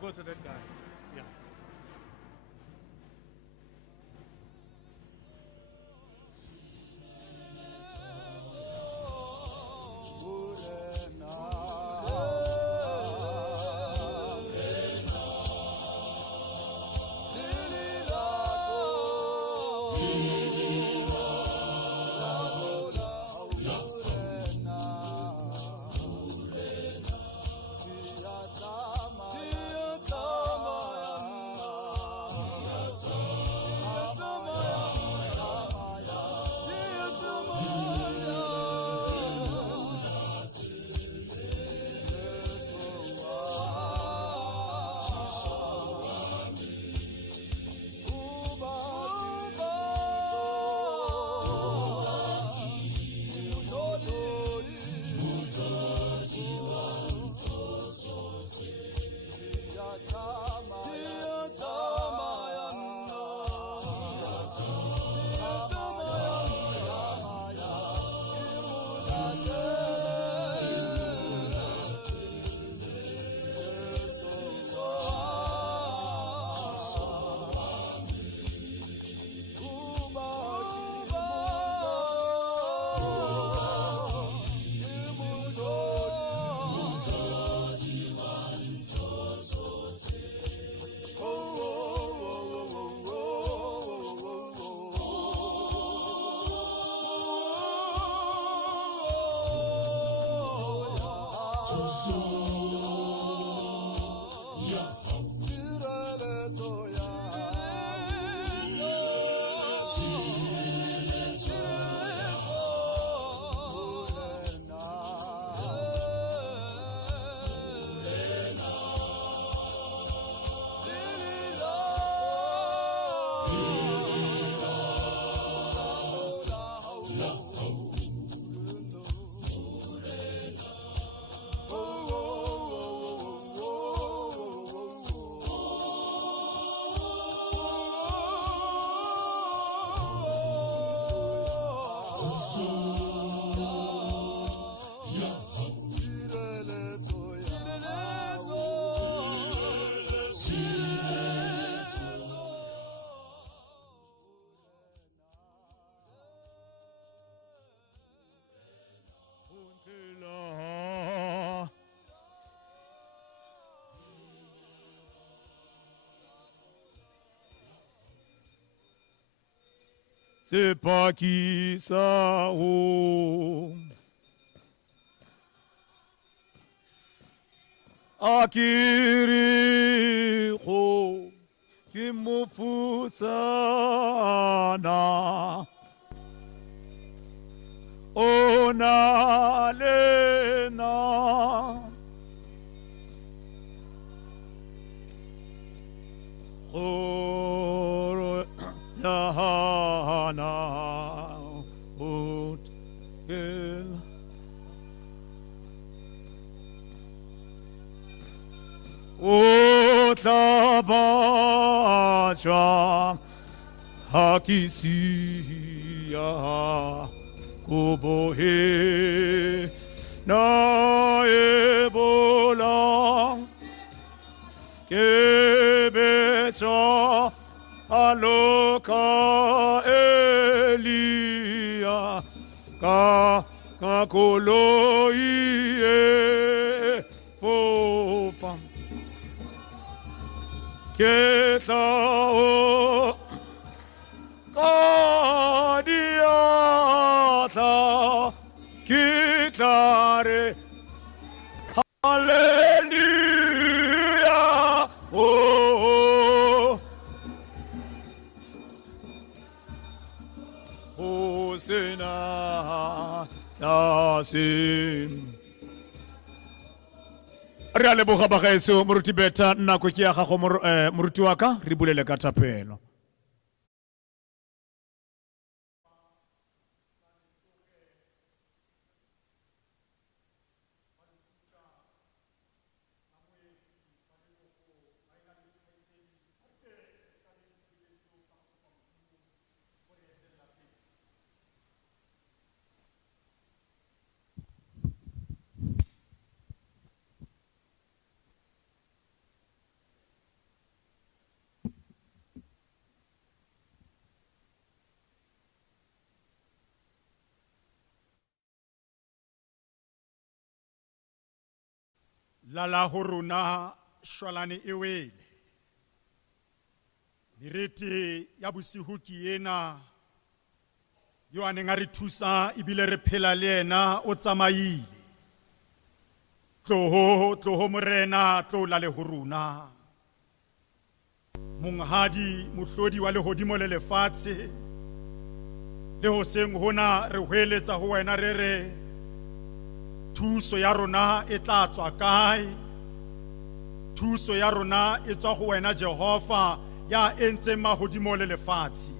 Go to that guy. Yeah. Tama sepaki sa ho akiri ho ke mofusana ona lena oro yahana ut kel Otabacha hakisia kubohe na ebola kebecha aloka elia ka kakoloie popam Ketao Kadiata Kitare Hallelujah Oh Hosena Tasim Re a leboga bagaetso moruti beta nako ke ya gago moruti wa ka re bulele ka thapelo Lala horuna shwalane ewele Direte ya bosihu ke ena yo a neng a re thusa ebile re phela le ena o tsamaile tloho morena tlola le horuna monghadi mohlodi wa lehodimo le lefatshe le hoseng hona re hweletsa ho wena re re thuso ya rona e tla tswa kae thuso ya rona e tswa go wena Jehova ya entse mahodimo le lefatshe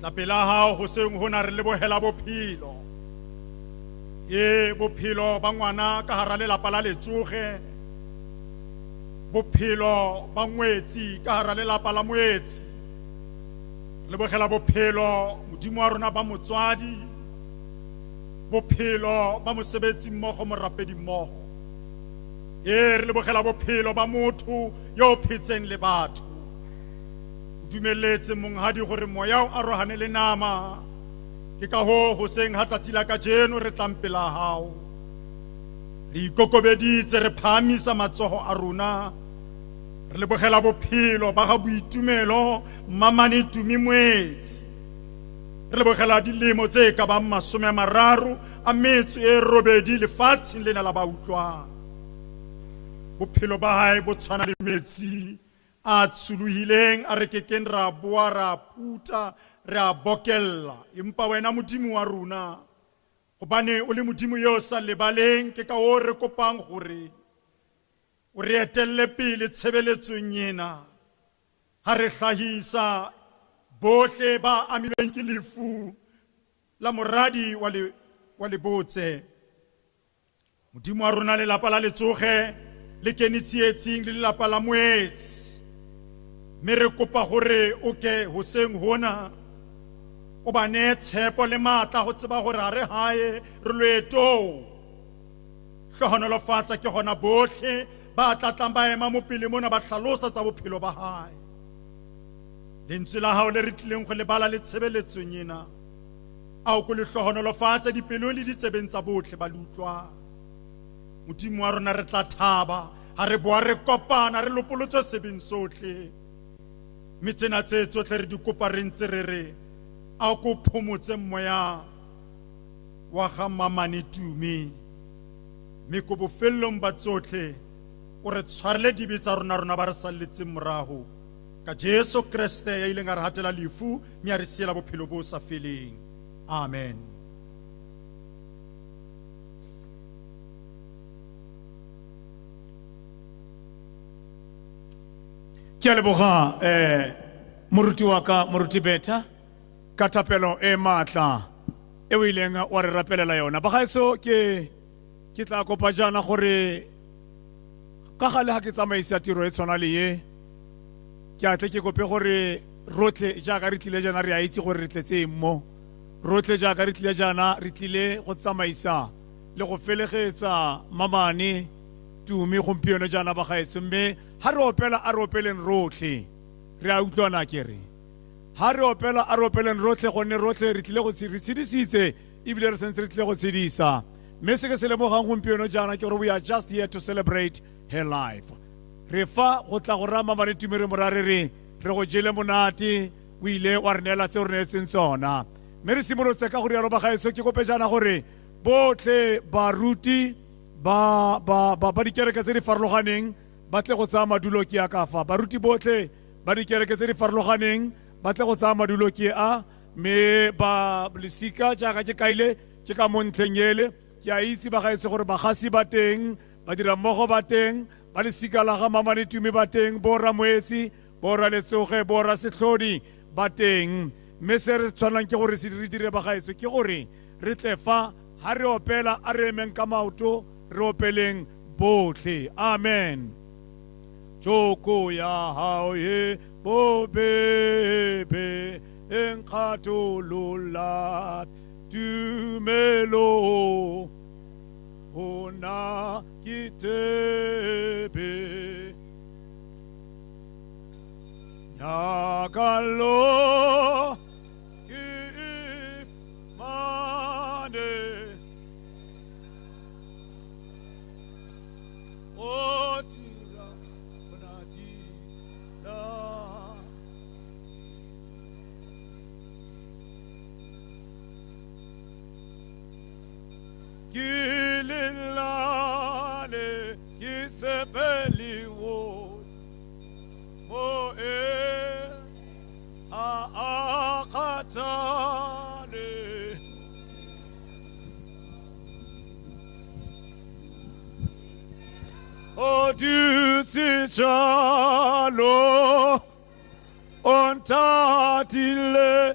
tla pela hao hoseng hona re lebohela bophelo bophelo ba ngwana ka hara lelapa la letsoge bophelo ba ngwetsi ka hara lelapa la moetsi lebohela bophelo modimo wa rona ba motswadi bophelo ba mosebetsi mmogo morapedi mmogo re lebogela bophelo ba motho yo phetseng le batho dumeletse monghadi gore moya o arohane le nama ke ka ho hoseng ha tsatsi la ka jeno re tlampela hao re ikokobeditse re phamisa matsogo a rona re lebogela bophelo ba ga boitumelo mamane tumi moetsi re lebogela dilemo tse ka ba 30 a metso e robedi lefatsheng lena la ba utlwang bophelo ba hae bo tshwana le metsi a tsuluhileng a re kekeng ra boa ra puta re a bokella empa wena modimo wa rona gobane o le modimo yo sa lebaleng ke ka o re kopang gore o re etelle pele tshebeletsong ena ha re hlahisa bohle ba amilweng ke lefu la moradi wa lebotse modimo wa rona lelapa la letsoge le kene tsietsing le lelapa la moetsi mme re kopa gore o ke hoseng hona o ba ne tshepo le matla go tseba gore a re hae re loetong hlohonolofatsa ke gona bohle ba tlatlang ba ema mo pele mona ba hlalosa tsa bophelo ba hae lentswe la hao le re tlileng go lebala le tshebeletsong ena a o go le hlohonolofatsa dipelong le ditsebeng tsa bohle ba le utlwang modimo wa rona re tla thaba ha re boa re kopana re lopolotswe sebeng sohle mme tsena tse tsotlhe re di kopa re ntse re re a ko phomotse moya wa ga Mamane Tumi mme ko bofellong ba tsotlhe o re tshwarele dibe tsa rona ba re salletseng morago ka Jesu Kriste ya ileng a re hatela lefu mme a re siela bophelo bo sa feleng. Amen. Ke a leboga moruti wa ka moruti Beta ka thapelo e matla e o ileng wa re rapelela yona. Bagaetso ke tla kopa jana gore ka gale ha ke tsamaisa tiro e tshwana le ye ke atle ke kope gore rotlhe jaaka re tlile jana re a itse gore re tletse mo rotlhe jaaka re tlile jana re tlile go tsamaisa le go felegetsa Mamane Tumi gompieno jana bagaetso mme ha re opela a re opeleng rotlhe re a utlwana kere ha re opela a re opeleng rotlhe gonne rotlhe re tlile go tshedisitse ebile re sentse re tlile go tshedisa mme se ke se lemogang gompieno jana ke gore we are just here to celebrate her life. Re fa go tla go rama Mamane Tumi re morare re go jele monate o ile wa re neela tse o re neetseng tsona mme re simolotse ka go rialo bagaetso ke kope jana gore botlhe baruti ba dikereke tse di farologaneng ba tle go tsaya madulo ke a ka fa baruti botlhe ba dikereke tse di farologaneng ba tle go tsaya madulo ke a mme ba lesika jaaka ke kaile ke ka mo ntlheng ele ke a itse bagaetse gore bagasi ba teng ba dira mmogo ba teng ba lesika la ga Mamane Tumi ba teng bo Ramoetsi bo Raletsoge bo Rasetlhodi ba teng mme se re tshwanang ke gore se re dire bagaetso ke gore re tle fa ha re opela a re emeng ka maoto re opeleng botlhe. Amen. Joko ya hao ye bobebe enkatolola tumelo ona kitebe yakalo imane otira onadila kililane kisebeliwot mo akatane o dutsijalo ontatile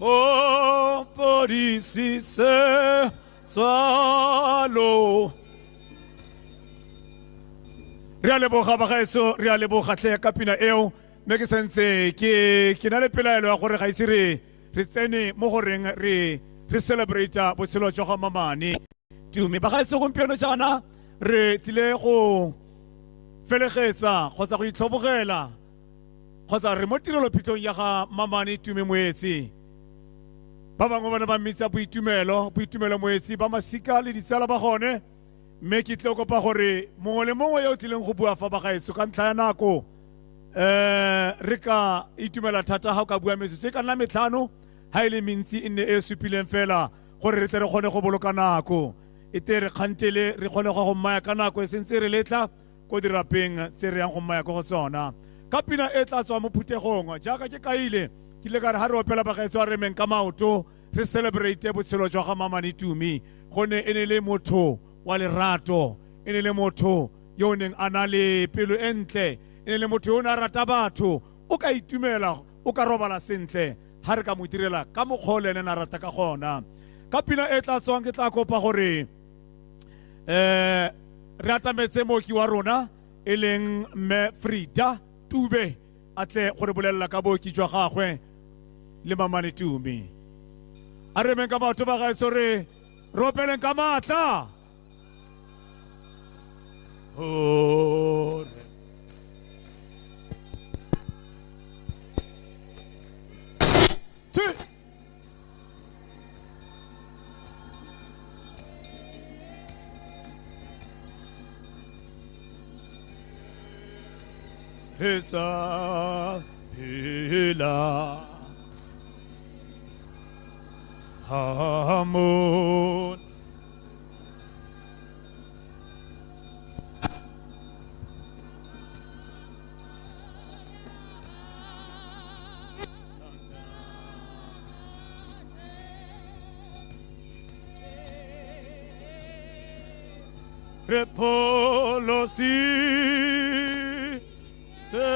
o podisise swalo re a leboga bagaetso re a leboga tle ka pina eo mme ke sentse ke na le pelaelo ya gore ga ise re tsene mo goreng re celebrate botshelo jwa ga Mamane Tumi bagaetso gompieno jaana re tlile go felegetsa kgotsa go itlhobogela kgotsa re mo tirelophitlhong ya ga Mamane Tumi Moetsi ba bangwe bana ba mmitsa boitumelo moetsi ba masika le ditsala ba gone mme ke tle kopa gore mongwe le mongwe yo o tlileng go bua fa bagaetso ka ntlha ya nako re ka itumela thata ga o ka bua metsotso e ka nna metlhano ha e le mentsi e nne e supileng fela gore re tle re kgone go boloka nako e te re kgantele re kgone go mmaya ka nako e sentse re letla ko dirapeng tse re yang go mmaya ko go tsona ka pina e tla tswa mo phuthegong jaaka ke kaile ke le ka re ha re opela bagaetso a re meng ka maoto re celebrate botshelo jwa ga Mamane Tumi gone e ne le motho wa lerato e ne le motho yo o neng a na le pelo e ntle e ne le motho yo o ne a rata batho o ka itumela o ka robala sentle ha re ka mo direla ka mokgwa o le ene a rata ka gona ka pina e tla tswang ke tla kopa gore re atametse mooki wa rona e leng Mme Frida Tube a tle gore bolelela ka booki jwa gagwe le Mamane Tumi a re meng ka batho ba gaetso re opeleng ka maatla esa hela Hamon. Repolosi se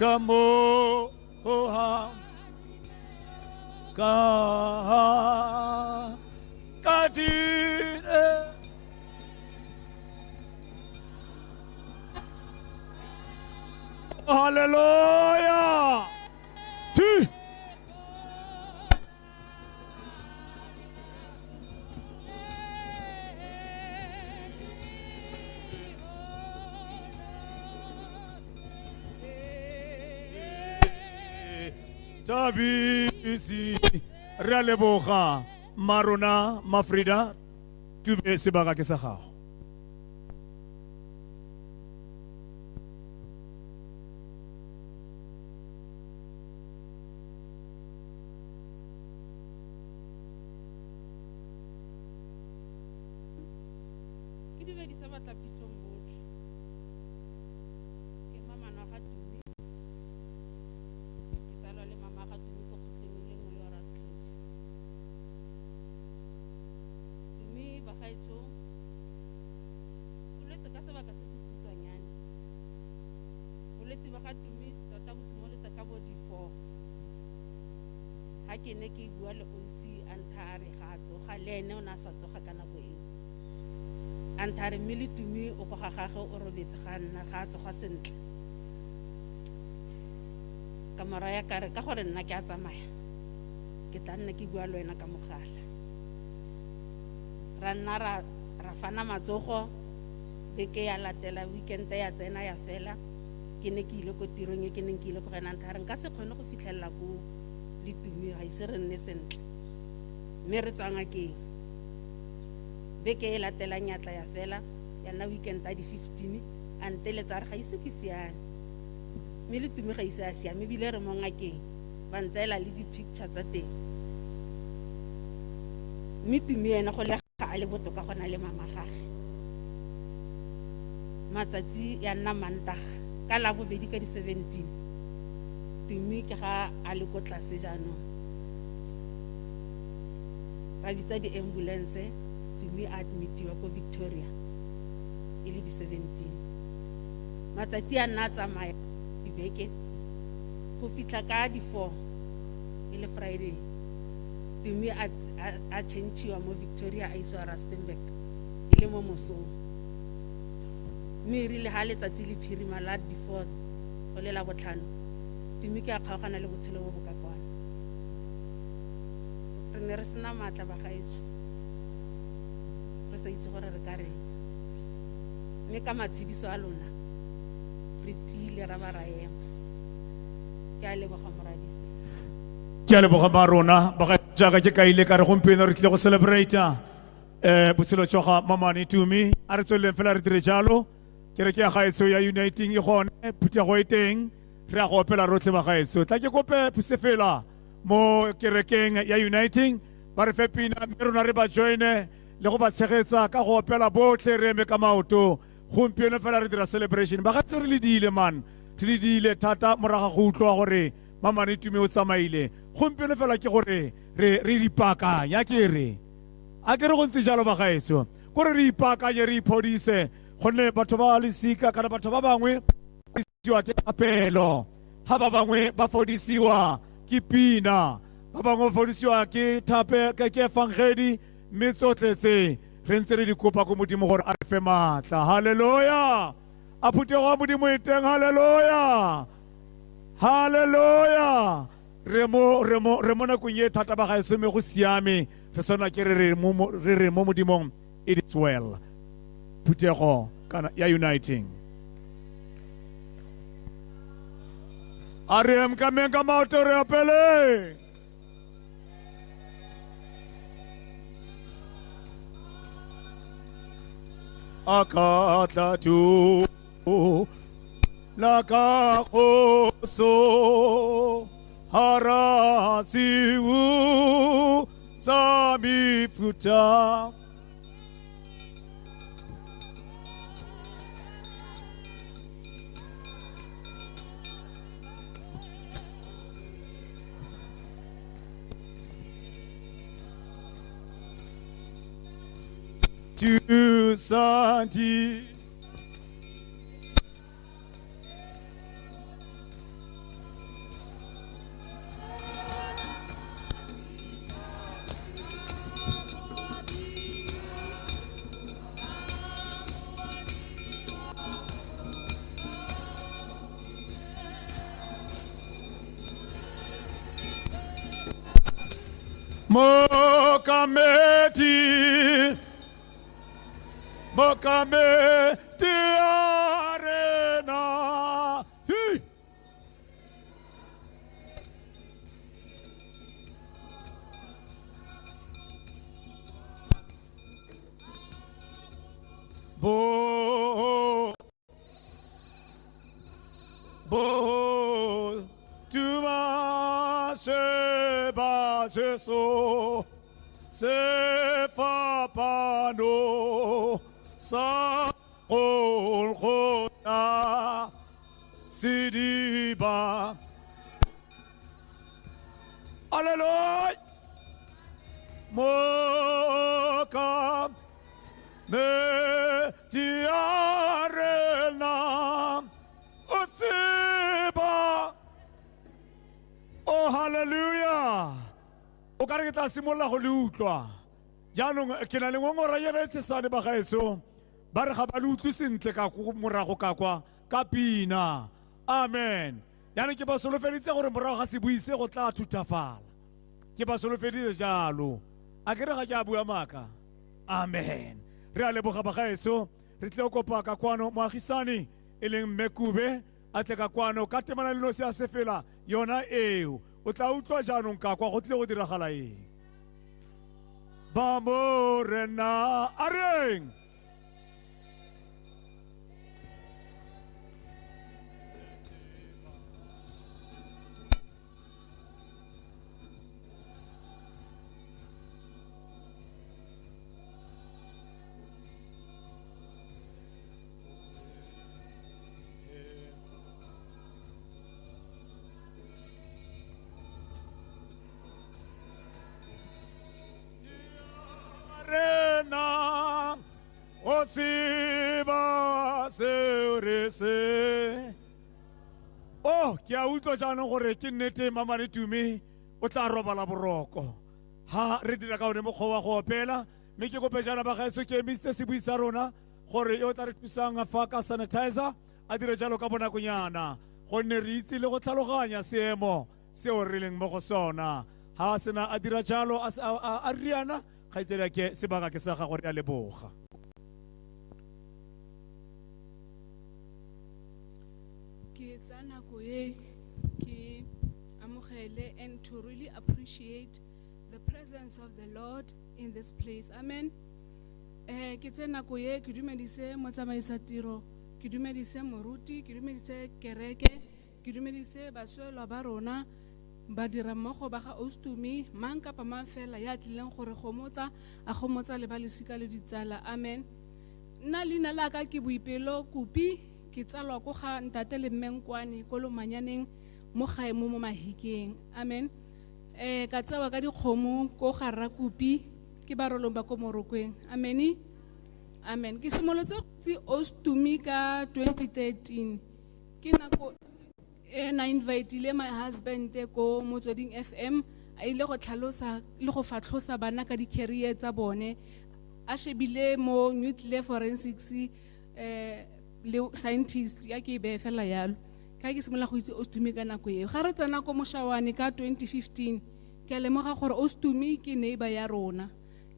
kamo oham ka kadine hallelujah ti Tabisi re a leboga marona mafrida tube sebaka ke sa gago Ke dumedisa batlapitsong botlhe. Ke mama na ga Tumi. Ke tsalwa le mama ga Tumi ko kgotleng le nngwe ya Rascliffe. Tumi bagaetsho o letse ka sebaka se se khutshwanyane. Bolwetse ba ga Tumi tota bo simolotse ka bo di-4. Ha ke ne ke bua le osi a ntlha a re ga a tsoga le ene o ne a sa tsoga ka nako eo. Antare mmele Tumi o go ga gagwe o robetse ga nna ga a tsoga sentle. Ka mora ya kare ka gore nna ke a tsamaya ke tla nna ke bua le wena ka mogala. Ra nna ra fana matsogo beke ya latela weekend ya tsena ya fela ke ne ke ile ko tirong ke ne ke ile go gena Antare nka se kgone go fitlhella ko le Tumi ga ise re nne sentle. Mme re tswa ngakeng beke e latelang ya tla ya fela ya nna weekend a di 15 a nteletsa re ga ise ke siame mme le Tumi ga ise a siame ebile re mo ngakeng ba ntsaela le di-picture tsa teng mme Tumi ena go le ga a le botoka gona le mama gage matsatsi ya nna Mantaga ka la bobedi ka di 17 Tumi ke ga a le ko tlase jaanong ra bitsa di-ambulance Tumi admitiwa ko Victoria e le di 17 matsatsi a nna tsamaya dibeke go fitlha ka di 4 e le Friday Tumi a changiwa mo Victoria a iswa Rustenburg e le mo mosong mme rile ha letsatsi le phirima la di 4 go le la botlhano Tumi ke a kgaogana le botshelo bo bokakwana re ne re sena maatla ba gaetsho re sa itse gore re ka reng mme ka matshediso a lona re tiile ra ba ra ema ke a leboga moradisi ke a leboga marona ba ga jaaka ke ka ile ka re gompieno re tle go celebrate botshelo jwa ga Mamane Tumi a re tsweleng fela re dire jalo ke re ke a gaetso ya uniting e gone phutego e teng re a go opela rotlhe ba gaetso tla ke kope se fela mo kerekeng ya uniting ba re fe pina mme rona re ba joine le go ba tshegetsa ka go opela botlhe re eme ka maoto gompieno fela re dira celebration ba gaetso re le diile man re le diile thata moraga go utlwa gore Mamane Tumi o tsamaile gompieno fela ke gore re ipakanya ke re a ke re go ntse jalo ba gaetso gore re ipakanye re iphodise gonne batho ba lesika kana batho ba bangwe fodisiwa ke kapelo ha ba bangwe ba fodisiwa ke pina ba bangwe ba fodisiwa ke evangeli mme tsotlhe tse re ntse re di kopa ko modimo gore a re fe maatla halleluja a phutego a modimo e teng halleluja halleluja re mo nakong e thata ba gaetso mme go siame re tshwana ke re re mo modimong it is well phutego kana ya uniting a re emkameng ka maoto re apele akatla tu la ka khoso hara siu sa mefuta. Tu santi Mokameti arena. Hey. Bo tuma seba so se fa pano sa khota sidiba. Hallelujah. Moka me tiarena utsiba. Oh, hallelujah. O ka re ke tla simolla go le utlwa jaanong ke na le ngongora yena e tshesane ba gaetso ba re ga ba le utlwe sentle ka morago ka kwa ka pina. Amen. Jaanong ke ba solofeditse gore morago ga se buise go tla thutafala. Ke ba solofeditse jalo a ke re ga ke a bua maaka. Amen. Re a leboga ba gaetso re tle go kopa ka kwano moagisane e leng Mmekube a tle ka kwano ka temana le no se a se fela yona eo o tla utlwa jaanong ka kwa go tle go diragala eng. Ba mo rena areng Siba se. Oh, ke a utlwa jaanong gore ke nnete Mamane Tumi o tla robala boroko. Ha re dira ka one mokgwa wa go opela mme ke kope jana ba gaetso ke emisitse sebui sa rona gore yo tla re thusang fa ka sanitizer a dire jalo ka bonakonyana gonne re itse le go tlhaloganya seemo seo re leng mo go sona. Ha sena a dira jalo a riana ga itsela ke sebaka ke sa ga gore a leboga. And to really appreciate the presence of the Lord in this place. Amen. Ke tsena go ye ke dumedise motsamaisa tiro, ke dumedise moruti, ke dumedise kereke, ke dumedise baswelwa ba rona ba dira mmogo ba ga Ostumi mang kapa mang fela ya tlileng gore gomotsa a gomotsa le ba lesika le ditsala. Amen. Nna leina la ka ke Boipelo Kupi, ke tsalwa go ga ntate le Mmenkwani ko Lomanyaneng mo gae mo Mahikeng. Amen. Ka tsewa ka dikgomo ko Garra Kupi ke barolong ba ko Morokweng. Amen. Amen. Ke simolotse tsi Ostumi ka 2013 ke nako na invite my husband ko Motsweding FM a ile go tlhalosa le go fatlhosa bana ka di career tsa bone a shebile mo nuclear forensics le scientist ya ke be fela yalo ka ke simola go itse Ostumi ka nako eo ga re tsena ko Moshawane ka 2015 ke lemoga gore Ostumi ke neighbor ya rona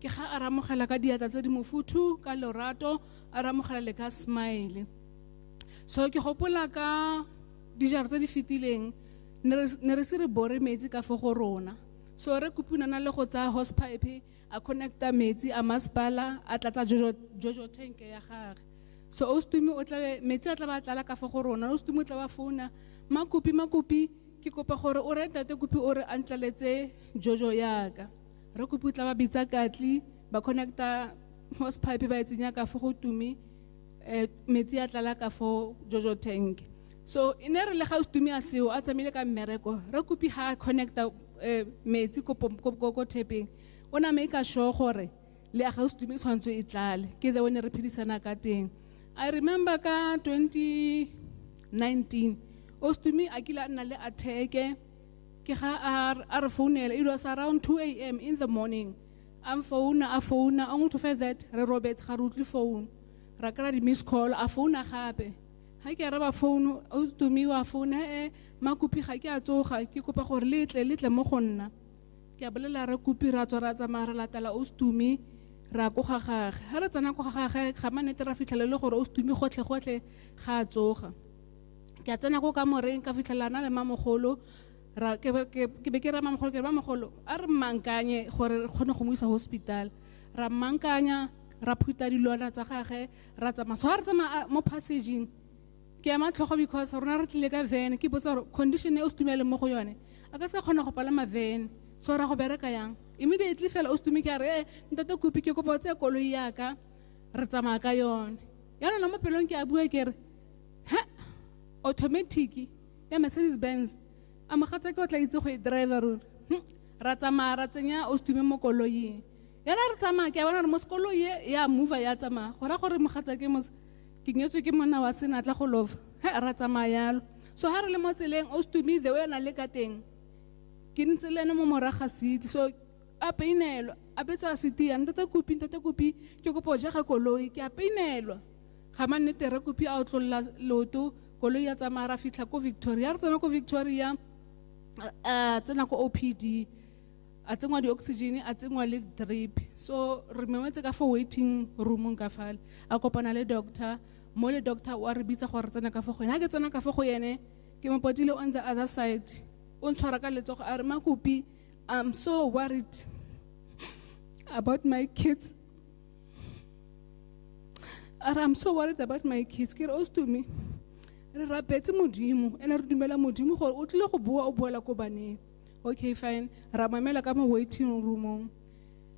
ke ga a ramogela ka diatla tse di mofuthu ka lorato a ramogela le ka smile. So ke gopola ka dijara tse di fitileng ne re se re bore metsi ka fo go rona, so re kopunana le go tsa hose pipe a connecta metsi a masepala a tlatsa jojo tank ya gage. So Ostumi o tla metsi a tla ba tlala ka fo go rona, Ostumi o tla ba founa makupi ke ke kopa gore o re ntate Kopi o re a ntlaletse jojo yaka re Kopi o tla ba bitsa Katli ba connecta hose pipe ba e tsenya ka fo go Tumi metsi a tlala ka fo jojo tank so ine re le ga Tumi a seo a tsamile ka mmereko re Kopi ha connecta metsi ko tepeng ona me ka sure gore le a ga Tumi tshwantse e tlale ke the one re phedisana ka teng I remember ka 2019 Tumi a kila nna le attack ke ga a re founela it was around 2 a.m. in the morning a phone only to find that re Robert ga re utlwe phone ra kra di miss call a phone gape ha ke araba phone Tumi wa phone Makopi ga ke a tsoga ke kopa gore letle mo go nna ke a bolela re Kopi ra tswa ra tsamaya re latela Tumi ra go gagage ha re tsana go gagage ga manete ra fitlhelele gore Tumi gotlhe ga tsoga ke a tsena go ka moreng ka fitlhelana le mamogolo ra ke be ke ra mamogolo ke ba mogolo a re mankanye gore re kgone go mo isa hospital ra mankanya ra phutha dilwana tsa gage ra tsamaya so ha re tsamaya mo passaging ke ama tlhogo because rona re tlile ka van ke botsa condition e Tumi le mo go yone a ka se kgona go palama van so ra go bereka yang immediately fela Tumi ke re ntate Kopi ke kopa tse koloi yaka re tsamaya ka yone yana la mo pelong ke a bua ke re automatic ya Mercedes Benz a mogatsa ke o tla itse go e driver ra tsamaya ra tsenya Tumi mo koloing yana re tsamaya ke bona re mo koloi ya move ya tsamaya gore mogatsa ke mo ke nyetswe ke monna wa sena tla go lova ra tsamaya yalo so ha re le mo tseleng Tumi the way na le ka teng ke ntse le mo moraga city so a peinelwa a betsa city ya ntate Kopi ke go poja ga koloi ke a peinelwa ga mannete re Kopi a otlolla loto koloi ya tsamaya ra fitla ko Victoria re tsena ko Victoria tsena ko OPD a tsengwa di oxygen a tsengwa le drip so re memetse ka for waiting room ka fale a kopana le doctor mo le doctor wa re bitsa gore tsena ka fo go ena ke tsena ka fo go yene ke mo potile on the other side o ntshwara ka letsogo a re Makopi I'm so worried about my kids I'm so worried about my kids ke re Tumi re rapetse Modimo ene re dumela Modimo gore o tlile go bua o boela ko baneng okay fine ra mamela ka mo waiting room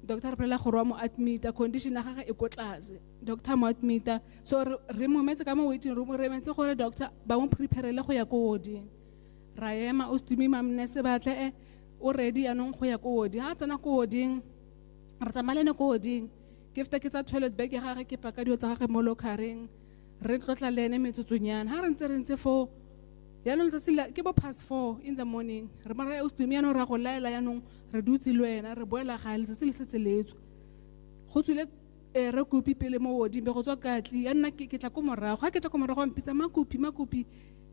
doctor re pela gore wa mo admit condition ya gagwe e ko tlase doctor mo admit so re mo metse ka mo waiting room re mentse gore doctor ba mo preparele go ya ko warding ra ema Tumi mamnese batle o ready yanong go ya ko warding ha tsena ko warding re tsamalene ko warding ke feta ke tsa toilet bag ya gagwe ke paka dio tsa gagwe mo lokareng re tlotla lene metsotsonyana ha re ntse fo yanong tsa ke bo past 4 in the morning re mara Tumi yanong ra go laela yanong re dutse le wena re boela ga le setseletso go tswile re Kopi pele mo wodi be go tswa Katli ya nna ke tla ko morago ha ke tla ko morago mpitsa Makopi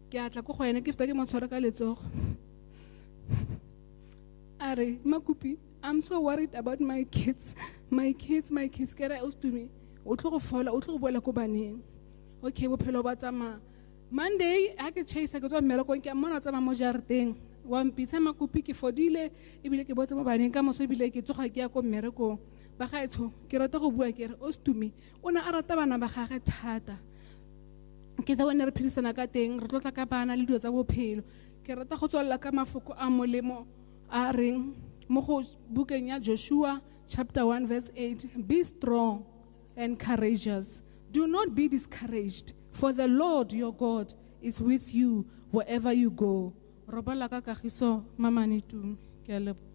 ke atla go go ene ke feta ke mo tshwara ka letsogo are Makopi I'm so worried about my kids ke re Tumi o tlo go fola o tlo go boela ko baneng okay bophelo ba tsama Monday ha ke chase ke tswa mmereko ke mmona tsama mo jareteng wa mpitsa Makopi ke fodile ebile ke botse mo baneng ka moso ebile ke tsoga ke ya ko mmereko ba gaetsho ke rata go bua ke re Tumi ona a rata bana ba gage thata ke tla bona re phedisana ka teng re tlotla ka bana le dio tsa bophelo ke rata go tswalla ka mafoko a molemo a reng mo go bukeng ya Joshua chapter 1 verse 8 be strong and courageous do not be discouraged for the Lord your God is with you wherever you go robala ka kagiso mamane Tumi ke a leboha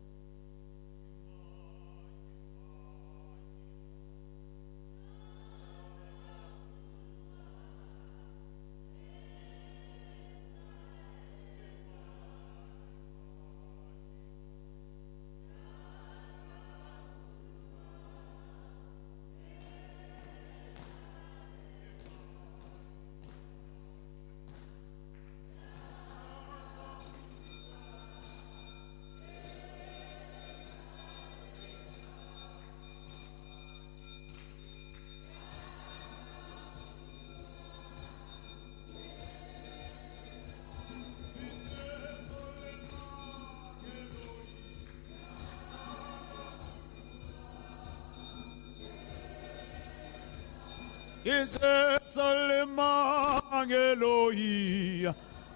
Isesalemang Elohi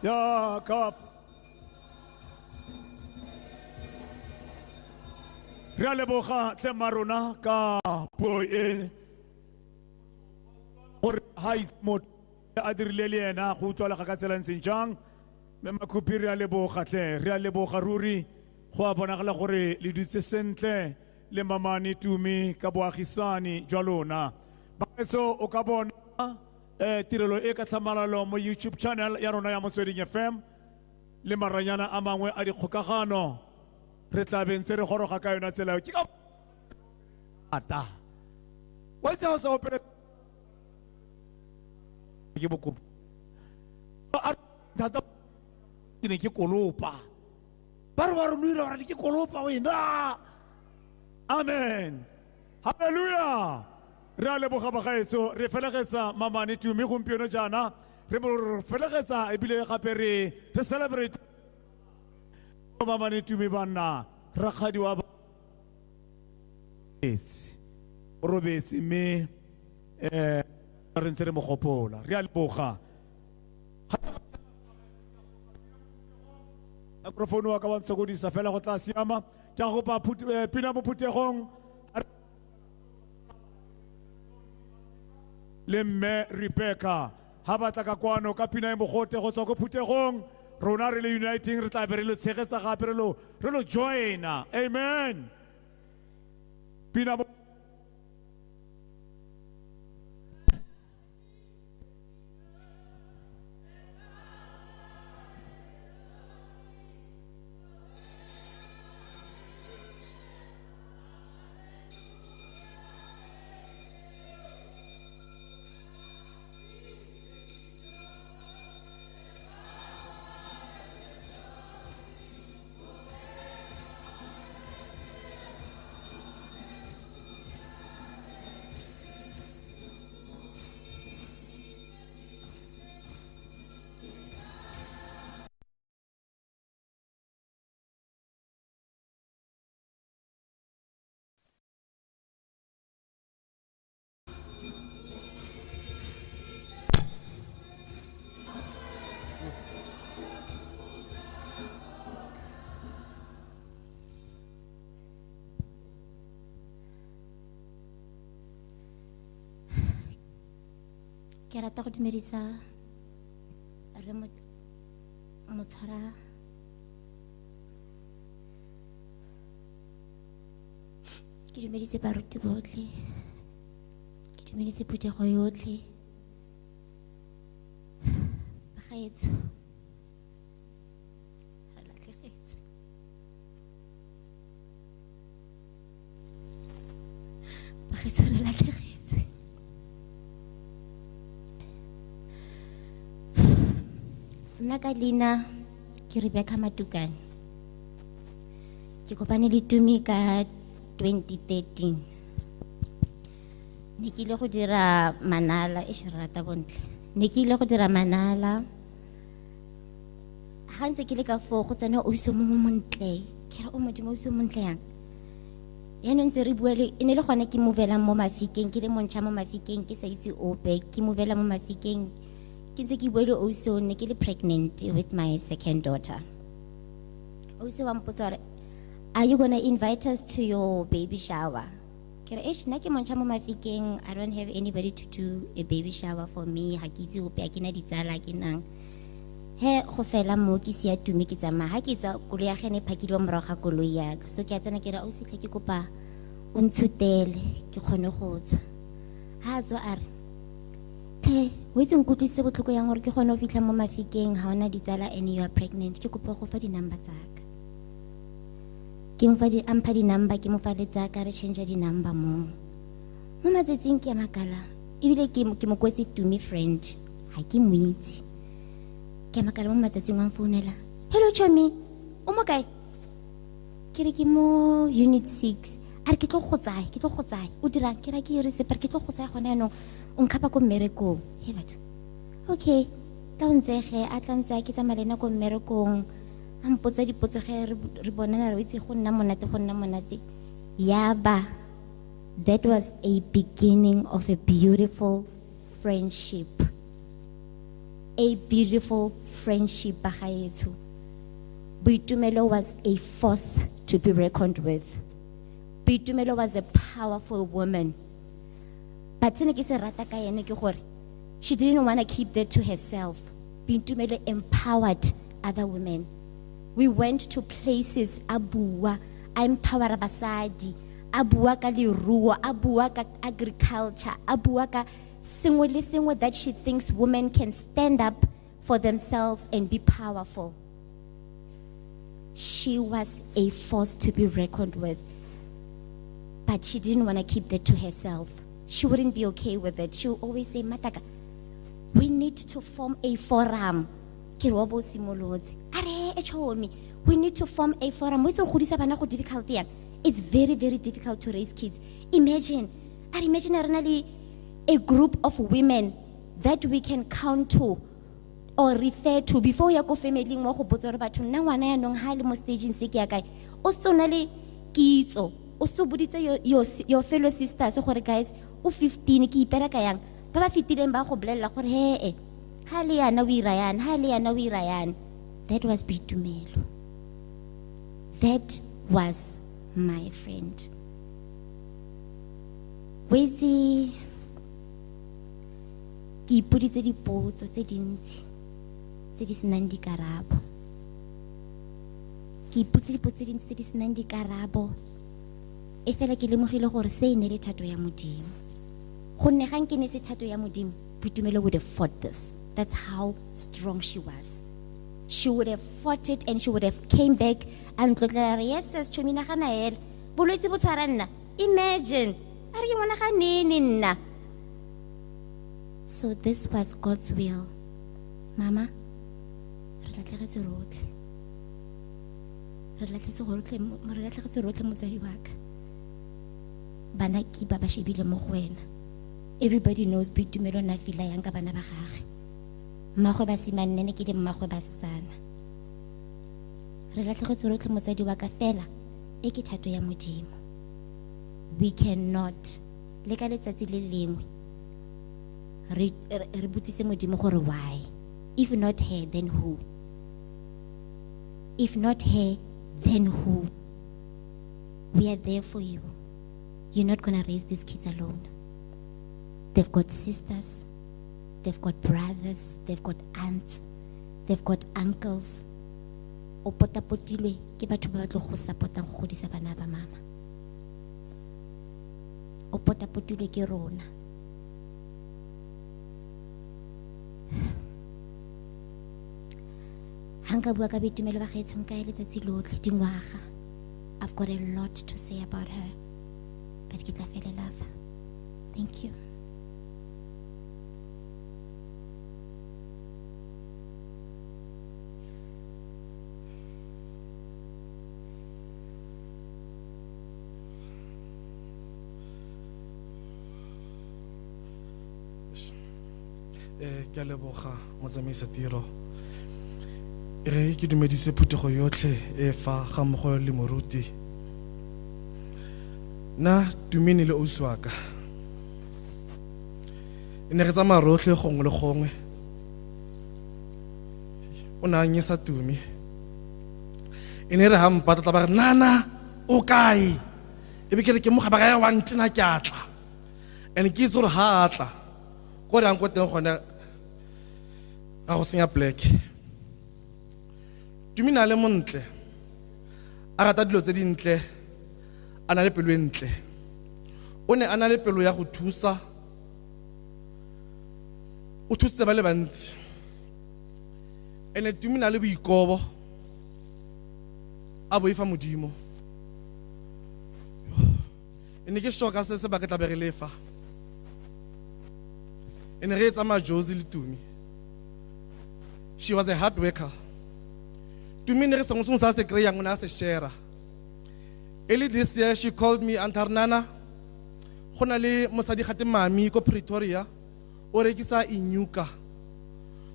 Yakaf re a leboga tle marona ka puo e gore ha motho a dirile le ena go utlwalega ka tsela ntseng jang. Mme Makhupi re a leboga tle, re a leboga ruri go a bonagala gore le dutse sentle le Mamane Tumi ka boagisane jwa lona. Baetso o ka bona tirelo e ka tlhamalalo mo YouTube channel ya rona ya Motsweding FM le maranyana a mangwe a dikgokagano re tla be ntse re goroga ka yona tsela ke ka ata wa itse o sa opere ke bokopo thata ke ne ke kolopa ba re wa re nuira wa re ke kolopa wena. Amen, haleluya. Re a leboga bagaetso, re felegetsa Mamane Tumi gompieno jaana, re felegetsa ebile gape re celebrate Mamane Tumi banna rakgadi wa o robetse mme re ntse re mo gopola. Re a leboga. Microphone wa ka wa ntshokodisa fela go tla siama ke a gopa pina mo phuthegong le mme Rebecca ha batla ka kwano ka pina e mogote go tswa go phuthegong rona re le uniting re tla be re le tshegetsa gape re lo joina. Amen. Pina mo ke rata go dumedisa re motshwara ke dumedise baruti botlhe ke dumedise phuthego yotlhe bagaetso re latlhegetswe bagaetso re latlhegetswe nna ka leina ke Rebecca Matukane ke kopane le Tumi ka 2013 ne ke ile go dira manala e rata bontle ne ke ile go dira manala ga ntse ke le ka foo go tsena auso mo montle ke re o modimo auso montle yang yaanong ntse re bua le e ne le gone ke movelang mo Mafikeng ke le montšha mo Mafikeng ke sa itse ope ke movela mo Mafikeng ke ntse ke bua le auso ne ke le pregnant with my second daughter. Auso wa mpotsa gore are you gonna invite us to your baby shower? Ke re nna ke montšha mo Mafikeng, I don't have anybody to do a baby shower for me, ha ke itse ope a ke na ditsala ke nang he go fela mo ke sia Tumi ke tsamaya ha ke tswa koloi ya gene phakile morago ga koloi ya ka so ke a tsena ke re ausi tle ke kopa o ntshutele ke kgone go tswa ha tswa a re o itse nkutlwisitse botlhoko yang gore ke gone o fitlha mo Mafikeng ga ona ditsala and you are pregnant ke kopa go fa di-number tsaka ke ampha di-number ke mo fa le tsaka re change di-number mo matsatsing ke a makala ebile ke mo kwetse Tumi friend ga ke mo itse ke a makala mo matsatsing wa mfounela hello Chomi o mo kae ke re ke mo unit 6 a re ke tlo go tsaya o dirang ke ra ke ire seper ke tlo go tsaya gone yanong o nkgapa ko mmerekong he batho okay tla o ntsege a tla ntse ke tsamaya le nna ko mmerekong a mpotsa dipotso ge re bonana re itse go nna monate yaba that was a beginning of a beautiful friendship bagaetsho Boitumelo was a force to be reckoned with Boitumelo was a powerful woman. But se ne ke se rata ka ene ke gore, she didn't want to keep that to herself. Boitumelo empowered other women. We went to places, a bua, a empower basadi, a bua ka leruo, a bua ka agriculture, a bua ka sengwe le sengwe that she thinks women can stand up for themselves and be powerful. She was a force to be reckoned with. But she didn't want to keep that to herself. She wouldn't be okay with it. She would always say, Mataka, we need to form a forum. We need to form a forum. It's very, very difficult to raise kids. Imagine a group of women that we can count to or refer to before you go family mo go botsa re batho nna ngwana ya nong ha le mo staging se ke ya kae o sona le kitso o se boditse your fellow sisters gore guys o 15 ke ipera ka yang ba ba fitileng ba go bolella gore he ha le yana o ira yana ha le yana o ira yana. That was Boitumelo. That was my friend. Wetse ke ipoditse dipotso tse dintsi tse di senang dikarabo. Ke ipotse dipotso tse dintsi tse di senang dikarabo. E fela ke lemogile gore se ne le thato ya Modimo. Gonne ga nke ne se thato ya Modimo, Boitumelo would have fought this. That's how strong she was. She would have fought it and she would have came back and tlotlela re yes sis chomi nagana hele bolwetse bo tshwara nna. Imagine a re ke mona ga nene nna. So this was God's will. Mama, re latlhegetse rotlhe. Re latlhegetse rotlhe mosadi wa ka. Bana ki ba ba shebile mo go wena. Everybody knows Boitumelo na fila yang ka bana ba gagwe. Mmagwe ba simanene ke le mmagwe ba sana. Re latlhegetse rotlhe motsadi wa ka fela e ke thato ya Modimo. We cannot le ka letsatsi le lengwe re botsise Modimo gore why. If not her, then who? If not her, then who? We are there for you. You're not going to raise these kids alone. They've got sisters, they've got brothers, they've got aunts, they've got uncles. O potapotilwe ke batho ba tlo go supportang go godisa bana ba mama. O potapotilwe ke rona. Hanga bua ka Boitumelo ba gaetsong ka letsatsi lotlhe dingwaga. I've got a lot to say about her, but ke tla fela lava. Thank you. Ke a leboga motsamaisa tiro. Re ke dumedise phutego yotlhe e fa ga mmogo le moruti. Na Tumini le Oswaka. E ne re tsamaya rotlhe gongwe le gongwe. O ne a nyesa Tumi. E ne re ha mpatla ba re nana o kae? E be ke re ke mo ga ba ga ya wa ntina ke atla. And ke itse gore ha atla. Go re ang go teng gone a go senya black. Tumini a le montle. A rata dilo tse dintle. A na le pelo e ntle. O ne a na le pelo ya go thusa. O thusitse ba le bantsi. Ene Tumini a le boikobo. A boifa Modimo. Ene ke shoka se ba ke tla be re lefa. Ene re tsamaya Josie le Tumi. She was a hard worker. Tumini re sengwe sa se kry-ang o ne a se share. Early this year, she called me, Antarnana. Go na le mosadi gate mami ko Pretoria. O rekisa inyuka.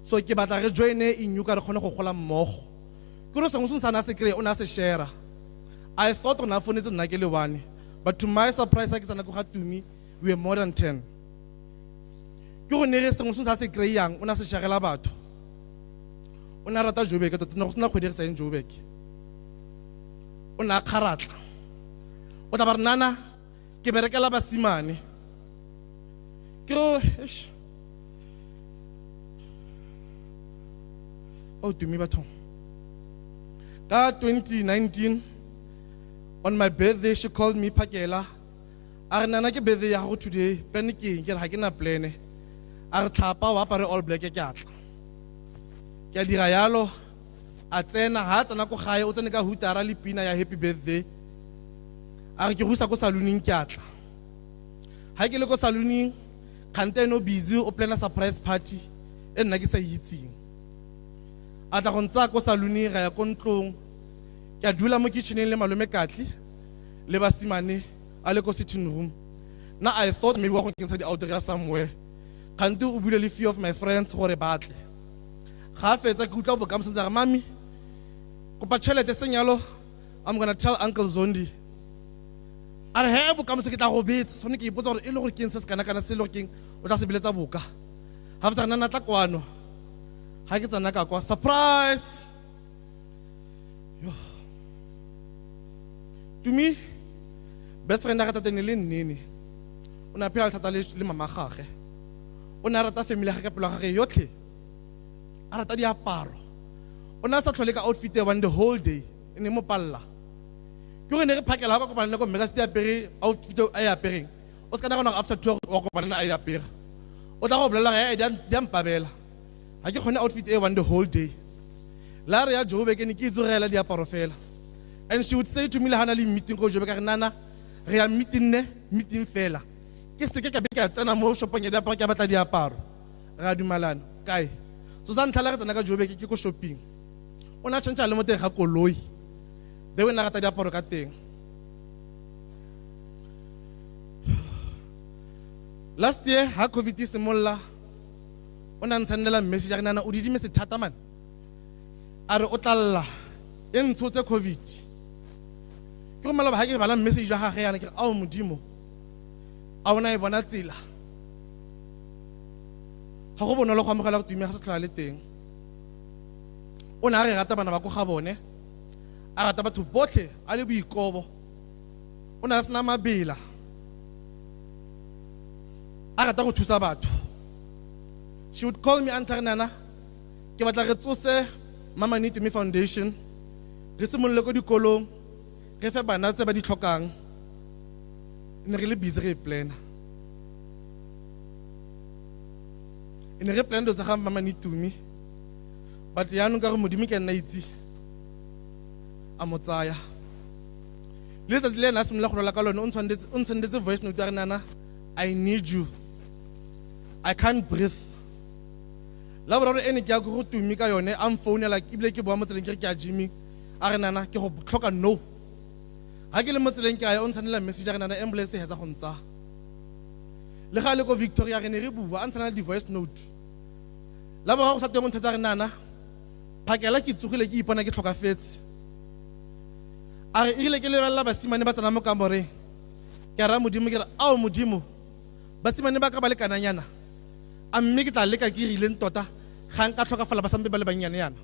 So ke batla re joine inyuka re kgone go gola mmogo. Ke re sengwe sa na se kry-a o ne a se share. I thought ona fonetse nna ke le one. But to my surprise, I sana go ga Tumi, we were more than 10. Ke go ne re sengwe sa se kry-ang o ne a se share-ela batho. O ne a rata Joburg, tota ne go sena kgwedi re sa eng Joburg. O ne a kgaratla. o tla ba re nana ke berekela basimane ke go oh Tumi bathong ka 2019 on my birthday she called me Phakela a re nana ke birthday ya go today plan ke eng ke re ha ke na plan a re tlhapa wa apare all black ke a tla ke a dira yalo a tsena ha tsena ko gae o tsene ka hutara le pina ya happy birthday a re ke go sa ko saloning ke a tla ha ke le ko saloning kgante no busy o plana surprise party e nna ke sa itseng a tla go ntsa ko saloning ga ya ko ntlong ke a dula mo kitcheneng le malome Katli le basimane a le ko sitting room na I thought maybe wa go kentsha di outdoor somewhere kgante o bule le few of my friends gore batle ga fetsa ke utla bo ka mosentsa ga mami kopa tšhelete senyalo I'm going to tell Uncle Zondi a re he bo ka moso ke tla go betsa sone ke ipotsa gore e le gore ke eng se se kana se le gore ke eng o tla se biletsa boka ha fetsa nna tla kwano ha ke tsana ka kwa surprise yo to me best friend ga tatene le nnene o na phela thata le mama gage o na rata family ga ka pelo ga ge yotlhe a rata diaparo o na sa tlhole ka outfit e one the whole day ene mo palla ke go ne re phakela ga kopana le go mmeka se apere outfit a ya apereng o se kana gona after 2 o kopana a ya apere o tla go bolela ga di ampabela ha ke khone outfit e one the whole day la re ya Jobe ke ne ke itsogela diaparo fela and she would say to me le hana le meeting go Jobe ka re nana re ya meeting fela ke se ke ka be ka tsena mo shopong ya diaparo ke batla diaparo ra dumalana kae so sa ntlhala ga tsena ka Jobe ke ko shopping o na tshantsa le mo teng ga koloi de we na ga ta diaparo ka teng last year ha COVID is molla o na ntshannela message ya nana o didime se thata man a re o tlalla e ntshotse COVID ke go mala ba ha ke bala message ya gage yana ke ao modimo a bona e bona tsela ga go bonolo go amogela go Tumi ga se tlhole le teng o na re rata bana ba go ga bone a rata batho botlhe a le boikobo o na sena mabela a rata go thusa batho she would call me antare nana ke batla re tsose Mama Need Me Foundation re simololle ko dikolong re fe bana tse ba di tlhokang ne re le busy re plana ene re plan do tsa ga Mama Need Me but yaanong ka go modimo ke nna itse a motsaya le tsa le na simolola go rola ka lone o ntshondetse voice note ya re nana I need you I can't breathe la boraro ene ke ya go Tumi ka yone am founela ibile ke boa mo tseleng ke re ke a Jimmy a re nana ke go tlhoka no ha ke le mo tseleng ke a ya o ntshwanela message ya re nana ambulance e hetsa go ntsa le ga le ko Victoria re ne re bua a ntshana di voice note la boraro go sa teng o nthetsa re nana phakela ke tsogile ke ipona ke tlhokafetse a re ile ke lebella basimane ba tsena mo kamoreng ke ra modimo ke re ao modimo basimane ba ka ba le kananyana a mme ke tla leka ke rile ntota ga nka tlhokafala ba sampe ba le banyane yana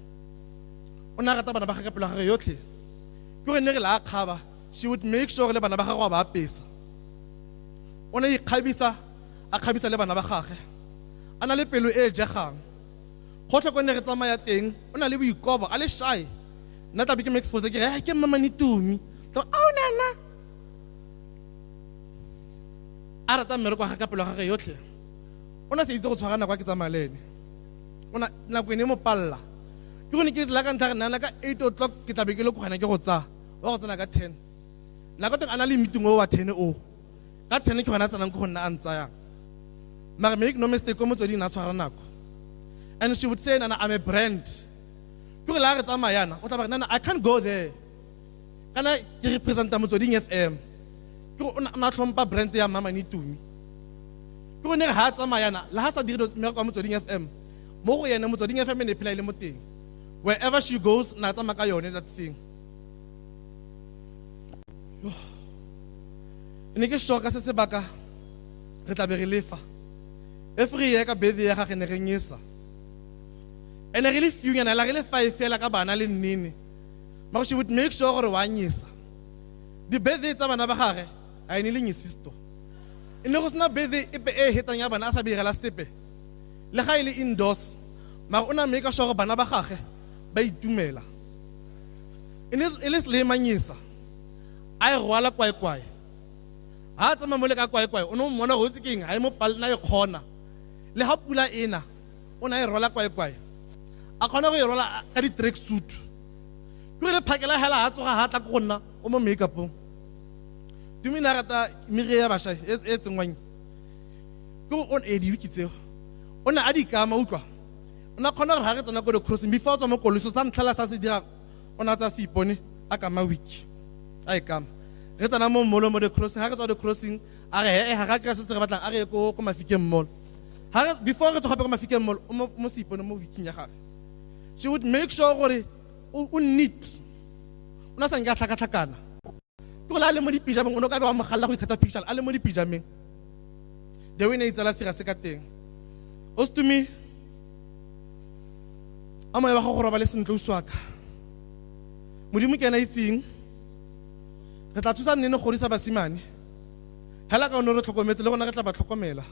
o na rata bana ba ga pelo ga re yotlhe ke go ne re la khaba she would make sure le bana ba ga go ba apesa o ne ikhabisa a khabisa le bana ba gage ana le pelo e jegang gotlhe ko ne re tsamaya teng o na le boikobo a le shy nna tabe ke me expose ke re ke Mama Need Tumi to au nana a rata mmereko ga ka pelo ga ge yotlhe o na se itse go tshwara nako ke tsamaya lene o na nako ene mo palla ke go ne ke la ka ntha re nana ka 8 o'clock ke tlabe ke le go gana ke go tsa wa go tsena ka 10 nako teng ana le meeting o wa 10 o ka 10 ke gona tsanang go nna a ntsaya mara make no mistake mo tsodi na tshwara nako and she would say nana I'm a brand ke go la re tsamaya yana o tla ba nana I can't go there kana ke representa motsoding FM ke go na tlhompa brand ya Mama Need Tumi ke go ne ha tsamaya yana la ha sa dire me kwa motsoding FM mo go yena motsoding FM ne phela ile mo teng wherever she goes na tsamaya ka yone that thing ene ke shoka se sebaka re tla be re lefa every year ka birthday ya ga ne re nyisa ene re le few nyana la re le 5 fela ka bana le nnene but she would make sure gore wa nyisa di-birthday tsa bana ba gage a e ne le nyesisto e ne go sena birthday epe e hetang ya bana a sa beirela sepe le ga e le indoors mara o na make sure gore bana ba gage ba itumela e le selemanyisa a e rwala kwaekwae ha a tsamaya mo le ka kwaekwae o ne o mmona gore o tse ke eng a e mo palena e kgona le ga pula ena o na e rwala kwaekwae a kgona go e rwala ka di-track suit ke gore phakela hela ha tsoga ha tla ko go nna o mo make-upong tumi na rata mere ya bašwa e tsengwang ke gore diwiki tseo o ne a di kama utlwa o na kgona gore ga re tsena ko di-crossing before o tswa mo koloi so sa ntlhela sa se dira o na tsa se ipone a kama wiki a e kama re tsena mo molo mo di-crossing ga re tswa di-crossing a re ga ga kry-a se re batlang a re ye ko Mafikeng mall before re tswa gape ko Mafikeng mall o mo se ipone mo wiking ya gage she would make sure gore o neat o na sa nke a tlhakatlhakana ke gore a le mo dipijameng o ne o ka be wa mogalela go ikgatha picture a le mo dipijameng the way ne itsala sega se ka teng o se tumi a moya wa go go roba le sentle o swaka modimo ke ena itseng re tla thusa nnene godisa basimane hela ka o ne re tlhokometse le gona re tla ba tlhokomela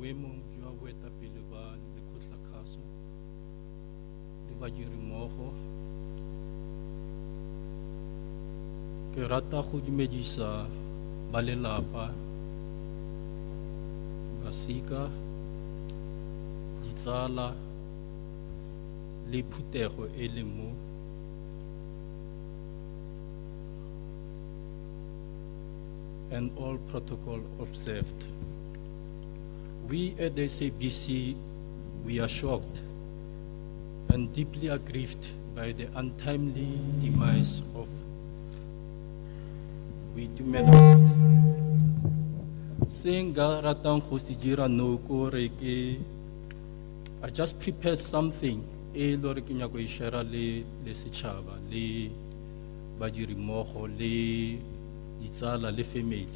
boemong jwa boetapele ba lekgotlakgaso le badirimmogo ke rata go dumedisa ba lelapa basika ditsala le phutego e le mo and all protocol observed. We at the SABC, we are shocked and deeply aggrieved by the untimely demise of boitumelo motse. Se nka ratang go se dira no kore ke I just prepare something e le gore ke nyako e share le setšhaba le badiri mmogo le ditsala le family.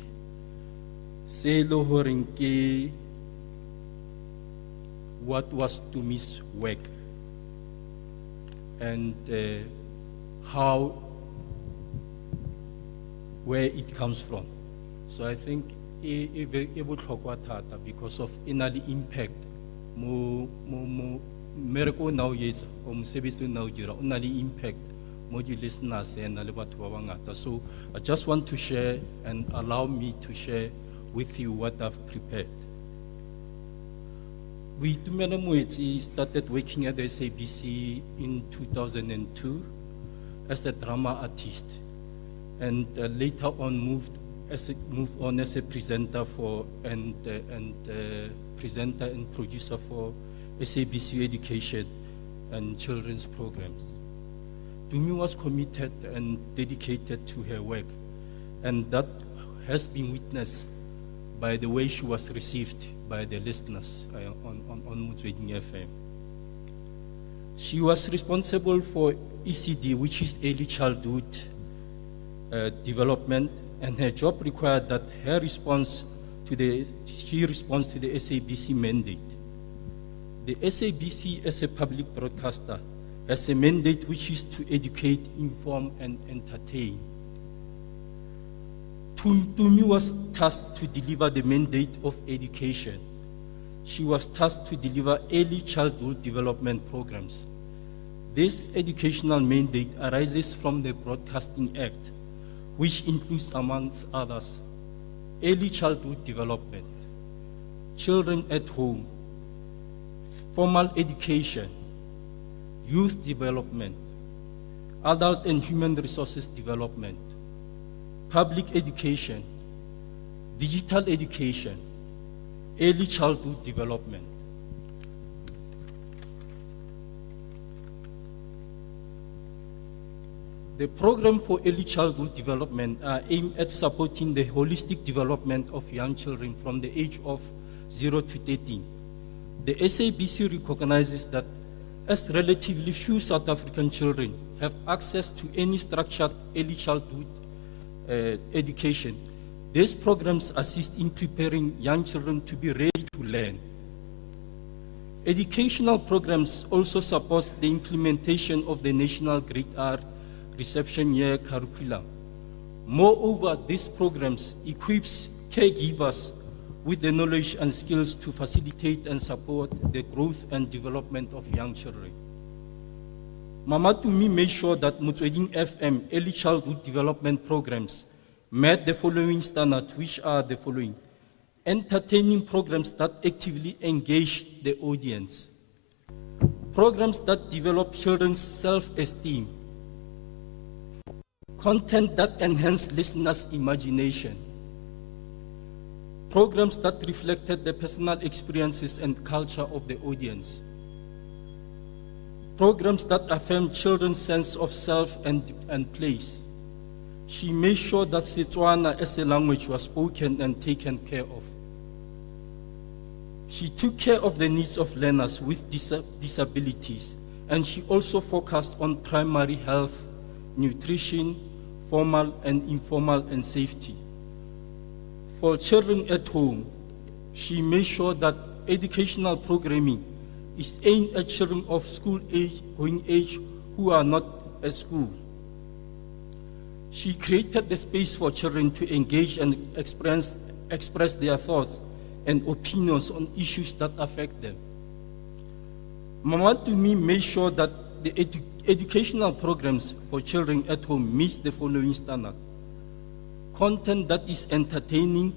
Se le goreng ke what was Tumi's work and how, where it comes from. So I think it botlhokwa thata because of inali impact mo mmereko na o yetsa o mosebetsi o na o dira o na le impact mo di listeners and le batho ba bangata. So I just want to share and allow me to share with you what I've prepared. Boitumelo Moetsi started working at the SABC in 2002 as a drama artist, and later on moved on as a presenter for and presenter and producer for SABC Education and children's programs. Tumi was committed and dedicated to her work, and that has been witnessed by the way she was received by the listeners on Motsweding FM. She was responsible for ECD, which is early childhood development, and her job required that she responds to the SABC mandate. The SABC, as a public broadcaster, has a mandate which is to educate, inform, and entertain. Tumi was tasked to deliver the mandate of education. She was tasked to deliver early childhood development programs. This educational mandate arises from the Broadcasting Act, which includes, amongst others, early childhood development, children at home, formal education, youth development, adult and human resources development, public education, digital education, early childhood development. The program for early childhood development are aimed at supporting the holistic development of young children from the age of 0 to 13. The SABC recognizes that as relatively few South African children have access to any structured early childhood education, these programs assist in preparing young children to be ready to learn. Educational programs also support the implementation of the National Grade R Reception Year curriculum. Moreover, these programs equips caregivers with the knowledge and skills to facilitate and support the growth and development of young children. Mama Tumi made sure that Motsweding FM early childhood development programs met the following standards, which are the following: entertaining programs that actively engage the audience, programs that develop children's self-esteem, content that enhance listeners' imagination, programs that reflected the personal experiences and culture of the audience, programs that affirm children's sense of self and place. She made sure that Setswana as a language was spoken and taken care of. She took care of the needs of learners with disabilities, and she also focused on primary health, nutrition, formal and informal, and safety. For children at home, she made sure that educational programming is aimed at children of school age, going age, who are not at school. She created the space for children to engage and express their thoughts and opinions on issues that affect them. Mama Tumi made sure that the educational programs for children at home meets the following standard: content that is entertaining,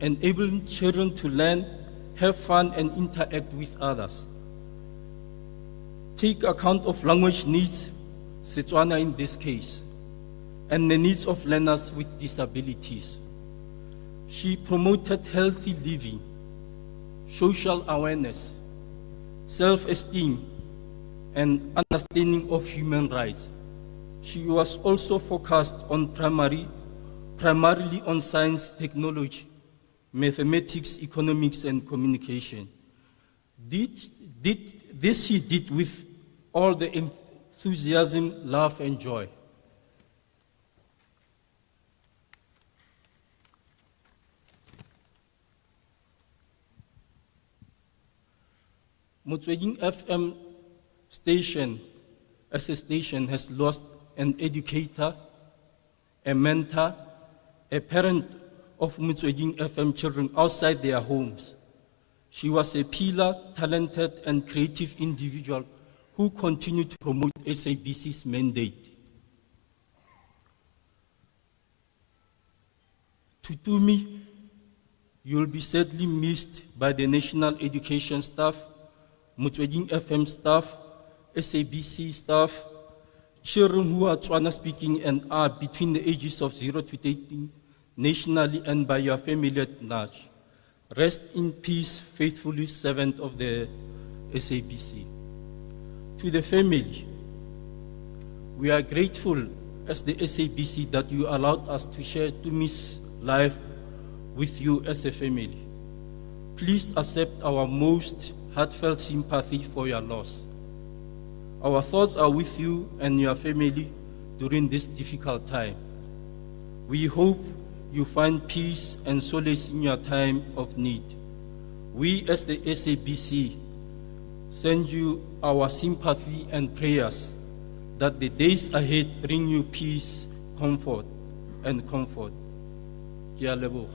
enabling children to learn, have fun, and interact with others. Take account of language needs, Setswana in this case, and the needs of learners with disabilities. She promoted healthy living, social awareness, self-esteem, and understanding of human rights. She was also focused on primary primarily on science, technology, mathematics, economics, and communication. This he did with all the enthusiasm, love, and joy. Motsweding FM station, as a station, has lost an educator, a mentor, a parent of Motsweding FM children outside their homes. She was a pillar, talented, and creative individual who continued to promote SABC's mandate. Tutumi, you will be sadly missed by the National Education staff, Motsweding FM staff, SABC staff, children who are Tswana speaking and are between the ages of 0 to 18, nationally and by your family at large. Rest in peace, faithfully servant of the SABC. To the family, we are grateful as the SABC that you allowed us to share Tumi's life with you as a family. Please accept our most heartfelt sympathy for your loss. Our thoughts are with you and your family during this difficult time. We hope you find peace and solace in your time of need. We as the SABC send you our sympathy and prayers that the days ahead bring you peace, comfort, and comfort. Ke a leboga.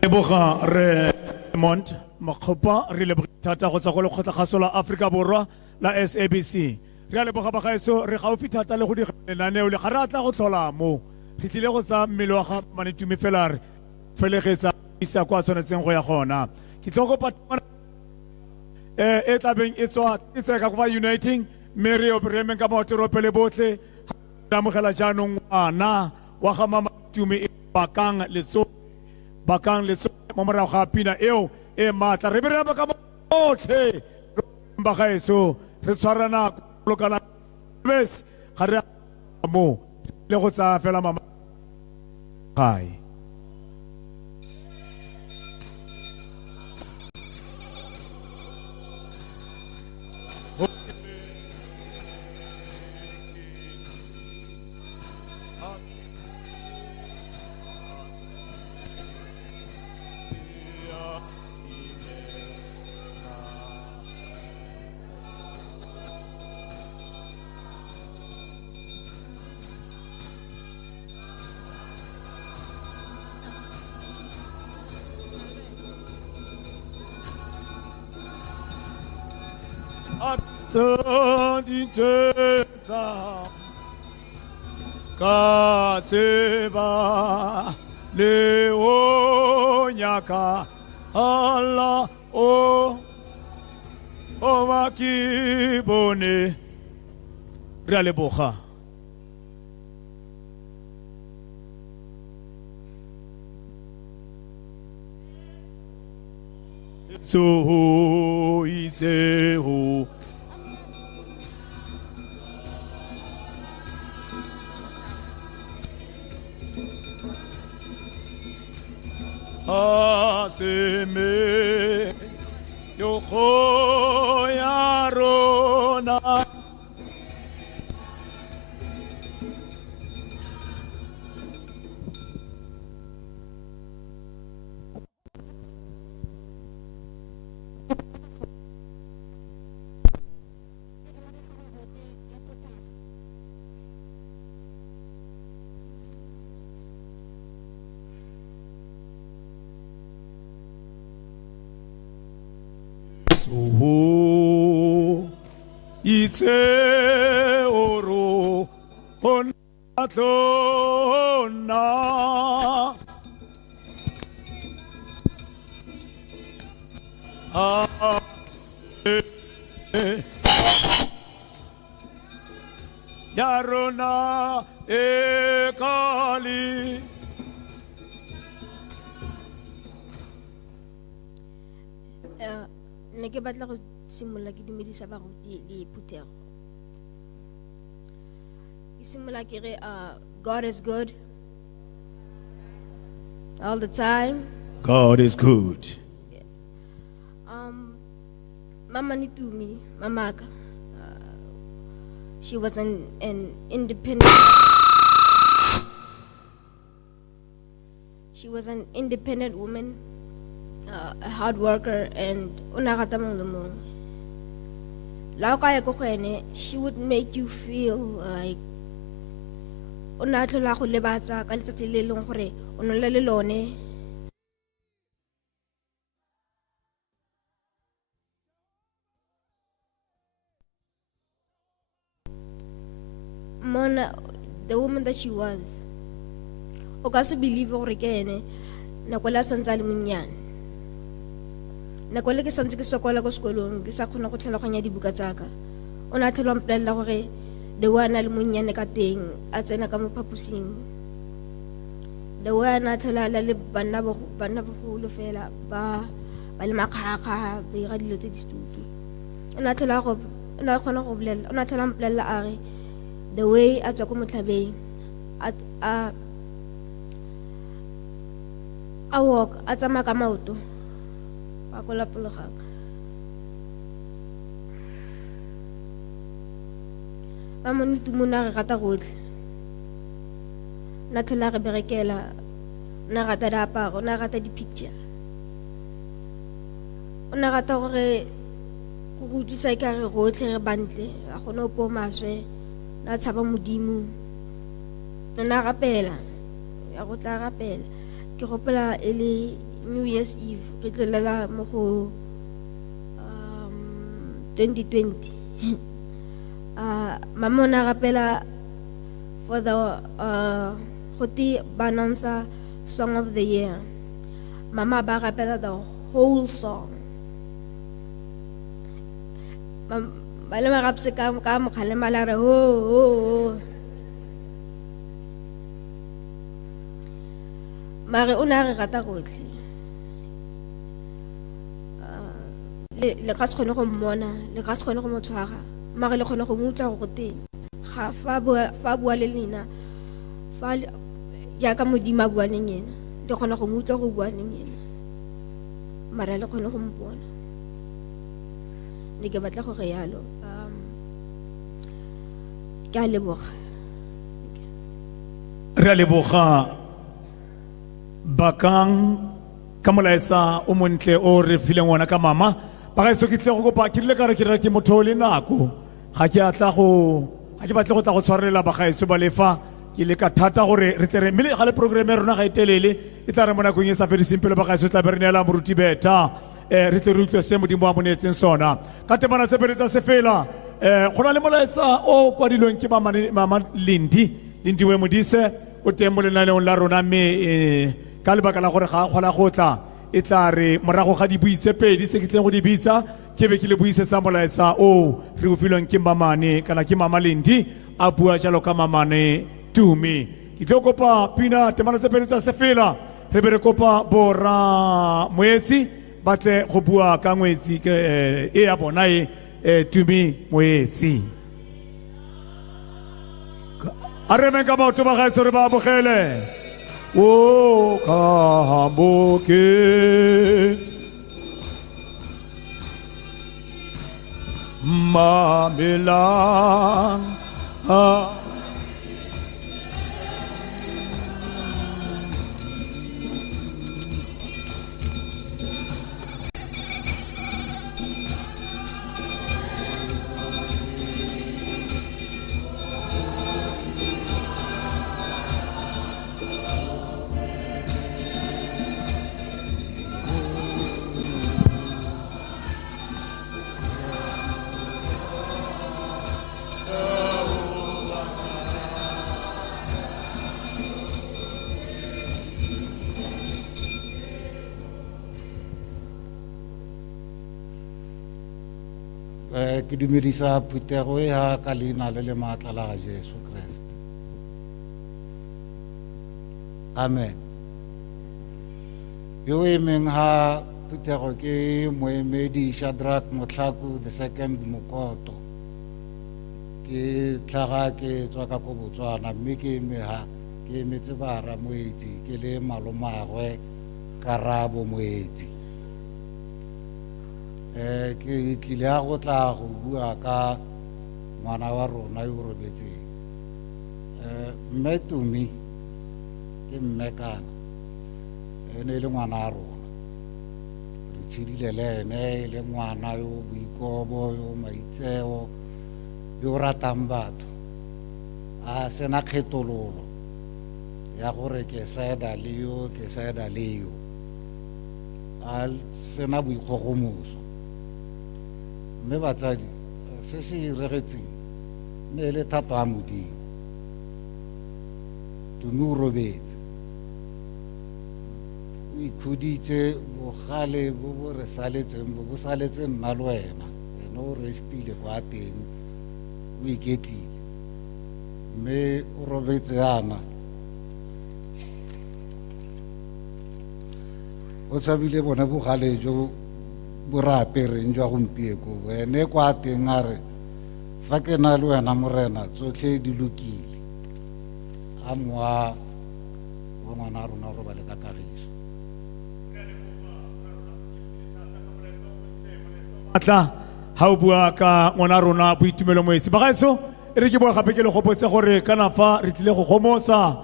Leboga Raymond Makgopa re leboga thata go tswa go lekgotlakgaso la Afrika Borwa la SABC. Re a leboga bagaetso re gaufi thata le go di lenaneo le ga re a tla go tlhola mo. Re tlile go tsa mmele wa ga Manitumi fela re felegetsa isa kwa tshwanetseng go ya gona. Ke tlo go patana e tlabeng e tswa e tseka go uniting Mary Obremeng ka motero pele botle la mogela jaanong ana wa ga Manitumi bakang letso mo morago ga pina eo e matla re be re ba ka botlhe bagaetso re tshwarana go lokana bes ga re mo le go tsa fela mama hai Tsa ka tseba le o nyaka ala o makibone re a leboga. So itse ho aseme yo khoya rona so itse oro on atlona yarona ekali ne ke batla go simolola ke dumedisa baruti le phuthego. Ke simolola ke re God is good all the time. God is good. Mama Nitumi, Mamaka, she was an independent. She was an independent woman, a hard worker, and she would make you feel like Mona, the woman that she was, o ka se believe gore ke ene nako la santse a le monnyane, nako le ke santse ke sokola ko sekolong ke sa kgona go tlhaloganya dibuka tsaka, o ne a tlhola mpolelela gore the way a na le monnyane ka teng a tsena ka mo phaposing, the way a na tlhola le banna bogolo fela ba le makgakga ba ira dilo tse di stutu, o ne a kgona go bolelela, o ne a tlhola mpolelela a re the way a tswa ko motlhabeng a walk a tsamaya ka maoto a ko lapologang, ba mo Nitumona re rata gotlhe, na tlhola re berekela, na rata diaparo, na rata di-picture, o na rata gore go utlwisa ka re gotlhe re bantle a gone o po maswe na tshaba modimo, na rapela ya go tla rapela ke gopola e le New Year's Eve re tlolela mo go 2020 mama na rapela for the goti ba announcer song of the year, mama ba rapela the whole song, ba le magapse ka mokgale malare ho mare o ne a re rata gotlhe, le ka se kgone go mmona, le ka se kgone go mo tshwara, mare le kgone go mo utlwa go teng ga fa bua le lena fa jaaka modimo a bua le yena le kgone go mo utlwa go bua le yena, mare le kgone go mpona, ne ke batla go re yalo ke a leboga. Re a leboga bakang ka molaetsa o montle o re fileng ona ka mama ba gaetso ke tle go kopa ke rile ka re ke re ke motho le nako ga ke batle go tla go tshwarelela ba gaetso ba lefa ke le ka thata gore re tle re mme ga le programme rona ga e telele e tla re mo nakong e sa fediseng pele ba gaetso tla be re neela moruti beta re tle re utlwe se modimo a monetseng sona ka temana tsepeletsa se fela go na le molaetsa o kwadilweng ke mama Lindi we modise o teng mo lenaneong la rona mme ka lebaka la gore ga kgola go tla e tla re morago ga dibuitse pedi tse ke tleng go di bitsa ke be ke le buisetsa molaetsa o re o filweng ke mamane kana ke mama Lindi a bua jalo ka mamane Tumi ke tlo kopa pina temana tse pedi tsa se fela re be re kopa bora moetsi batle go bua ka ngwetsi e ya bona Tumi moetsi a re menka maoto ba gaetso re ba bogele o ka hamboke mamelang ke dumedisa phutego e ha ka leina le le maatla la ga Jesu Kriste. Amen. Yo emeng ha phutego ke moemedi Shadrach Motlhaku the second Mokoto. Ke tlhaga ke tswa ka ko Botswana mme ke eme ha ke ke emetse bara moetsi ke le malomagwe Karabo moetsi. Ke tlile a go tla go bua ka ngwana wa rona yo robetseng. Mme Tumi ke mme kana ene le ngwana wa rona, re tshedile le ene le ngwana yo boikobo yo maitseo yo ratang batho, a sena kgethololo ya gore ke saeda le yo ke saeda le yo, a sena boikgogomoso. Mme batsadi, se se iregetseng ne le thato a Modimo. Tumi o robetse, o ikhuditse bogale bo bo re saletseng bo saletse nna le wena, ene o restile kwa teng o iketlile, mme o robetse yana. O tshabile bone bogale jo bo re apereng jwa gompieko, ene kwa teng a re fa ke na le wena morena tsotlhe di lokile. A moa wa ngwana a rona go ba le ka kagiso. Matla ha o bua ka ngwana rona Boitumelo moetsi. Bagaetso e re ke bua gape ke le gopotse gore kana fa re tlile go gomotsa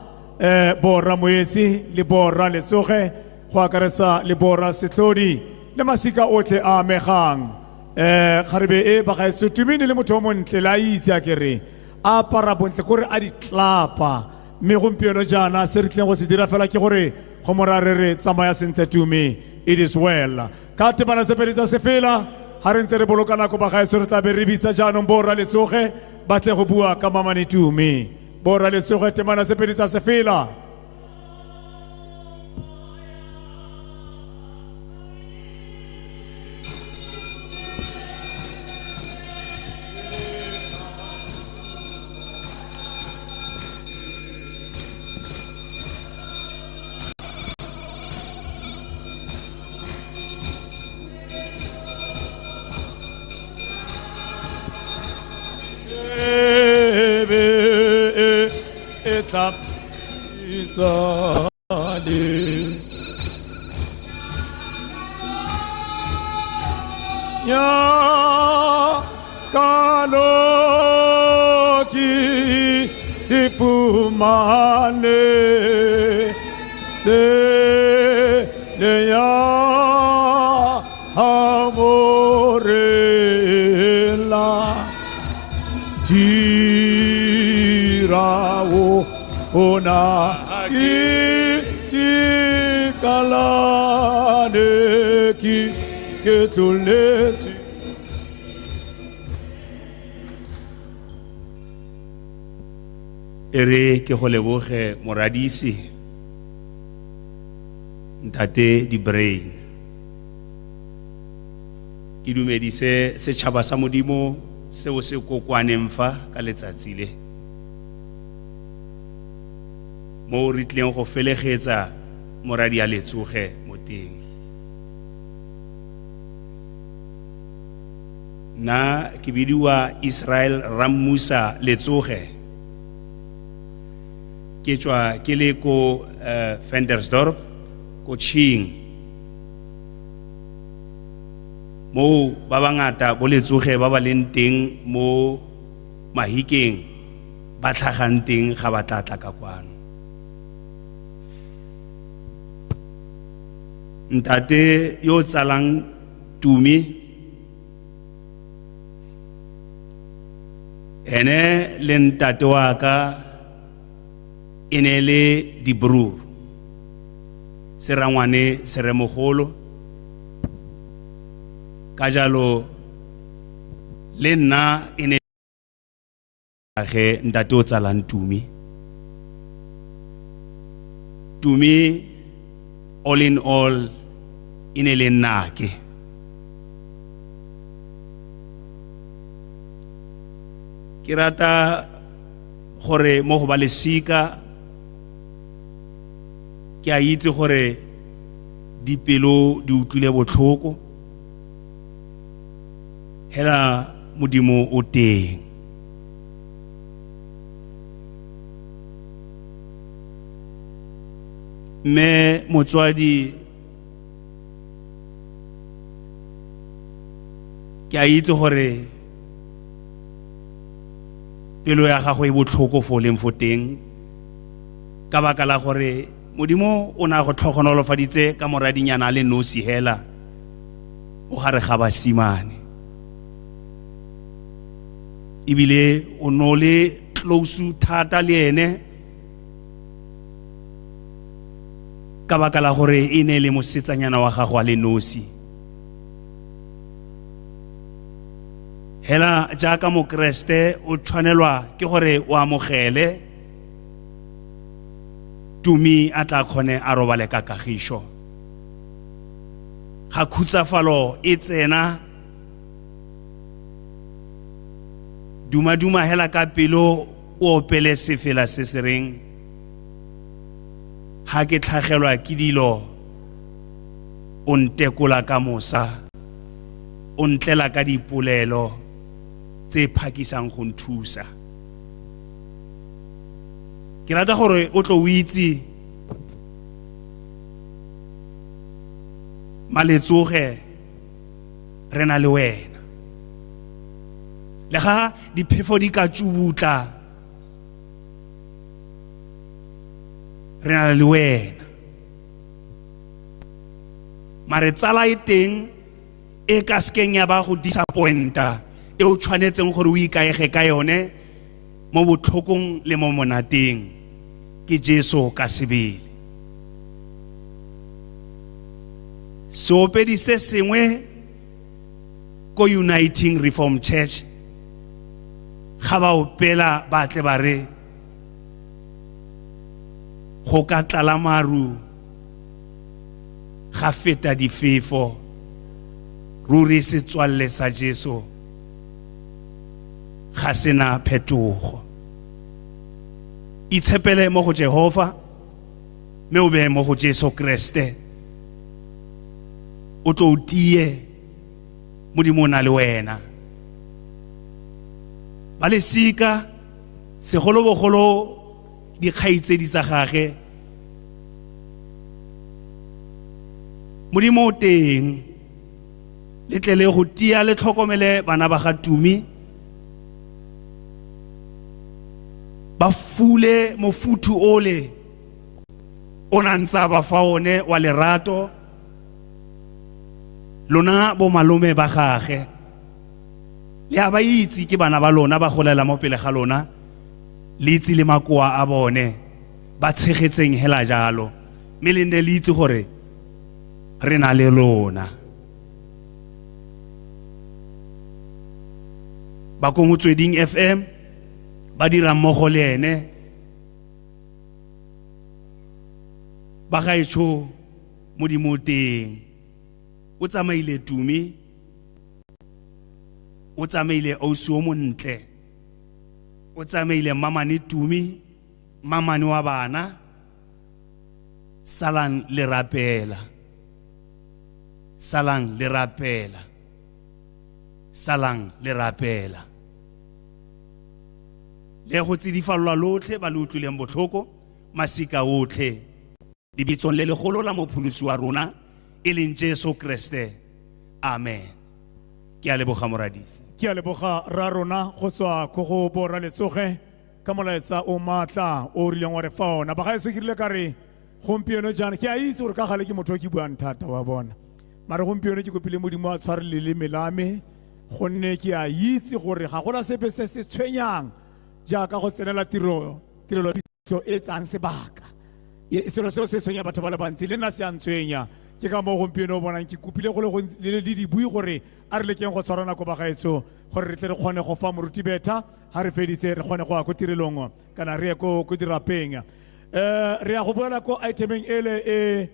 borra moetsi le borra letsoge go akaretsa le borra setlhodi le masika otlhe a amegang. Kgarebe e bagaetso Tumi le motho o montle la itse a kere a apara bontle kore a di tlapa, mme gompieno jaana se re tlileng go se dira fela ke gore go morarere tsamaya sentle Tumi. It is well. Ka temana tse pedi tsa sefela ha re ntse re boloka nako bagaetso re tla be re bitsa jaanong borra letsoge ba tle go bua ka Mamane Tumi. Borra letsoge temana tse pedi tsa sefela. Ya kaloki difumane se le ya amorela tirao ona itikalane ki ketulesi. Ere ke go leboge moradisi Ntate Di-Brain, ke dumedise setšhaba sa Modimo seo se kokwaneng fa ka letsatsi le mo re tlileng go felegetsa moradi a letsoge mo teng. Na ke bidiwa Israel Ramusa Letsoge, ke tswa ke le ko Ventersdorp ko Ching, mo ba bangata bo letsoge ba ba leng teng mo Mahikeng ba tlhagang teng ga ba tla ka kwano. Ntate yo tsalang Tumi ene le ntate wa ka ene le Dibrur, serangwane seremogolo, ka jalo le nna ene ge ntate o tsalang Tumi. Tumi all in all ine le nnake. Ke rata gore mo go ba lesika ke a itse gore dipelo di utlwile botlhoko, hela Modimo o teng. mme motswadi ke a itse gore pelo ya gago e botlhoko fo leng fo teng ka baka la gore modimo o na go tlhogonolofaditse ka moradinyana le nosi hela o gare ga basimane ebile o no le close thata le ene ka baka la gore e ne le mosetsanyana wa gago a le nosi hela jaaka mokreste o tshwanelwa ke gore o amogele Tumi a tla kgone a robale ka kagišo ga khutsafalo e tsena duma hela ka pelo o opele sefela se se reng ha ke tlhagelwa ke dilo o ntekola ka mosa o ntlela ka dipolelo tse phakisang go nthusa ke rata gore o tlo o itse maletsoge re na le wena le ga diphefo di ka tšubutla re na le wena mare tsala e teng e ka skeng ya ba go disappointa e o tshwanetseng gore o ikaege ka yone mo botlhokong le mo monateng ke Jesu ka sebele seopedi se sengwe ko Uniting Reformed Church ga ba opela ba tle ba re go ka tlala maru ga feta difefo ruri se tswalle sa Jesu ga sena phetogo itshepele mo go Jehova me o be mo go Jesu Kriste o tlo tie modimo na le wena ba le sika segolo bogolo dikgaitsedi tsa gage modimo o teng letlele go tia le tlhokomele bana ba ga Tumi ba fule mofuthu ole o nantsa ba fa one wa lerato lona bo malome ba gage le a ba itse ke bana ba lona ba golela mo pele ga lona le itse le makoa a bone ba tshegetseng hela jalo mme le ne le itse gore re na le lona ba ko Motsweding FM ba dira mmogo le ene ba gaetsho modimo teng o tsamaile Tumi o tsamaile ausi o montle o tsamaile mamane Tumi mamane wa bana salang le rapela salang le rapela salang le rapela le go tsidifalwa lotlhe ba le utlwileng botlhoko masika otlhe lebitsong le legolo la mopholosi wa rona e leng Jesu Kriste amen ke a leboga moradisi ke a leboga ra rona go tswa go go bora letsoge ka molaetsa o maatla o rileng wa re fa ona ba ga se kirile ka re gompieno jana ke a itse gore ka gale ke motho ke buang thata wa bona mare gompieno ke kopile modimo a tshware le melame gonne ke a itse gore ga gona sepe se se tshwenyang jaaka go tsenela tirelo e tsang sebaka selo seo se tshwenya batho ba le bantsi le nna se a ntshwenya ke ka mo gompieno o bonang ke kopile go le dibui gore a re lekeng go tshwara nako ba gaetso gore re tle re kgone go fa moruti betha ha re feditse re kgone go ya ko tirelong kana re ye ko dirapeng re ya go boela ko itemeng ele e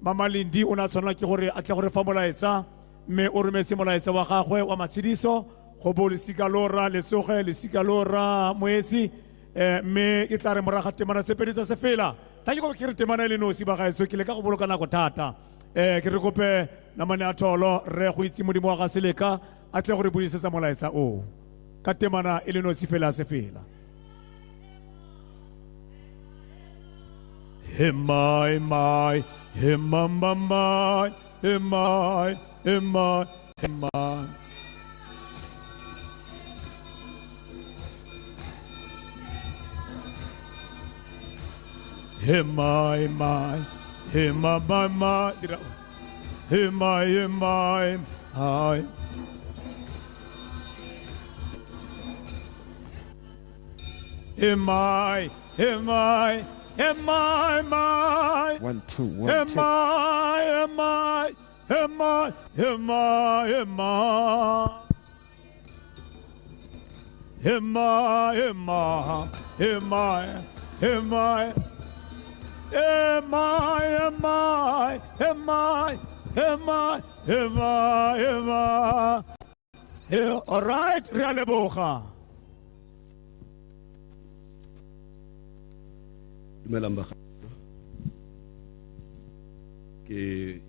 Mama Lindi o na tshwanela ke gore a tle gore fa molaetsa mme o rometse molaetsa wa gagwe wa matshediso go bo lesika lora letsoge lesika lora moetsi mme e tla re moraga temana tse pedi tsa sefela ta ke go ke re temana le nosi ba gaetso ke le ka go boloka nako thata ke re kope namane a tholo re go itse modimo wa ga seleka a tle gore bulisetsa molaetsa o ka temana e le nosi fela sefela my, my, my, my, my, my, my, my. My, my, my, my, my, my, my, my. Am I, my. 1 2 1 2 Am I, all right, re a leboga. Dumelang ba ke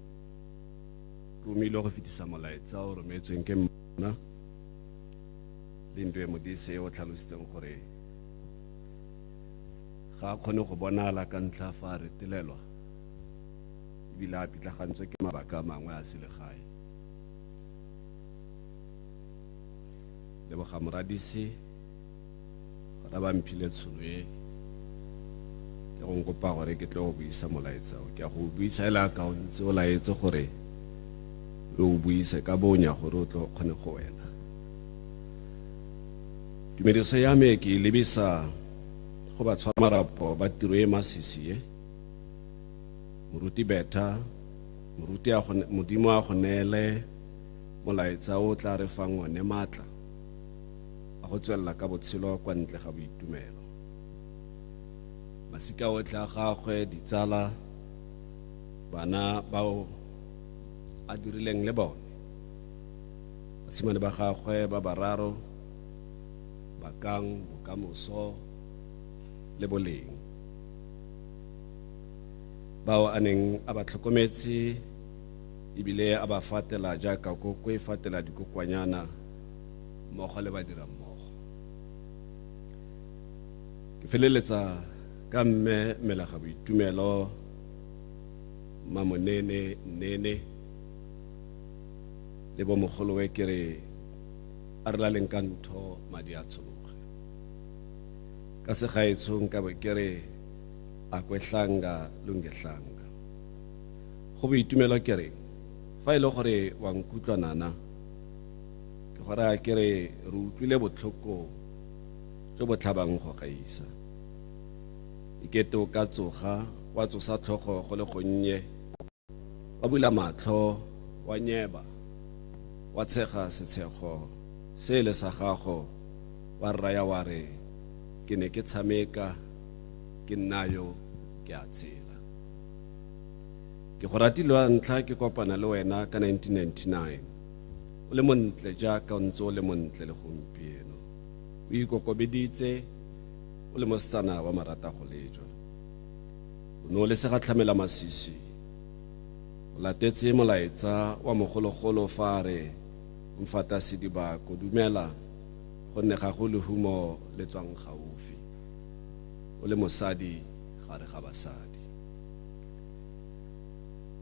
romile go fetisa molaetsa o rometsweng ke mona le ntwe modise o tlhalositseng gore ga a kgone go bonala ka ntlha fa a retelelwa ebile a pitlagantswe ke mabaka a mangwe a selegae. Leboga moradisi gore ba mphile tšhono e ke go nkopa gore ke tle go buisa molaetsa o ke go buisa ela ka o ntse o laetse gore re o buise ka bonya gore o tle kgone go wela. Tumediso ya me ke lebisa go ba tshwara marapo ba tiro e masisi e moruti Beta moruti a modimo a go neele molaetsa o tla re fang one matla a go tswella ka botshelo kwa ntle ga boitumelo. Masika otlhe a gagwe ditsala bana bao a dirileng le bone basimane ba gagwe ba bararo bakang bokamoso le boleng bao a neng a ba tlhokometse ebile a ba fatela jaaka koko e fatela dikokwanyana mmogo le badira mmogo. Ke feleletsa ka mme Melaga Boitumelo Mamonene Nene le bo mogolo we kere a re laleng ka ntho madi a tshologe ka segaetsong ka bo kere a kwehlanga lungehlanga go Boitumelo kere fa ile gore wa nkutlwa nana ke gore a kere re utlwile botlhoko jo bo tlhabang go gaisa ikete o ka tsoga wa tsosa tlhogo go le gonnye wa bula matlho wa nyeba wa tshega setshego se le sa gago wa raya wa re ke ne ke tshameka ke nnayo ke a tshela. Ke go ratile wa ntlha ke kopana le wena ka 1999 o le montle jaaka o ntse o le montle le gompieno o ikokobeditse o le mosetsana wa marata go lejwa o no le se gatlamela masisi o latetse molaetsa wa mogologolo fa re mfata sediba go dumela gonne ga go lehumo le tswang gaufi o le mosadi gare ga basadi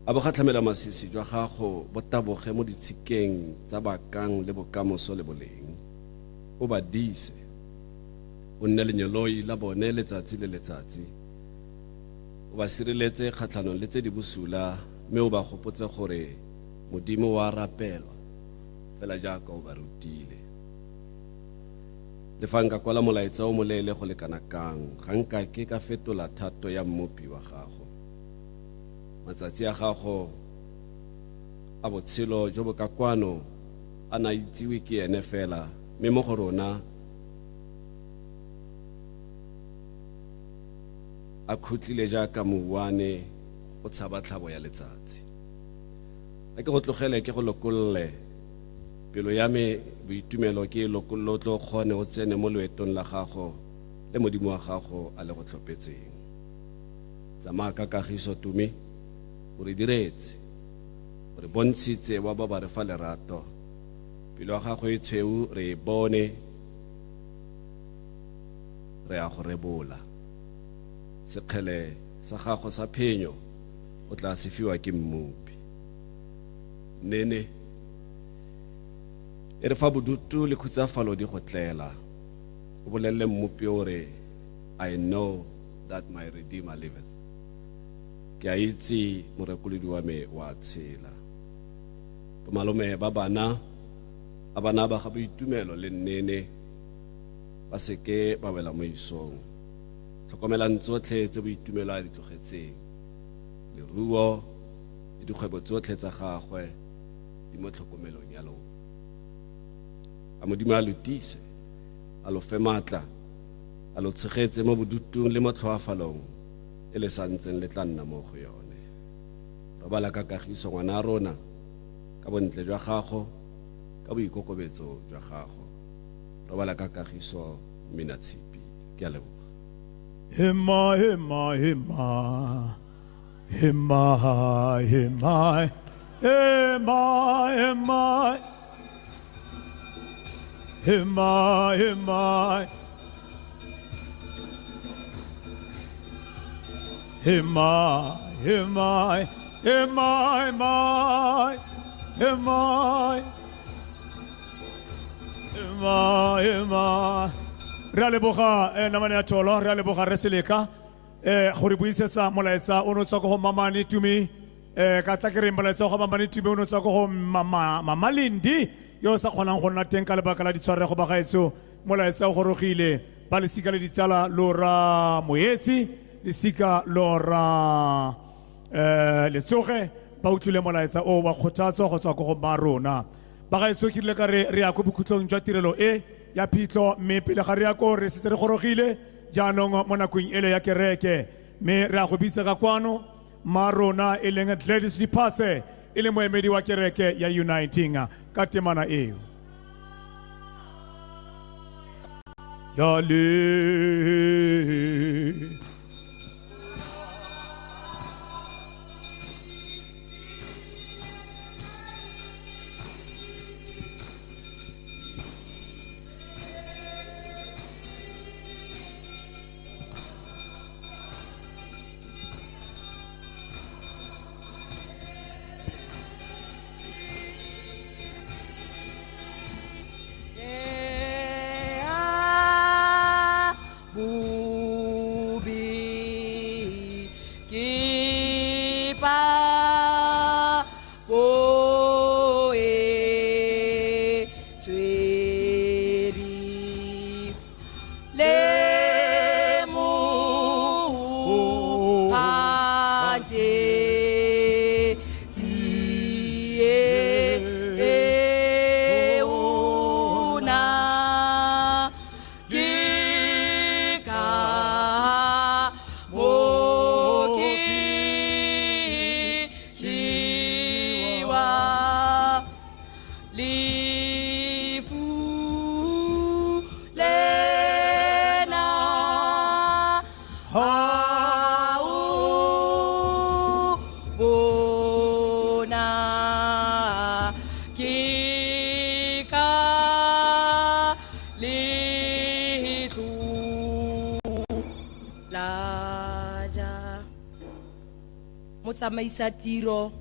a bo gatlamela masisi jwa gago bo taboge mo ditshikeng tsa bakang le bokamoso le boleng o ba dise o nne lenyoloi la bone letsatsi le letsatsi o ba sireletse kgatlhanong le tse di bosula mme o ba gopotse gore modimo wa rapelwa fela jaaka o ba rutile. Le fa nka kwala molaetsa o moleele go lekana kang ga nka ke ka fetola thato ya mmopi wa gago matsatsi a gago a botshelo jo bo ka kwano a na itsiwe ke ene fela mme mo go rona a khutlile jaaka mouwane o tshaba tlhabo ya letsatsi. A ke go tlogele ke go lokolle pelo ya me Boitumelo ke lokollo tlo kgone o tsene mo loetong la gago le modimo wa gago a le go tlhopetseng. Tsamaya ka kagiso Tumi o re diretse o re bontshitse wa ba re fa lerato pelo ya gago e tshweu re bone re a go rebola sekgele sa gago sa phenyo o tla se fiwa ke mmupi. Nene e re fa bodutu le khutsafalo di go tlela o bolelle mmupi ore I know that my Redeemer liveth. Ke a itse morekoledi wa me wa tshela. Malome ba bana a bana ba ga boitumelo le nnene ba seke ba wela mo isong. Tlhokomelang tsotlhe tse boitumelo a di tlogetseng. Leruo le dikgwebo tsotlhe tsa gagwe di mo tlhokomelong ya lona. A Modimo a lo tiise, a lo fe maatla, a lo tshegetse mo bodutong le mo tlhoafalong e le santseng le tla nna mo go yone. Robala ka kagiso ngwana a rona ka bontle jwa gago, ka boikokobetso jwa gago. Robala ka kagiso Mmina Tshipi. Ke a leboga. Hema, hema, hema. Hema, hema. Hema, hema. Hema, hema. Hema, hema. Hema, hema. Hema. Hema, hema. Re a leboga namane ya tolo, re a leboga re seleka gore buisetsa molaetsa o no tswa go Mamane Tumi ka tla ke re molaetsa go Mamane Tumi o no tswa go Mama Lindi yo sa kgonang go nna teng ka lebaka la ditshwarego ba gaetso. Molaetsa o gorogile ba lesika le ditsala Lora Moyetsi lesika Lora letsoge ba utlwile molaetsa o wa kgothatso go tswa go Marona ba gaetso ke ile ka re ya go bokhutlong jwa tirelo ya phitlho mme pele ga re ya ko re se re gorogile jaanong mo nakong ele ya kereke mme re a go bitsa ka kwano Marona e leng Gladys Diphatse e le moemedi wa kereke ya Uniting ka temana eo yale Motsamaisa tiro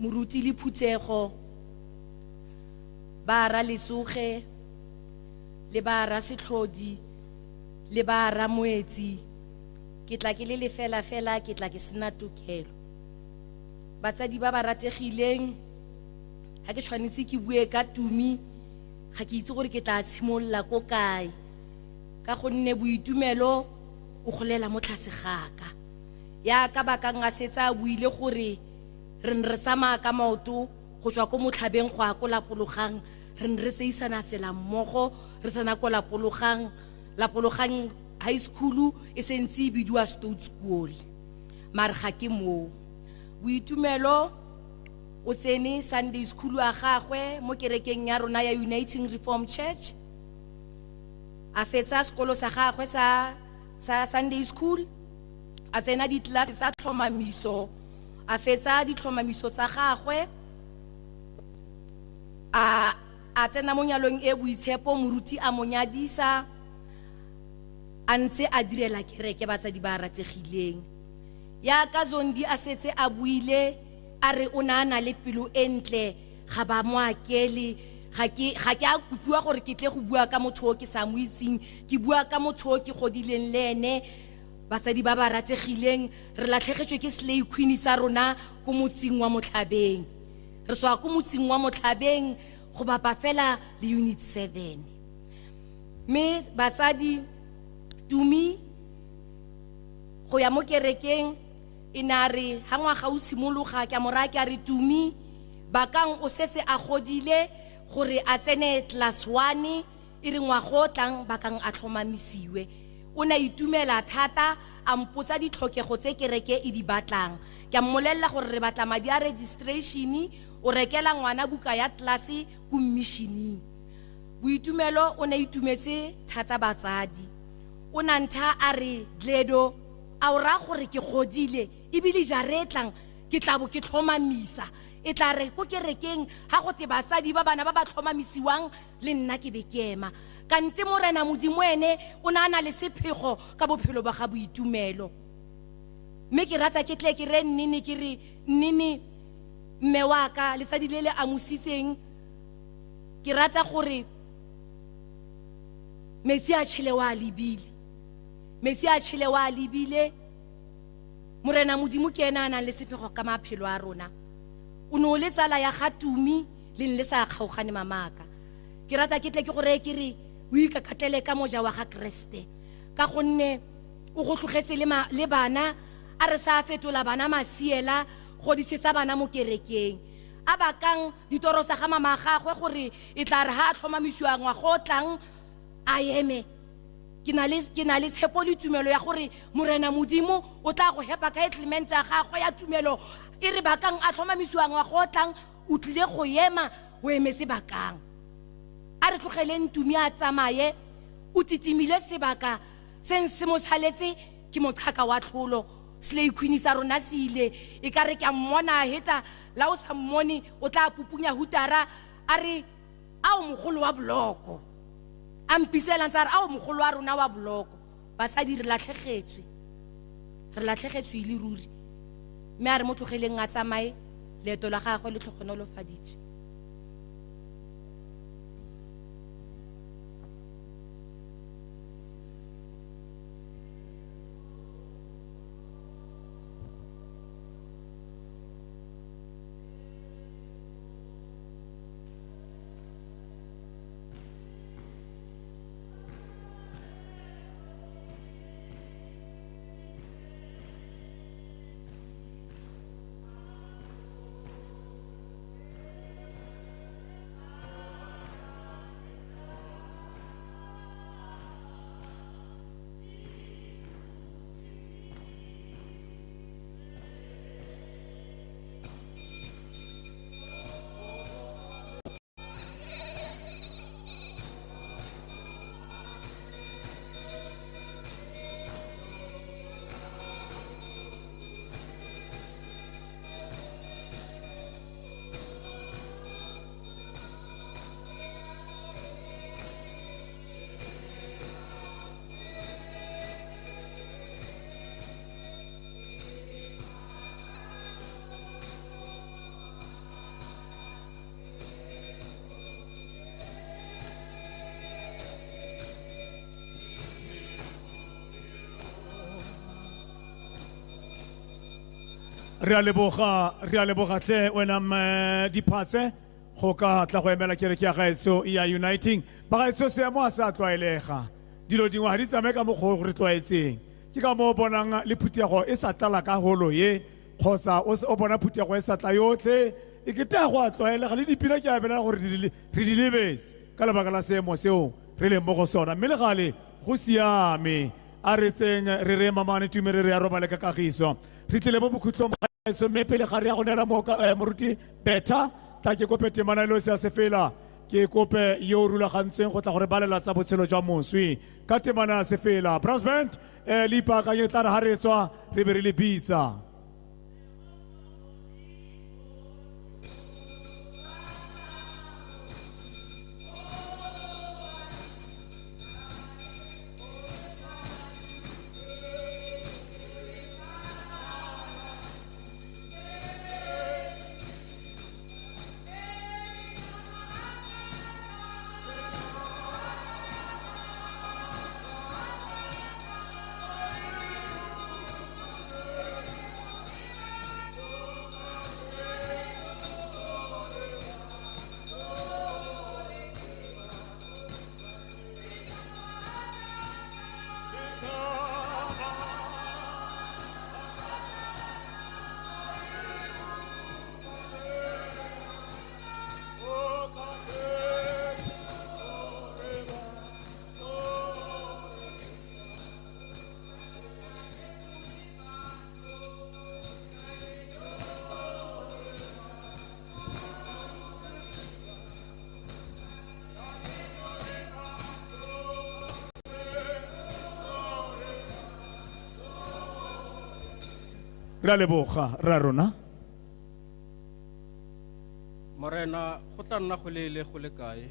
moruti le phutsego ba ra letsoge le ba ra setlhodi le ba ra moetsi ke tla ke le lefela fela ke tla ke sena tokelo batsadi ba ba rategileng ha ke tshwanetse ke bue ka Tumi ga ke itse gore ke tla tshimolla ko kae ka gonne boitumelo o golela mo tlase gaka ya ka baka nga setsa buile gore re re sama ka maoto go tswa ko motlhabeng go a ko lapologang re re se isana sela mmogo re tsana ko lapologang high school e sentse bidiwa Stout School mara ga ke mo boitumelo o tsene Sunday school a gagwe mo kerekeng ya rona ya Uniting Reformed Church a fetsa sekolo sa gagwe sa Sunday school a tsena ditlase tsa tlhomamiso a fetsa ditlhomamiso tsa gagwe a tsena mo nyalong e boitshepo moruti a monyadisa a ntse a direla kereke batsadi ba rategileng ya ka Zondi a setse a buile a re o naana le pelo e ntle ga ba moakele ga ke a kopiwa gore ke tle go bua ka motho o ke sa mo itseng ke bua ka motho o ke godileng le ene basadi ba ba rategileng re latlhegetswe ke slay queen sa rona ko motsing wa Motlhabeng re tswa ko motsing wa Motlhabeng go bapa fela le unit 7 me basadi Tumi go ya mo kerekeng inare ha ngwaga o simologa ke mora ke re Tumi bakang o sese a godile gore a tsene class 1 e re ngwago tlang bakang a tlhomamisiwe o na itumela thata a mpotsa ditlhokego tse kereke e di batlang ke mmolella gore re batla madi a registration o rekela ngwana buka ya klase go missioning boitumelo o na itumetse thata batsadi o na ntha a re Gledo a o ra gore ke godile ebile jaretlang ke tla bo ke tlhomamisa e tla re go kerekeng ha go te basadi ba bana ba ba tlhomamisiwang le nna ke be ke ema kante morena modimo ene o naana le sephego ka bophelo ba ga boitumelo mme ke rata ke tle ke re nnini ke re nnini mme wa ka lesadi le le amositseng ke rata gore metsi a tshele wa lebile metsi a tshele wa lebile morena modimo ke ena a nang le sephego ka maphelo a rona o no le tsala ya ga Tumi le le sa kgaogane mamaka ke rata ke tle ke gore ke re o ikakatlele ka moja wa ga Kriste ka gonne o go tlogetse le bana a re sa fetola bana masiela go disetsa bana mo kerekeng a bakang ditoro sa ga mama gagwe gore e tla re ha a tlhomamisiwa ngwago tlang a eme ke na le tshepo le tumelo ya gore morena modimo o tla go hepa ka element ya gagwe ya tumelo e re bakang a tlhomamisiwa ngwago tlang o tlile go ema o emetse bakang a re tlogeleng Tumi a tsamaye o titimile sebaka se mo tsaletse ke motlhaka wa tlholo slay queen sa rona se ile e ka re ke a mmona heta la o sa mmone o tla pupunya hutara a re a o mogolo wa bloko a mpisela ntse a re a o mogolo wa rona wa bloko basadi re latlhegetswe ile ruri mme a re mo tlogeleng a tsamaye leeto la gagwe le tlhogonolofaditswe re a leboga tle wena diphatse go ka tla go emela kereke ya gaetso ya uniting ba gaetso seemo a sa tlwaelega dilo dingwe ga di tsamaye ka mokgwa re tlwaetseng ke ka moo bonang le phutiego e sa tlala ka holo ye kgotsa o bona phutiego e sa tla yotlhe e kete go a tlwaelega le dipina ke a belela gore re di lebetse ka lebaka la seemo seo re leng mo go sona mme le gale go siame a re tseng re re mamane Tumi re ya robale ka kagiso re tlile mo bokhutlong so mme pele ga re ya go nela moruti beta tla ke kope temana lo se fela ke kope yo rulagantseng go tla gore balela tsa botshelo jwa moswi ka temana se fela brass band le ipakanye tla re ha re tswa re be re le bitsa Re a leboga ra rona. Morena go tla nna go leele go le kae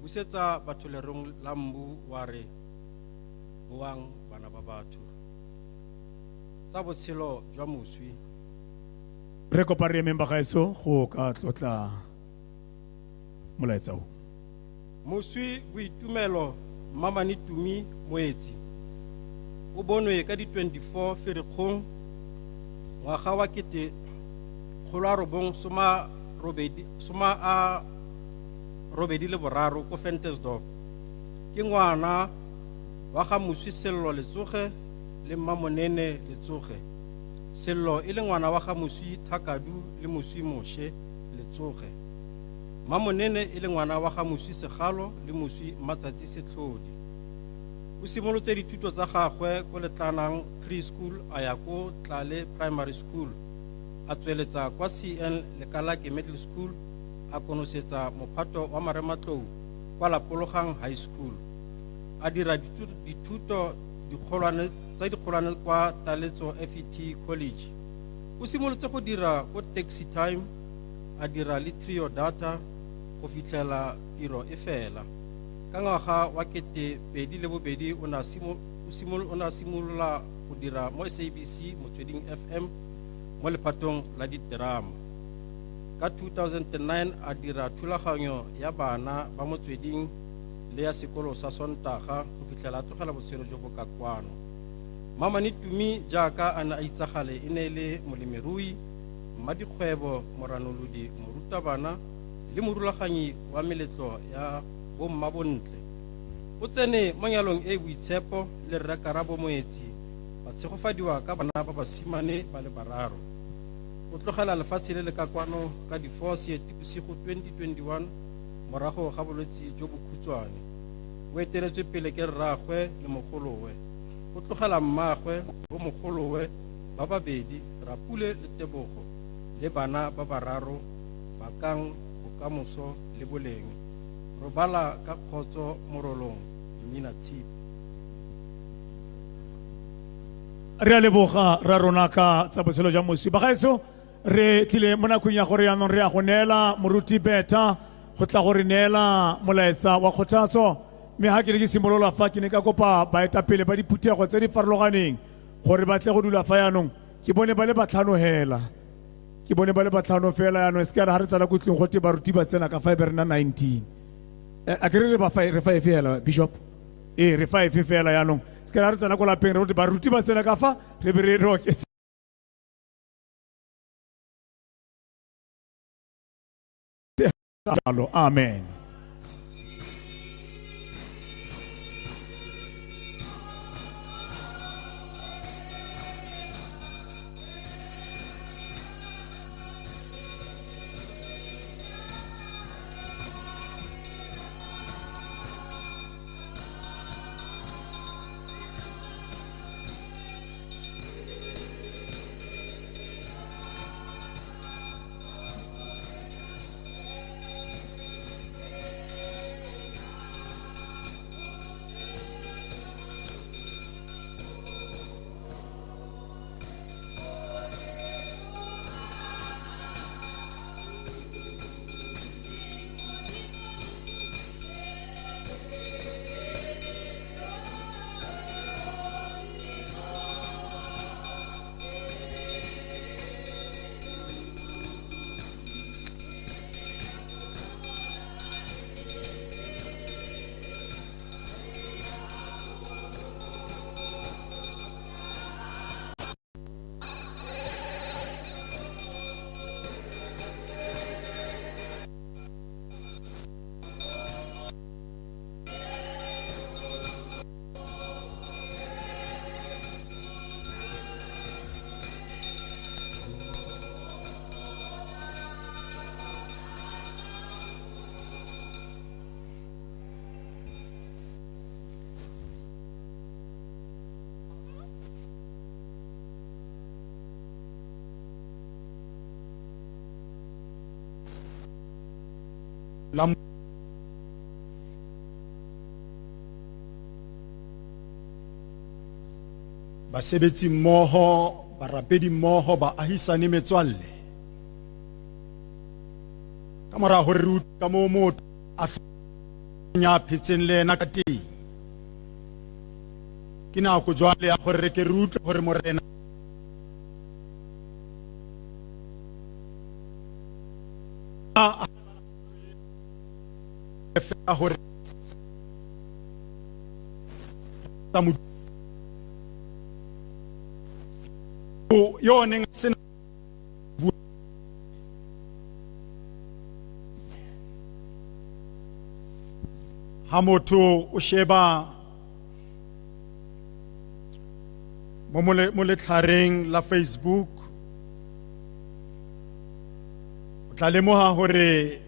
busetsa batho lerong la mbu wa re boang bana ba batho tsa botshelo jwa moswi Re kopa re emeng bagaetso go ka tlotla molaetsa o. moswi boitumelo Mamani Tumi Moetsi o bonwe ka di 24 Ferikgong ngwaga wa kete kgolo a robong soma a robedi le boraro ko Ventersdorp ke ngwana wa ga moswi Sello Letsoge le Mmamonene Letsoge Sello e le ngwana wa ga moswi Thakadu le moswi Moshe Letsoge Mmamonene e le ngwana wa ga moswi Segalo le moswi Matsatsi Setlhodi o simolotse dithuto tsa gagwe ko Letlanang Preschool a ya ko Tlale Primary School a tsweletsa kwa CN Lekalake Middle School a konosetsa mophato wa Marematlou kwa Lapologang High School a dira dithuto dikgolwane kwa Taletso FET College o simolotse go dira ko Taxi Time a dira le Trio Data go fitlhela tiro e fela ka ngwaga wa kete 2002 o na simolola go dira mo SABC Motsweding FM mo lephatong la diterama ka 2009 a dira thulaganyo ya bana ba Motsweding le ya sekolo sa Sontaga go fitlhela tlogela botshelo jo bo ka kwano Mamani Tumi jaaka a na itsagale e ne le molemirui mmadikgwebo moranolodi morutabana le morulaganyi wa meletlo ya bommabontle o tsene mo nyalong e boitshepo le Rrakarabo Moetsi ba tshegofadiwa ka bana ba basimane ba le bararo o tlogela lefatshe le le ka kwano ka di 4 Seetebosigo 2021 morago ga bolwetse jo bo khutshwane o eteletswe pele ke rraagwe le mogolowe o tlogela mmaagwe bo mogolowe ba babedi Rapule le Tebogo le bana ba bararo ba kang bokamoso le boleng robala ka kgotso morolong Mmina Tshipi Re a leboga ra rona ka tsa botshelo jwa moswi bagaetso re tlile mo nakong ya gore yaanong re ya go neela moruti Beta go tla gore neela molaetsa wa kgothatso mme ha ke re ke simolola fa ke ne ka kopa baetapele ba diphuthego tse di farologaneng gore ba tle go dula fa yaanong ke bone ba le batlhano hela ke bone ba le batlhano fela yaanong se ka re ha re tsala ko tlong gote baruti ba tsena ka 5 re na 19 a ke re ba 5 fela Bishop re 5 fela yaanong se ka re tsena ko lapeng re baruti ba tsena ka fa re be re oketse amen. basebetsi mmoho barapedi mmoho baahisane metswalle ka mora hore re utlwe ka moo motho a nya phetseng le ena ka teng ke nako jwale ya gore re ke re utlwe gore morena a hore yone sena ha motho o sheba mo letlhareng la Facebook o tla lemoha hore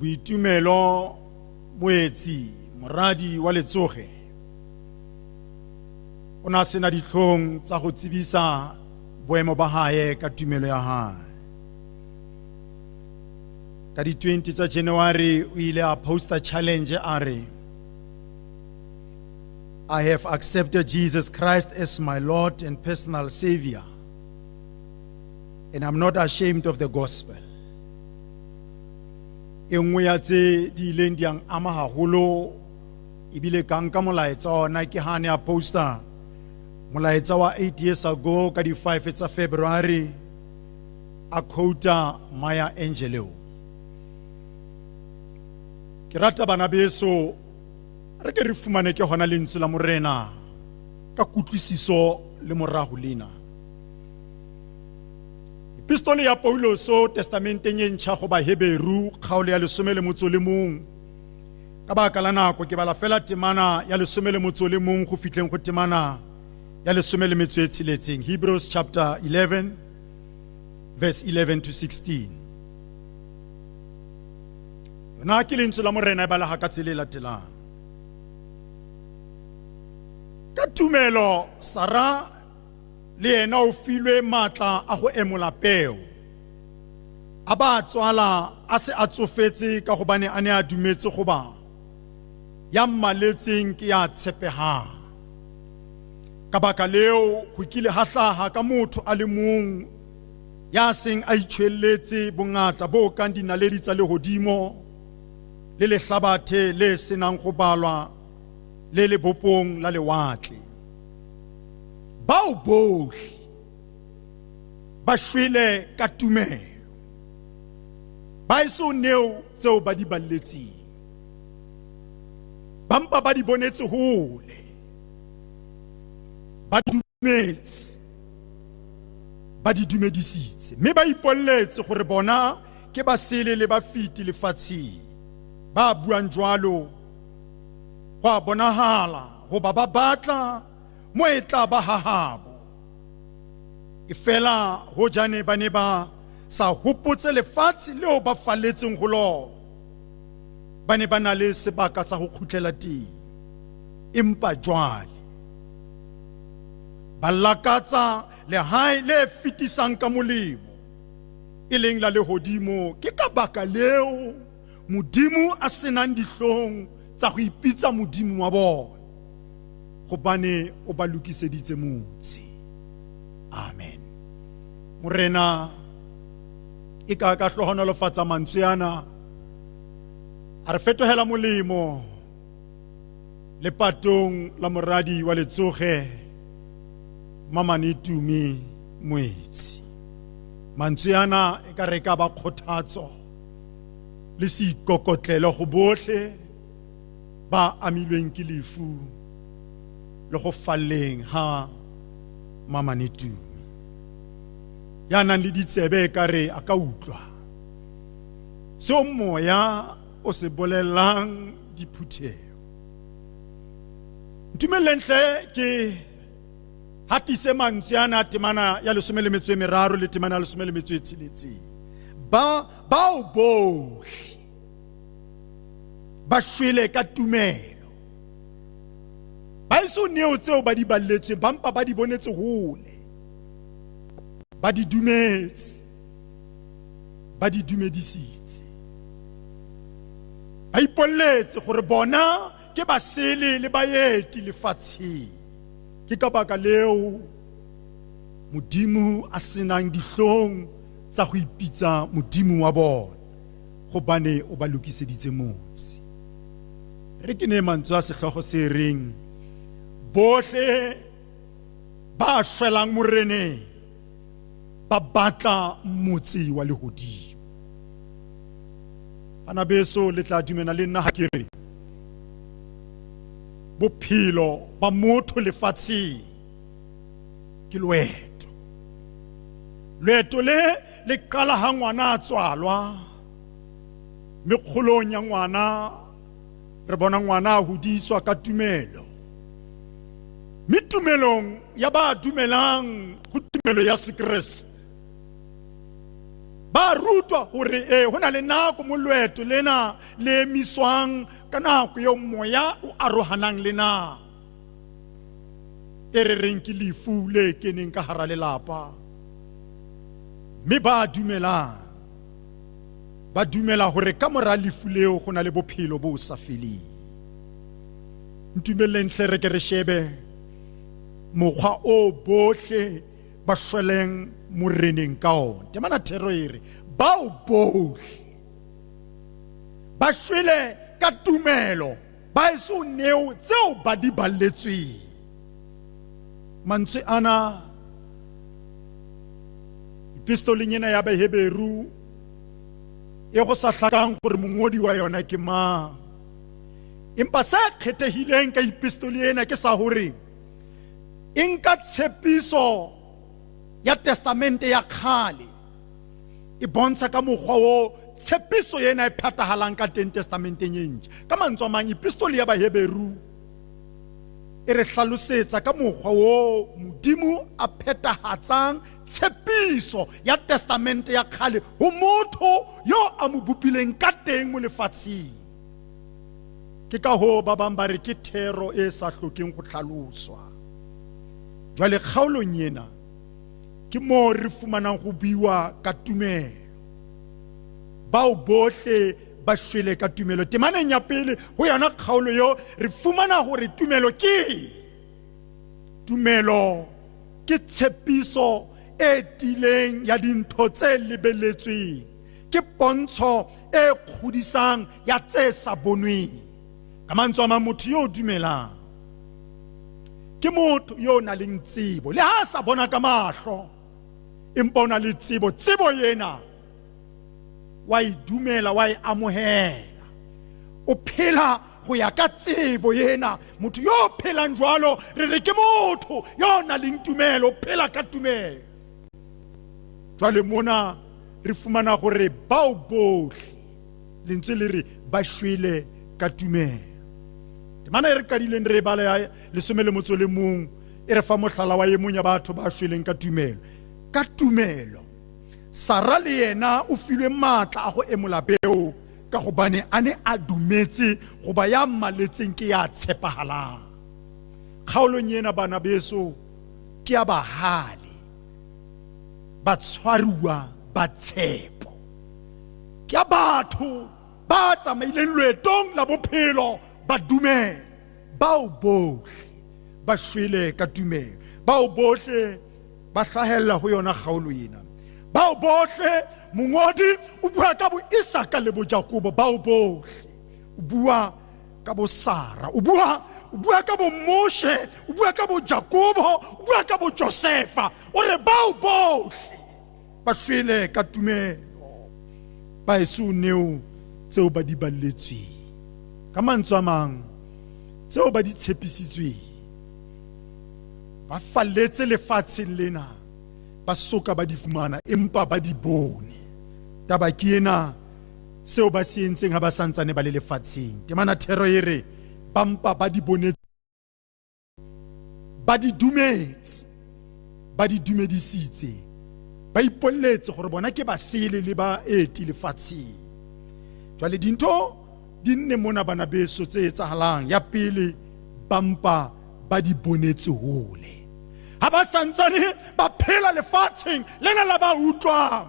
Boitumelo Moetsi moradi wa Letsoge o na sena ditlhong tsa go tsebisa boemo ba hae ka tumelo ya hae ka di 20 tsa January o ile a posta challenge a re I have accepted Jesus Christ as my Lord and personal Savior, and I'm not ashamed of the gospel. E nngwe ya tse di ileng di ang ama haholo ebile ka nka molaetsa ona ke hane a poster molaetsa wa 8 years ago ka di 5 tsa February a quota Maya Angelou. Ke rata bana beso re ke re fumane ke hona lentswe la morena ka kutlwisiso le morago lena. Epistole ya Pauloso testamenteng e ntšha go Baheberu kgaolo ya 11 ka baka la nako ke bala fela temana ya 11 go fitleng go temana ya 16. Hebrews chapter 11 verse 11 to 16. Yona ke lentswe la morena e bala ga ka tsele latelang. Ka tumelo Sara le ena o filwe matla a go emola peo a ba tswala a se a tsofetse ka gobane a ne a dumetse go ba ya mmaletseng ke ya tshepehang ka baka leo go kile ha hlaha ka motho a le mong ya seng a itshwelletse bongata bo kang dinaledi tsa lehodimo le lehlabathe le senang go balwa le le bopong la lewatle bao bohle ba shwele ka tumelo ba iso neo tseo ba di balletseng bampa ba di bonetse hole ba dumetse ba di dumedisitse mme ba ipolletse gore bona ke ba sele le ba fiti lefatsheng ba buang jwalo go a bonahala go ba batla mo e tla ba hahabo e fela ho jane ba ne ba sa hopotse lefatshe leo ba falletseng go lona ba ne ba na le sebaka sa go khutlela teng empa jwale ba lakatsa lehae le fitisang ka molemo e leng la lehodimo ke ka baka leo modimo a senang dihlong tsa go ipitsa modimo wa bona gobane o ba lokiseditse motse. Amen. Morena e ka hlohonolofatsa mantswe ana a re fetohela molemo le patong la moradi wa Letsoge Mamane Tumi Moetsi. Mantswe ana e ka re ka ba kgothatso le seikokotlelo go bohle ba amilweng ke lefu le go falleng ha Mamane Tumi ya nang le ditsebe ka re a ka utlwa so moya o se bolelang diphuthego. Ntumelentle ke hatise mantswe ana temana ya 13 le temana ya 16 bao bohle ba shwele ka tumelo ba iso neo tseo ba di balletseng bampa ba di bonetse hole ba di dumetse ba di dumedisitse ba ipolletse gore bona ke basele le baeti lefatsheng ke ka baka leo modimo a senang dihlong tsa go ipitsa modimo wa bona gobane o ba lokiseditse motse. Re ke ne mantswe a sehlogo se reng bohle ba shwelang moreneng ba batla motse wa lehodimo. Bana beso le tla dumela le nna ha ke re bophelo ba motho lefatsheng ke loeto. Loeto le qala ha ngwana a tswalwa, mekgolong ya ngwana re bona ngwana a hodiswa ka tumelo. Mme tumelong ya ba dumelang ho tumelo ya Sekreste ba rutwa hore ho na le nako mo loeto lena le emiswang ka nako eo moya o arohanang le na e re reng ke lefu le keneng ka hara lelapa. Mme ba dumela hore ka mora lefu leo go na le bophelo bo sa feleng. Ntumeleng hle re ke re shebe mokgwa o bohle ba shweleng moreneng ka ona. Temana thero ere bao bohle ba shwele ka tumelo ba eso neo tseo ba di balletsweng. Mantswe ana epistoleng ena ya Baheberu e go sa hlakang gore mongodi wa yona ke mang, empa sa kgethehileng ka epistole ena ke sa hore e nka tshepiso ya testamente ya kgale e bontsha ka mokgwa o tshepiso ena e phatahalang ka teng testamenteng e ntjha. Ka mantswe a mang epistole ya Baheberu e re hlalosetsa ka mokgwa o modimo a phethahatsang tshepiso ya testamente ya kgale ho motho yo a mo bopileng ka teng mo lefatsheng. Ke ka ho ba bang ba re ke thero e sa hlokeng go hlaloswa. Jwale kgaolong ena ke mo re fumanang go buiwa ka tumelo. Bao bohle ba shwele ka tumelo. Temaneng ya pele ho yona kgaolo yo re fumana hore tumelo ke tshepiso e tileng ya dintho tse lebelletsweng, ke pontsho e kgodisang ya tse sa bonweng. Ka mantswe a mang motho yo dumelang ke motho yo na leng tsebo le ha sa bona ka mahlo, empa o na le tsebo yena wa e dumela, wa e amohela, o phela go ya ka tsebo yena. Motho yo phelang jwalo re re ke motho yo na leng tumelo, phela ka tumelo. Jwale mona re fumana gore bao bohle lentswe le re ba shwele ka tumelo. Temana e re kadileng re bala ya 11 e re fa mohlala wa emong ya batho ba shweleng ka tumelo. Ka tumelo Sara le yena o filwe matla a go emola peo ka gobane a ne a dumetse goba ya mmaletseng ke ya tshepahalang. Kgaolong ena bana beso ke ya bahale ba tshwaruwa ba tshepo, ke ya batho ba tsamaileng loetong la bophelo ba dumela. Bao bohle ba shwele ka tumelo, bao bohle ba hlahella ho yona kgaolo ena. Bao bohle mongodi o bua ka bo Isaka le bo Jakobo. Bao bohle o bua ka bo Sara, o bua ka bo Moshe, o bua ka bo Jakobo, o bua ka bo Josefa. O re bao bohle ba shwele ka tumelo, ba eso neo tseo ba di balletsweng. Ka mantswe a mang tseo ba di tshepisitsweng ba falletse lefatsheng lena, ba soka ba di fumana empa ba di bone. Taba ke ena seo ba se entseng ha ba santsane ba le lefatsheng. Temana thero e re bampa ba di bonetse, ba di dumetse, ba di dumedisitse, ba ipolletse gore bona ke ba sele le ba eti lefatsheng. Jwale dintho di nne mona bana beso tse etsahalang. Ya pele, bampa ba di bonetse hole, ha ba santsane ba phela lefatsheng lena la ba utlwang,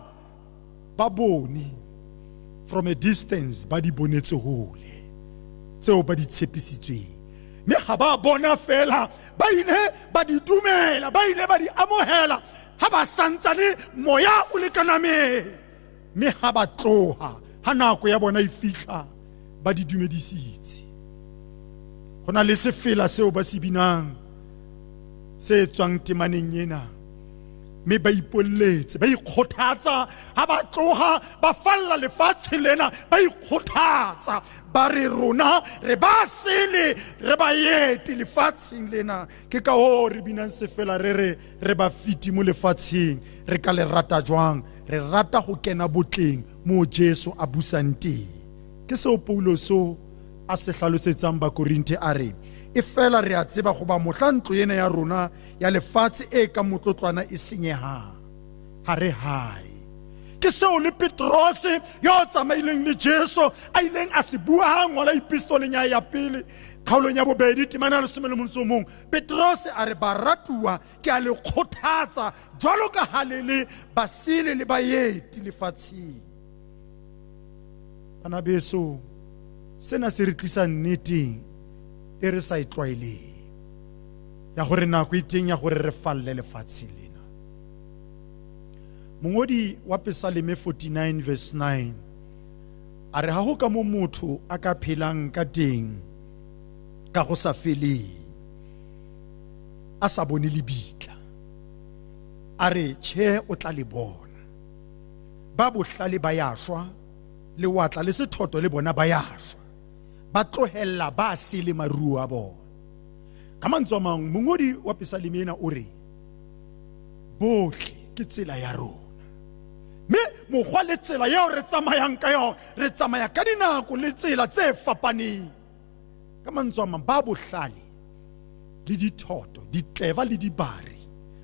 ba bone from a distance, ba di bonetse hole tseo ba di tshepisitsweng. Mme ha ba bona fela, ba ile ba di dumela, ba ile ba di amohela ha ba santsane moya o le kanameng, mme ha ba tloha ha nako ya bona e fihla ba di dumedisitse. Go na le sefela seo ba se binang se tswang temaneng ena, mme ba ipolletse ba ikgothatsa ha ba tloga ba falla lefatshe lena, ba ikgothatsa ba re rona re ba sele re ba yete lefatsheng lena. Ke ka hoo re binang sefela re ba fiti mo lefatsheng, re ka le rata jwang, re rata go kena botleng mo Jesu a busang teng. Ke seo Pauloso a se hlalosetsang ba Korinte a re, e fela re a tseba go ba mohla ntlo ena ya rona ya lefatshe e ka motlotlwana e senyehang, ha re hae. Ke seo le Petrose yo tsamaileng le Jesu a ileng a se bua ngola epistoleng ya pele kgaolong ya 2 temana le 11. Petrose a re baratuwa ke a le kgothatsa jwalo ka halele basile le baeti lefatsheng. Bana beso, sena se re tlisa nneteng e re sa itlwaeleng ya gore nako e teng ya gore re falle lefatshe lena. Mongodi wa Psalm 49 verse 9 a re ha ho ka mo motho a ka phelang ka teng ka go sa feleng, a sa bone lebitla, a re tjhe o tla le bona. Ba bohlale ba ya shwa, le watla le sethoto le bona ba ya shwa, ba tlohella ba sele maruo a bona. Ka mantswe a mang, mongodi wa Psalm ena o re bohle ke tsela ya rona, mme mokgwa le tsela yeo re tsamayang ka yona, re tsamaya ka dinako le tsela tse fapaneng. Ka mantswe a mang, ba bohlale le dithoto, ditleva le dibari,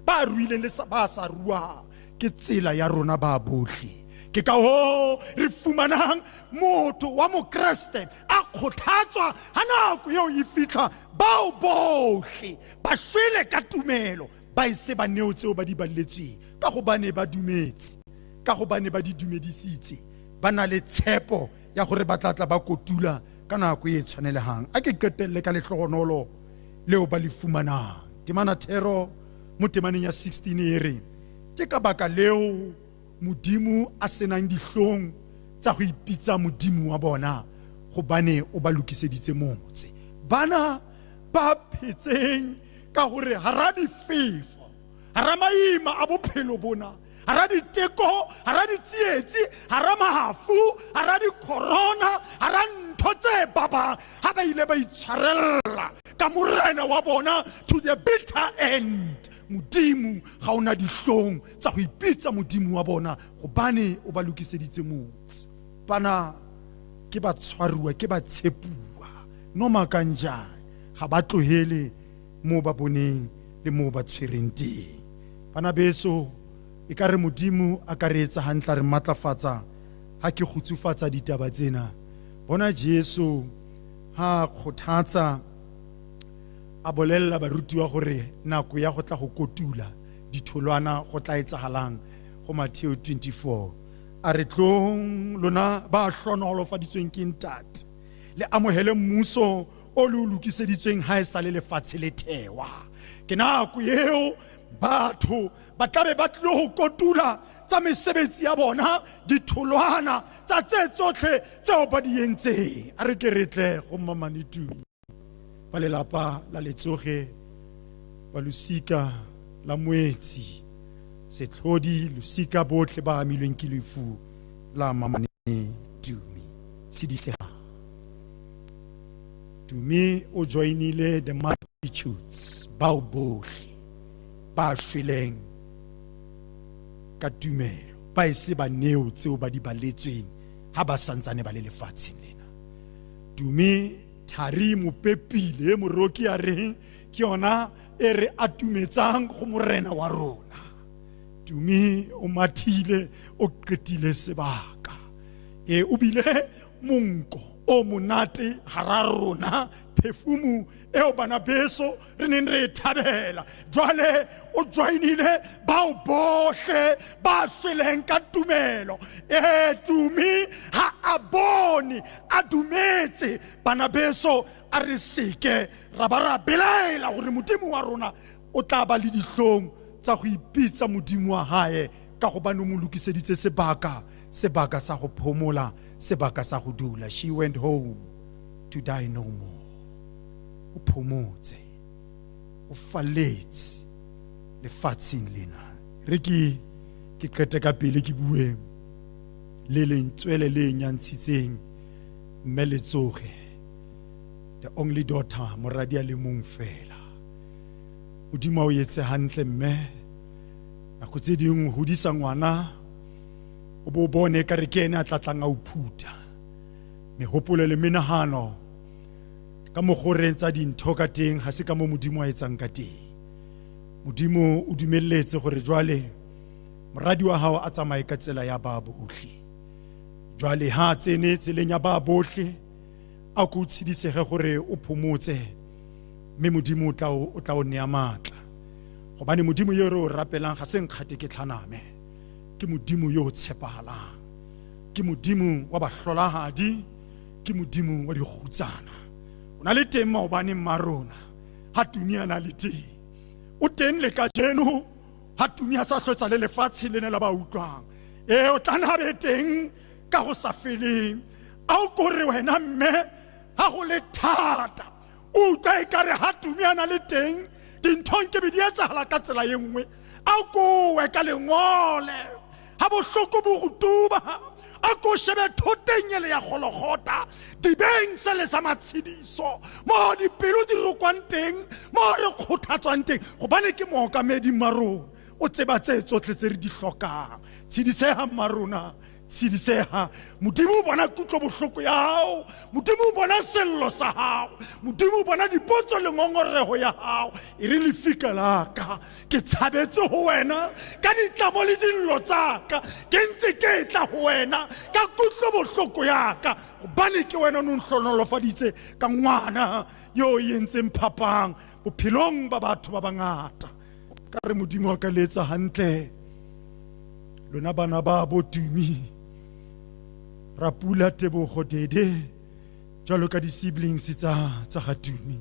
ba ruileng le ba sa ruang, ke tsela ya rona ba bohle. Ke ka hoo re fumanang motho wa mokreste a kgothatswa ha nako eo e fitlha, bao bohle ba shwele ka tumelo, ba ise ba neo tseo ba di balletsweng, ka gobane ba dumetse, ka gobane ba di dumedisitse, ba na le tshepo ya gore ba tlatla ba kotula ka nako e tshwanelehang. A ke qetelle ka lehlogonolo leo ba le fumanang temana thero mo temaneng ya 16 e re, ke ka baka leo Modimo a senang dihlong tsa go ipitsa Modimo wa bona, gobane o ba lokiseditse motse. Bana ba phetseng ka gore hara difefo, hara maima a bophelo bona, hara diteko, hara ditsietsi, hara mahafu, hara di-corona, hara ntho tse babang, ha ba ile ba itshwarella ka morena wa bona to the bitter end. Modimo ga ona dihlong tsa go ipitsa Modimo wa bona, gobane o ba lokiseditse motse. Bana ke ba tshwaruwa, ke ba tshepuwa, no makanjane ga ba tlohele mo ba boneng le mo ba tshwereng teng. Bana beso, e ka re Modimo a ka re etsa hantle re matlafatsa ha ke khutsufatsa ditaba tsena. Bona Jesu ha kgothatsa a bolella barutiwa gore nako ya go tla go kotula ditholwana go tla etsagalang go Matthew 24. A re tlong lona ba hlonolofaditsweng ke ntate, le amohele mmuso o le lokiseditsweng ha e sale lefatshe le thewa. Ke nako eo batho ba tlabe ba tlile go kotula tsa mesebetsi ya bona, ditholwana tsa tse tsotlhe tseo ba di entseng. A re ke retle go Mamanitu ba lelapa la Letsoge, ba losika la Moetsi, setlhodi losika botlhe ba amilweng ke lefu la Mamane Tumi. Tshedisega Tumi o joinile the multitudes, bao bohle ba shweleng ka tumelo, ba ise ba neo tseo ba di baletsweng ha ba santsane ba le lefatsheng lena. Tumi thari mopepile moroki a reng ke yona e re atumetsang go morena wa rona. Tumi o mathile o qetile sebaka, o bile monko o monate hara rona, perfume eo bana beso re neng re thabela. Jwale o joinile bao bohle ba shweleng ka tumelo. Tumi ha a bone a dumetse. Bana beso a re seke ra ba ra belaela gore Modimo wa rona o tla ba le dihlong tsa go ipitsa modimo wa hae ka gobane o mo lokiseditse sebaka sa go phomola, sebaka sa go dula. She went home to die no more. O phomotse, o faletse lefatsheng lena. Re ke qete ka pele ke bue le lentswele le nyantshitseng mme Letsoge, the only daughter, moradi a le mong fela. Modimo o yetse hantle mme, nako tse ding o hodisa ngwana o bo bone ka re ke ene a tlatlang a o phuta mehopolo le menahano ka mogoreng tsa dintho ka teng ha se ka mo Modimo a etsang ka teng. Modimo o dumelletse gore jwale moradi wa hao a tsamaye ka tsela ya ba bohle. Jwale ha tsene tseleng ya ba bohle a go tshedisege gore o phomotse, mme Modimo o tla o nea matla. Gobane Modimo yo re o rapelang ga se nkgate ke tlhaname, ke Modimo yo o tshepahalang, ke Modimo wa bahlolahadi, ke Modimo wa dikgutsana. O na le teng maobane mmarona ha Tumi a na le teng, o teng le ka jeno ha Tumi a sa hlotsa le lefatshe le ne la ba utlwang. O tla na be teng ka go sa feleng. A o kore wena mme ha go le thata o utlwa ekare ha Tumi a na le teng dinthong ke be di etsahala ka tsela e nngwe. A o kowe ka lengole ha bohloko bo go tuba, a ko shebe thotenyele ya gologota dibeng se le sa matshediso mo dipelo di rokwang teng, mo re kgothatswang teng, gobane ke mookamedi mmarona o tseba tse tsotlhe tse re di hlokang. Tshediseha mmarona, tshediseha. Modimo o bona kutlo bohloko ya hao, Modimo o bona sello sa hao, Modimo o bona dipotso le ngongoreho ya hao. E re lefika laka ke tshabetse ho wena ka ditlamo le dillo tsaka, ke ntse ke tla ho wena ka kutlo bohloko ya ka, gobane ke wena o nhlonolofaditse ka ngwana yo yentseng phapang bophelong ba batho ba bangata. Ka re Modimo wa ka letsa hantle lona bana ba bo Tumi, Rapula, Tebogo, Dede, jwalo ka di-siblings tsa ga Tumi.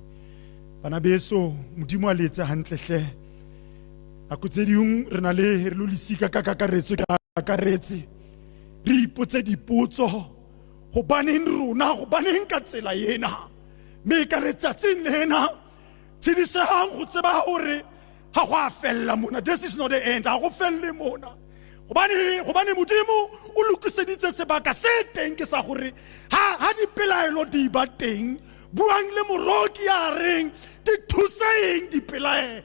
Bana beso Modimo a letsa hantle hle. Nako tse ding re na le re lo lisika ka kakaretso ka kakaretse, re ipotse dipotso, gobaneng rona, gobaneng ka tsela ena, mme ka re tsatsing lena tshedisehang go tseba hore ha go a fella mona. This is not the end, ha go felle mona. Gobane Modimo o lokiseditse sebaka se teng ke sa gore ha dipelaelo di ba teng, buang le moroki ya reng di thuseng dipelaelo.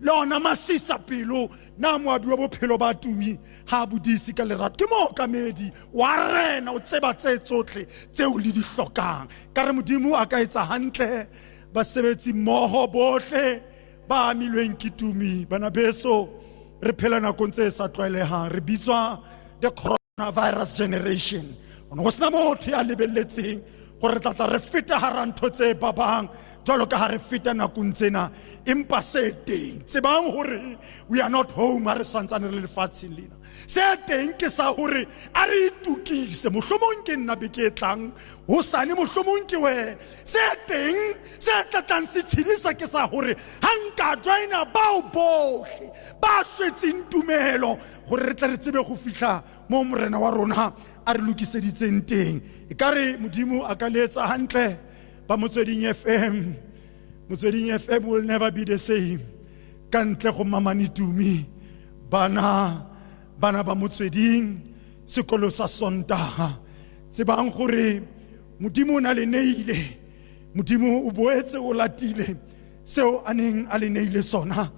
Lona masisa pelo na moabi wa bophelo ba Tumi ha budisi ka lerato, ke mookamedi wa rena o tseba tse tsotlhe tseo le di hlokang. Ka re Modimo a ka etsa hantle basebetsi mmoho bohle ba amilweng ke Tumi. Bana beso re phela nakong tse sa tlwaelehang, re bitswa the coronavirus generation. Go sena motho ya lebelletseng gore tlatla re feta hara ntho tse babang jwalo ka ha re feta nakong tsena, empa se teng tsebang hore we are not home ha re santsane re lefatsheng lena. Se teng ke sa hore a re itukise, mohlomong ke nna beke e tlang, hosane mohlomong ke wena. Se teng se tlatlang se tshedisa ke sa hore ha nka joina bao bohle ba shwetseng tumelo gore re tle re tsebe go fihla mo morena wa rona a re lokiseditseng teng. E ka re Modimo a ka letsa hantle ba Motsweding FM. Motsweding FM will never be the same ka ntle go Mamani Tumi. Bana ba Motsweding, sekolo sa Sontaga, tsebang gore Modimo o na le neile, Modimo o boetse o latile seo a neng a le neile sona.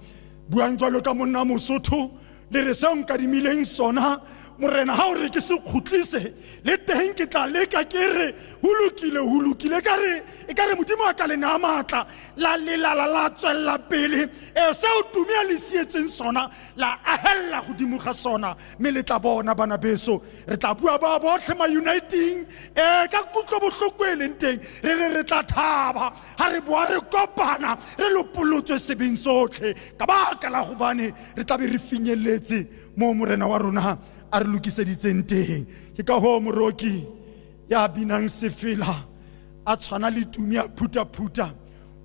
Buang jwalo ka monna Mosotho, le re seo nkadimileng sona morena ha o re ke se khutlise le teng ke tla leka ke re hulukile e ka re Modimo a ka le na matla la tswella pele seo Tumi a le sietseng sona la ahella godimo ga sona, mme le tla bona bana beso re tla bua ba botlhe ma uniting ka kutlo bohloko e leng teng, re tla thaba ha re bua re kopana re lopolotswe sebeng sotlhe ka baka la gobane re tla be re finyelletse mo morena wa rona a re lokiseditseng teng. Ke ka ho moroki ya binang sefela a tshwana le Tumi a phutaphuta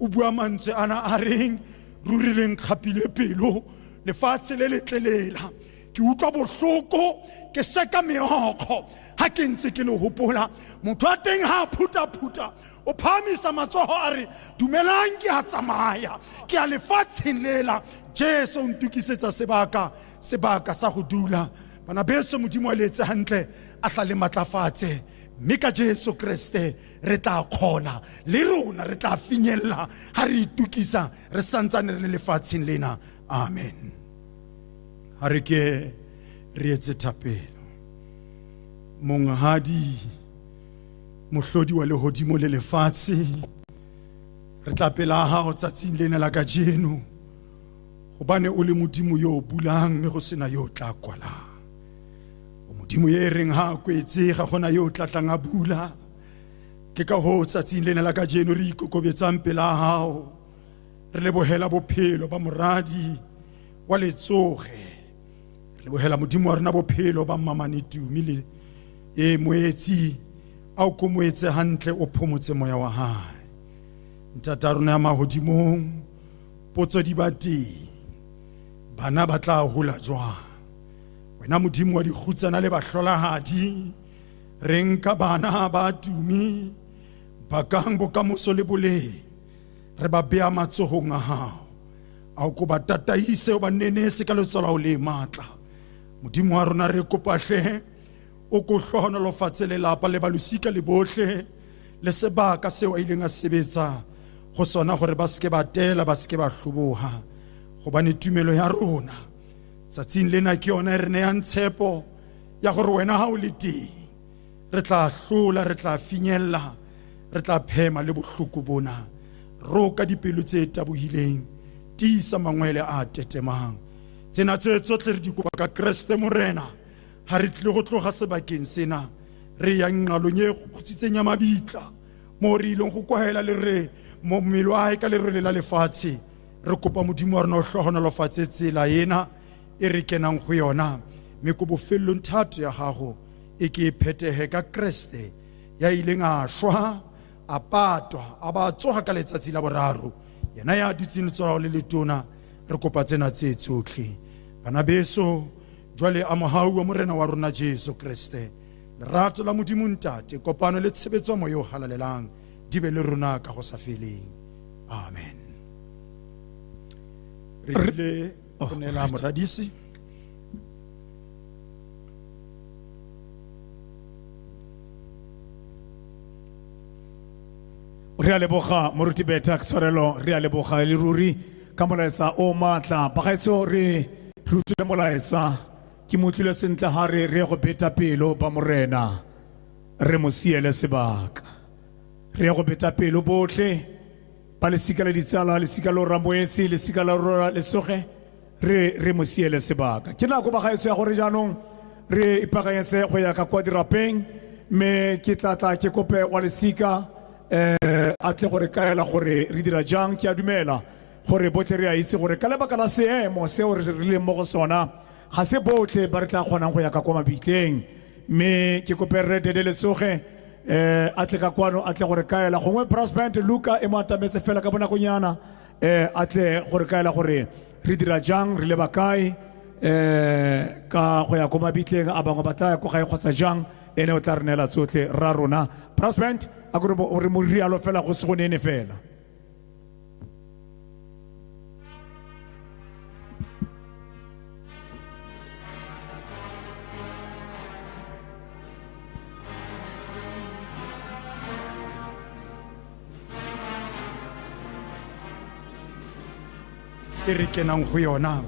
o bua mantswe ana a reng ruri leng kgapile pelo lefatshe le letlelela ke utlwa bohloko ke seka meokgo ha ke ntse ke le hopola motho a teng ha phutaphuta o phamisa matsoho a re dumelang ke a tsamaya ke a lefatsheng lela Jesu o ntukisetsa sebaka sa go dula bana beso modimo a letse hantle a tla le matlafatse mme ka Jesu Kriste re tla kgona le rona re tla finyella ha re itukisa re santsane re le lefatsheng lena amen ha re ke re etse thapelo monghadi mohlodi wa lehodimo le lefatshe re tla pela hao tsatsing lena la kajeno gobane o le modimo yo o bulang mme go sena yo o tla kwalang modimo ye reng ha kwetse ga gona yo o tlatlang a bula ke ka ho tsatsing lena la kajeno re ikokobetsang pela hao re lebohela bophelo ba moradi wa letsoge re lebohela modimo wa rena bophelo ba mmamane Tumi le moetsi a o komoetse hantle o phomotse moya wa hae ntata rona ya mahodimong potso di ba teng bana ba tla hola jwang wena modimo wa dikgutsana le bahlolahadi re nka bana ba Tumi ba kang bokamoso le boleng re ba beha matsohong a hao a o ko ba tataise o ba nenese ka letsola o le matla modimo wa rona re kopa hle o ko hlohonolofatse lelapa le balosika le bohle le sebaka seo a ileng a sebetsa go sona gore ba seke ba tela ba seke ba hloboha gobane tumelo ya rona tsatsing lena ke yona re neyang tshepo ya gore wena ha o le teng re tla hlola re tla finyella re tla phema le bohloko bona roka dipelo tse tabohileng tiisa mangwele a tetemang tsena tse tsotlhe re di kopa ka Kriste morena ha re tle go tloga sebakeng sena re ya nqalong e khutsitseng ya mabitla mo re ileng go kwahela le re mo mmele wa hae ka lerole la lefatshe re kopa modimo wa rona o hlohonolofatse tsela ena e re kenang go yona mme ko bofellong thato ya gago e ke phetehe ka Kriste ya ileng a shwa a patwa a ba tsoga ka letsatsi la boraro yena ya dutseng letsogo le letona re kopa tsena tse tsotlhe bana beso jwale a mohau wa morena wa rona Jesu Kriste lerato la modimo ntate kopano le tshebetso mo yo halalelang di be le rona ka go sa feleng amen re ile go nela moradisi re a leboga moruti beta tshwarelo re a leboga le ruri ka molaetsa o matla bagaetso re utlwile molaetsa ke mo utlwile sentle ha re go beta pelo ba morena re mo siele sebaka re go beta pelo botlhe ba lesika le ditsala lesika lo ramoetsi lesika la rora le soge re mo siele sebaka ke nako bagaetso ya gore jaanong re ipakanyetse go ya ka kwa dirapeng me ke tlatla ke kope wa lesika a tle gore kaela gore re dira jang ke a dumela gore botlhe re a itse gore ka lebaka la seemo seo re rileng mo go sona ga se botlhe ba re tla kgonang go ya ka kwa mabitleng mme ke kope re dede letsoge a tle ka kwano a tle gore kaela gongwe brass band Luka e mo atametse fela ka bonakonyana a tle gore kaela gore re dira jang re leba kae ka go ya kwa mabitleng a bangwe ba tla go gae kgotsa jang ene o tla re neela tsotlhe ra rona brass band a gore re mo rialo fela go se go nene fela e re kenang go yona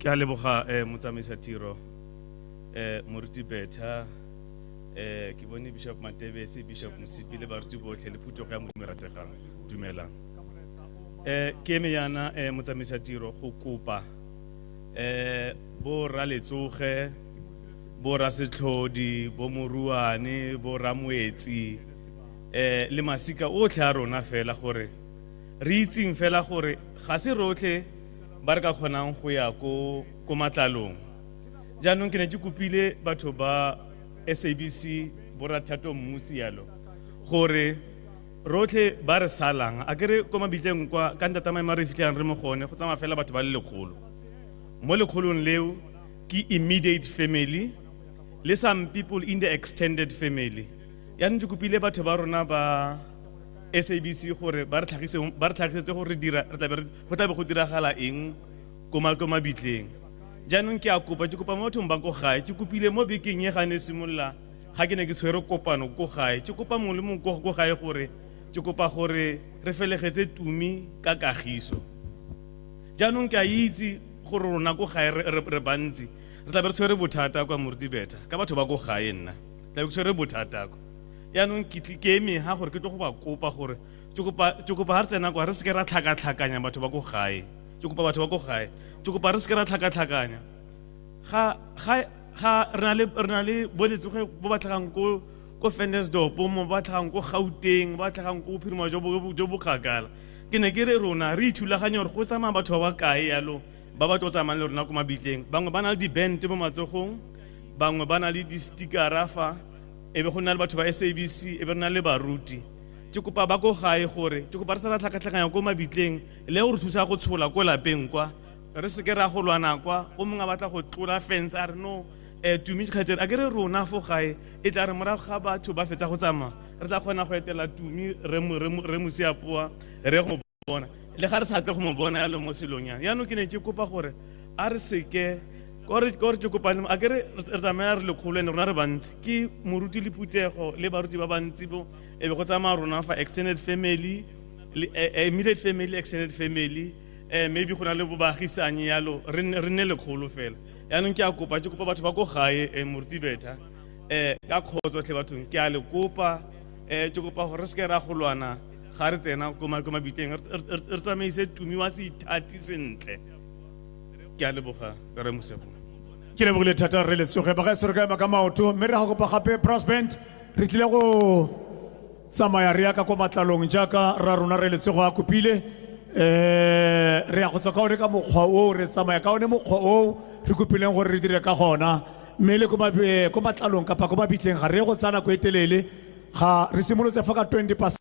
ke a leboga motsamaisa tiro moruti beta ke bone Bishop Matebesi Bishop Mosipi le baruti botlhe le phutego ya modimo rategang dumelang ke eme yana motsamaisa tiro go kopa bo Raletsoge, bo Rasetlhodi, bo Moruane, bo Ramoetsi, le masika otlhe a rona fela gore re itseng fela gore ga se rotlhe ba re ka kgonang go ya ko matlalong. Jaanong ke ne ke kopile batho ba SABC bo Rathato Mmusi yalo gore rotlhe ba re salang a kere ko mabitleng kwa ka ntatamai re fitlhelang re mo gone go tsamaya fela batho ba le 100 mo lekgolong leo ke immediate family le some people in the extended family. Yaanong ke kopile batho ba rona ba SABC gore ba re tlhagisetse gore go tlabe go diragala eng ko mabitleng. Jaanong ke a kopa mo bathong ba ko gae ke kopile mo bekeng e gane simolola ga ke ne ke tshwere kopano ko gae ke kopa mongwe le mongwe ko gae gore ke kopa gore re felegetse Tumi ka kagiso. Jaanong ke a itse gore rona ko gae re bantsi re tlabe re tshwere bothata kwa Moruti Beta ka batho ba ko gae nna tlabe ke tshwere bothata ko. Yaanong ke eme ha gore ke tlo go ba kopa gore ke kopa ha re tsena kwa re se ke ra tlhakatlhakanya batho ba ko gae. Ke kopa batho ba ko gae ke kopa re se ke ra tlhakatlhakanya ga re na le Boletsoge bo batlagang ko Ventersdorp mo batlagang ko Gauteng ba batlagang ko Phirima jo bo kgakala. Ke ne ke re rona re ithulaganya gore go tsamaya batho ba kae yalo ba ba tlo tsamayang le rona ko mabitleng. Bangwe ba na le di-band mo matsogong, bangwe ba na le di-stickera fa e be go nna le batho ba SABC e be re na le baruti. Ke kopa ba go gae gore ke kopa re sa ra tlhakatlhakanya ko mabitleng le go re thusa go tshola ko lapeng kwa re se ke ra go lwana kwa o mongwe a batla go tlola fence a re no Tumi khatsere a ke re rona fo gae e tla re morago ga batho ba fetsa go tsamaya re tla kgona go etela Tumi re mo siapoa re go bona le ga re sa tle go mo bona yalo mo selong yana. Yaanong ke ne ke kopa gore a re seke gore ke kopa a ke re tsamaya re lekgolo ene rona re bantsi ke Moruti le Phutego le baruti ba bantsi bo e be go tsamaya rona fa extended family immediate family extended family maybe go na le bobagisanye yalo re nne lekgolo fela. Yaanong ke a kopa batho ba go gae Moruti Beta ka khotso tle bathong ke a le kopa ke kopa gore se ke ra go lwana ga re tsena ko mabitleng re tsamaise Tumi wa se ithati sentle. Ke a leboga re Mosebo. Ke lebogile thata re Letsoge ba ga se re ka ema ka maoto mme re ga kopa gape brass band re tlile go tsamaya re ya ka kwa matlalong jaaka ra rona re Letsoge a kopile re ya go tswa ka one ka mokgwa o re tsamaya ka one mokgwa o re kopileng gore re dire ka gona mme le ko matlalong kapa ko mabitleng ga re go tsana ko etelele ga re simolotse fa ka 20%.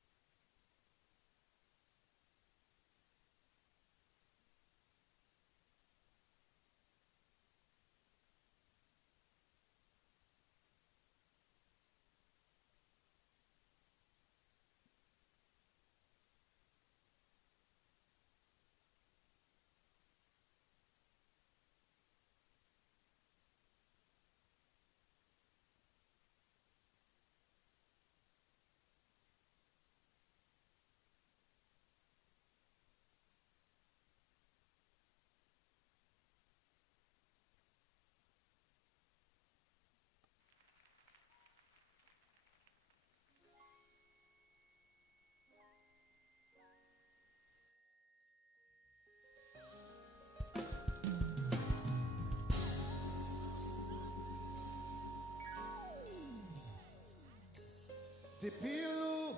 Dipilu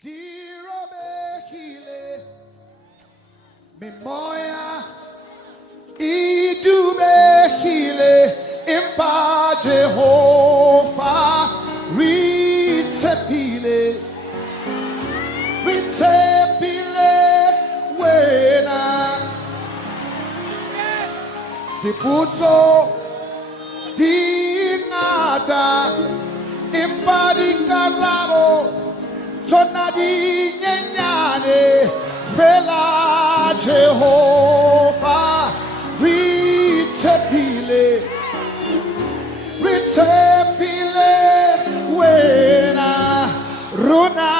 dirobehile mimoya idubehile impa Jehova ritsepile wena diputso dingata impadi karabo sona di nyenyane fela Jehova ritsepile wena runa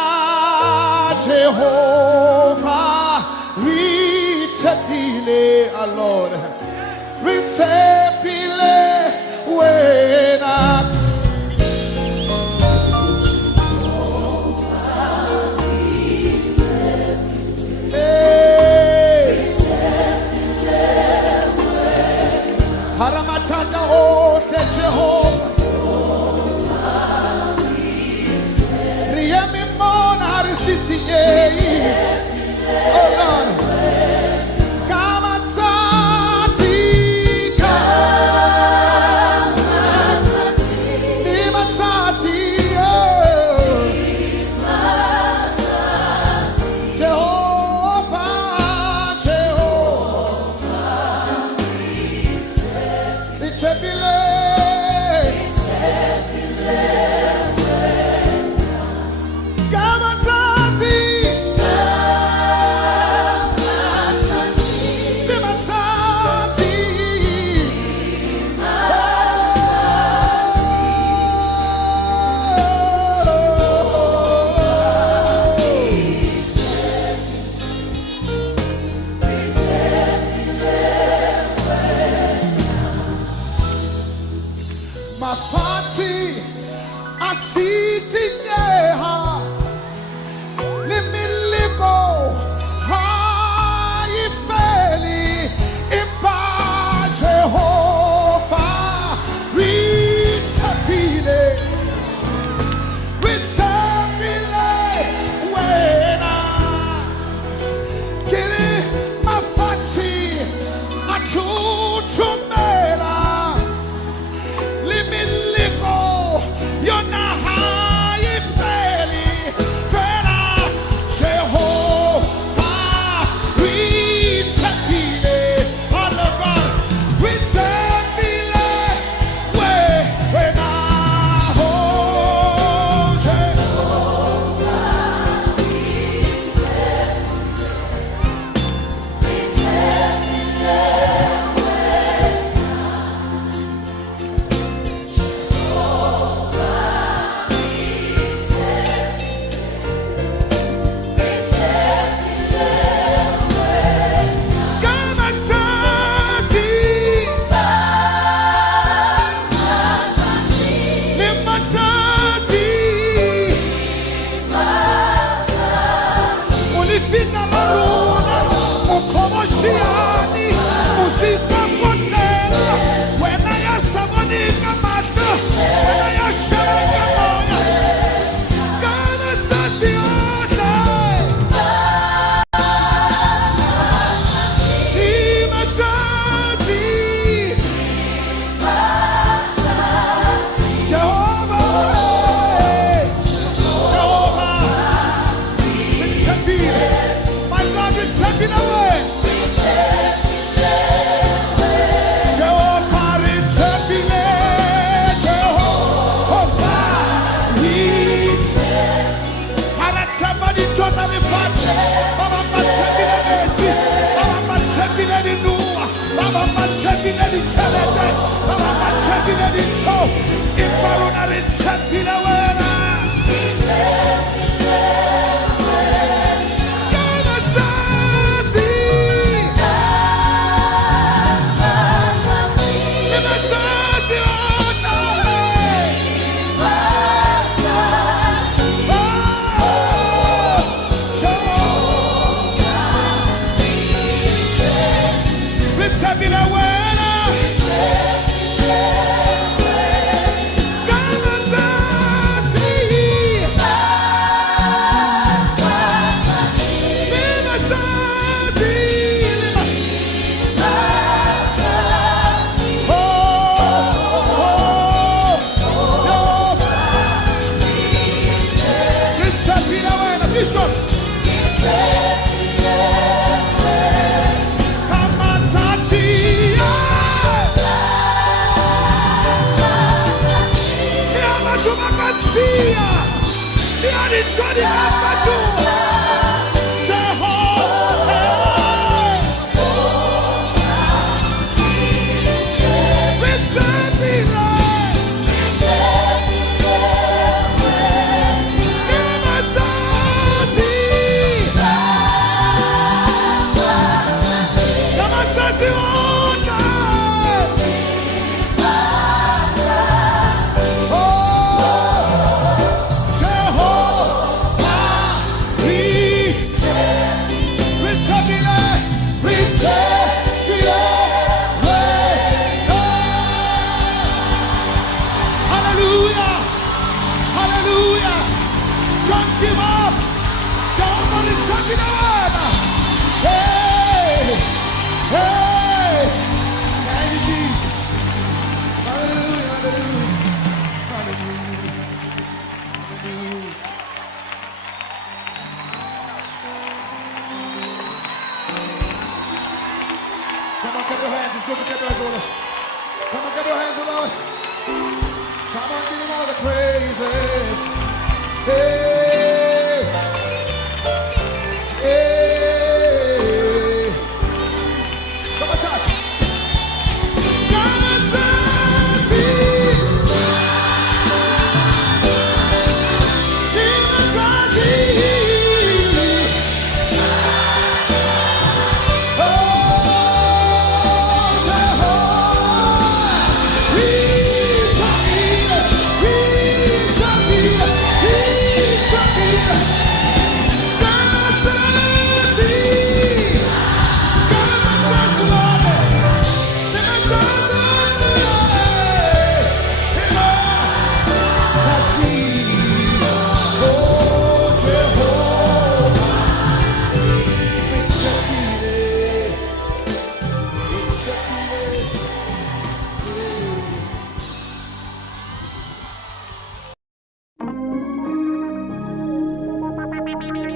Jehova ritsepile Lord ritsepile wena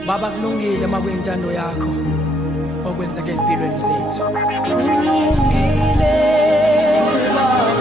Baba kulungile makwintando yakho okwenzeke empilweni zethu. Kulungile Baba.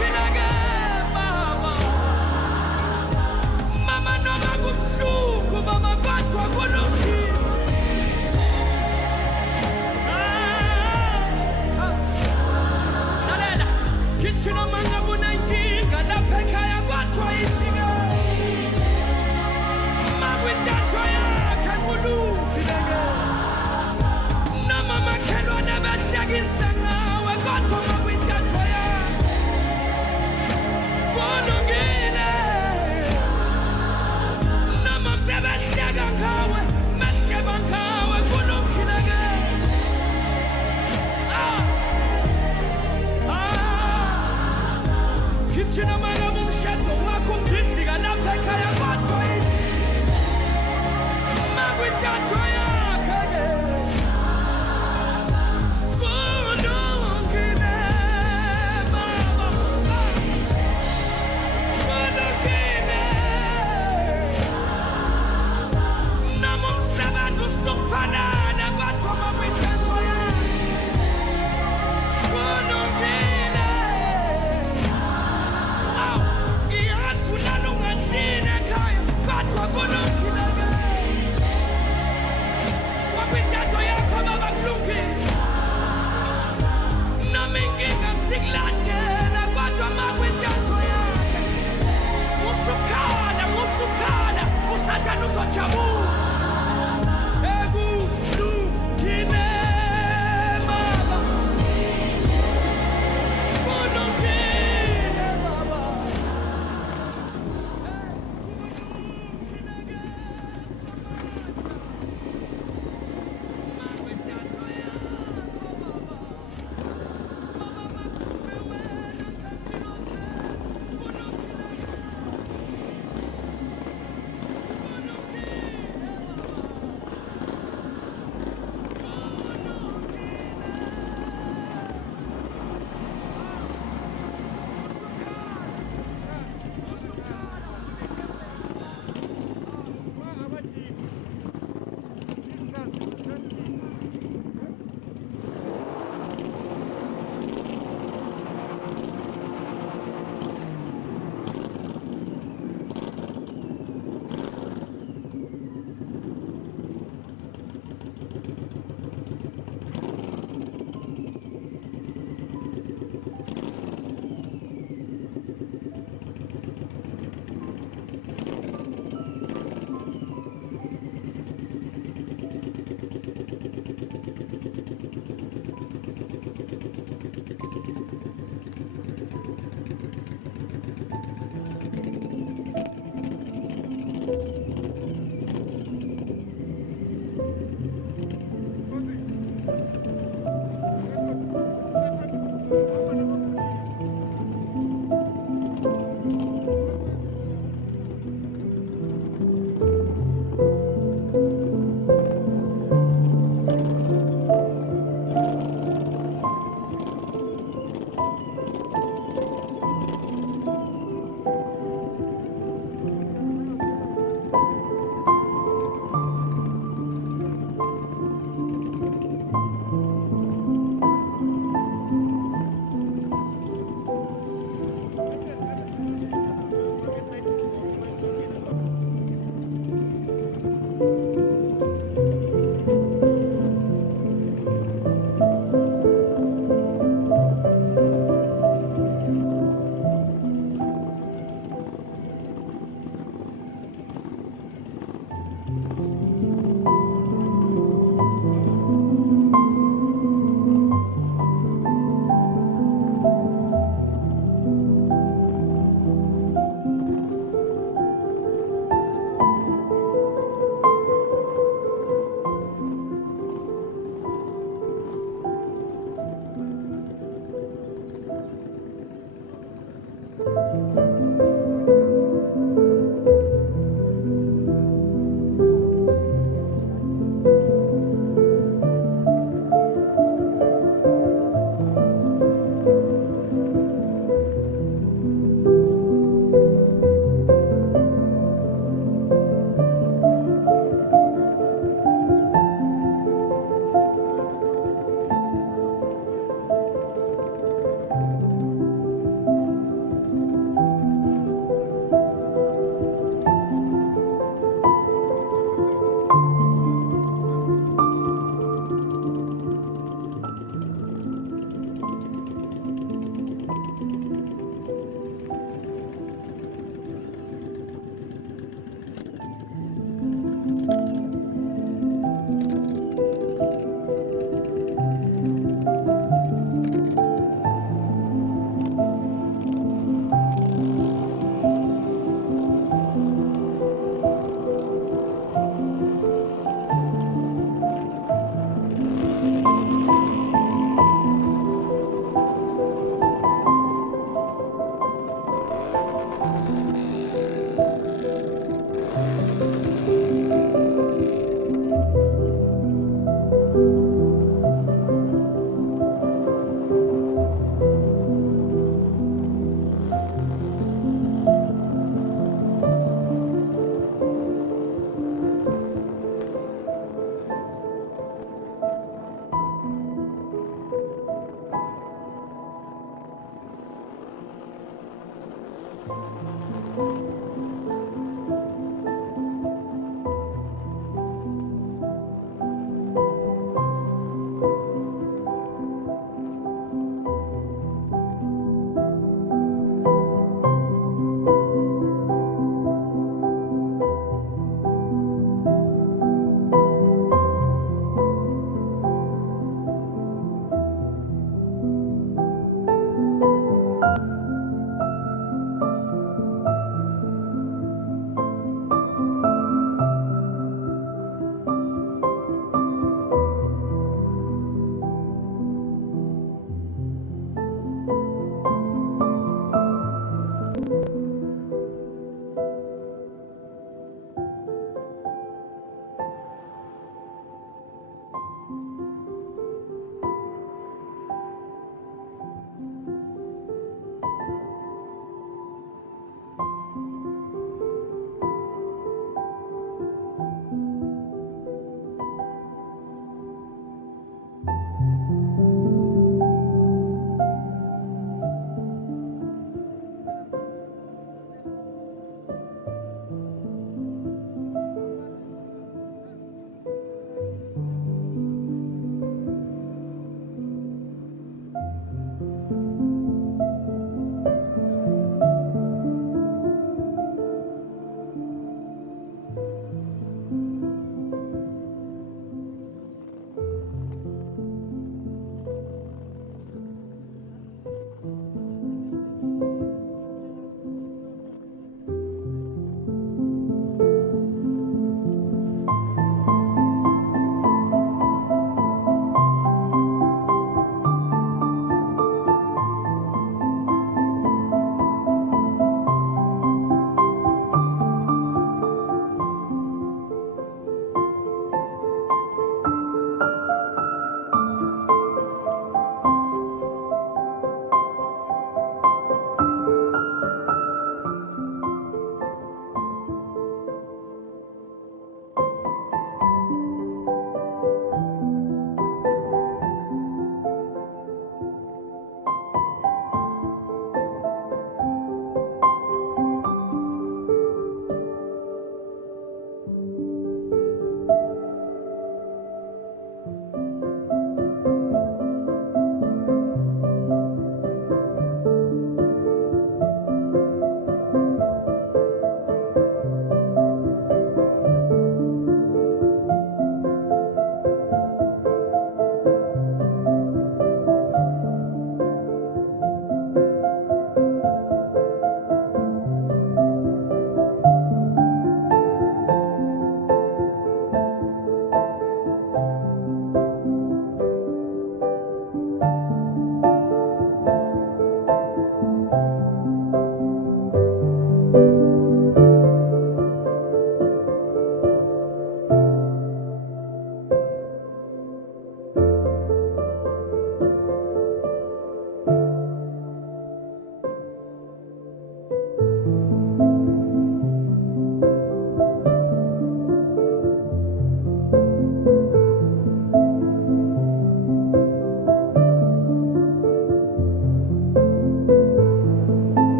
Can I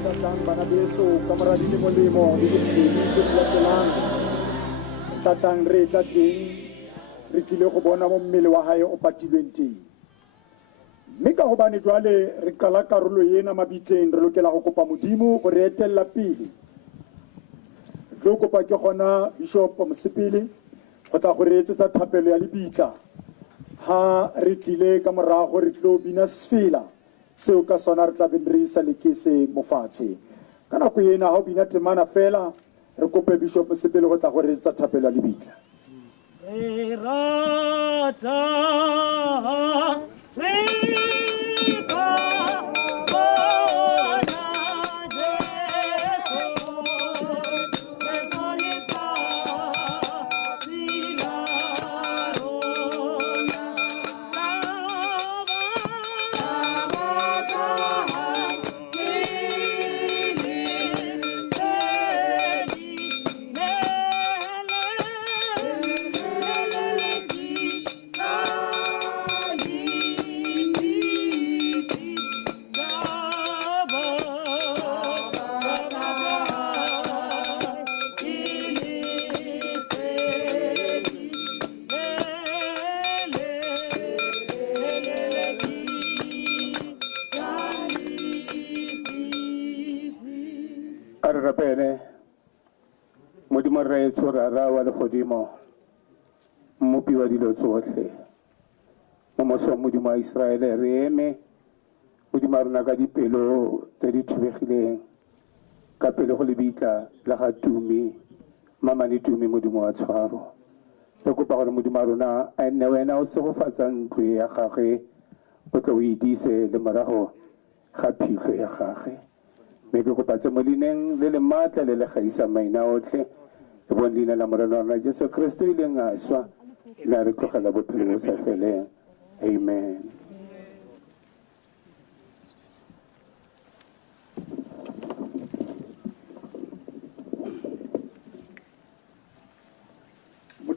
tlatlang bana beso ka mora di le molemo di dikgwedi tse di latelang tlatlang re tla teng re tlile go bona mo mmele wa hae o patilweng teng mme ka gobane jwale re qala karolo ena mabitleng re lokela go kopa modimo go re etella pele re tlo kopa ke gona bishop Mosepele go tla go re etsetsa thapelo ya lebitla ha re tlile ka morago re tlo bina sefela seo ka sona re tla beng re isa lekese mofatshe ka nako ena ha o bina temana fela re kope bishop Mosepele go tla go re etsetsa thapelo ya lebitla modimo re tshwarara wa legodimo mmopi wa dilo tsotlhe mo mosong modimo wa Israele re eme modimo a rona ka dipelo tse di thubegileng ka pele go lebitla la ga Tumi mamane Tumi modimo wa tshwaro re kopa gore modimo wa rona a nne wena o segofatsa ntlo ya gagwe o tle o e diise le morago ga phitlho ya gagwe mme ke kopa tse mo leineng le le maatla le le gaisa maina otlhe le bone leina la morena wa rona jesu kriste o ileng a swa mme a re tlogela bophelo bo sa feleng amen.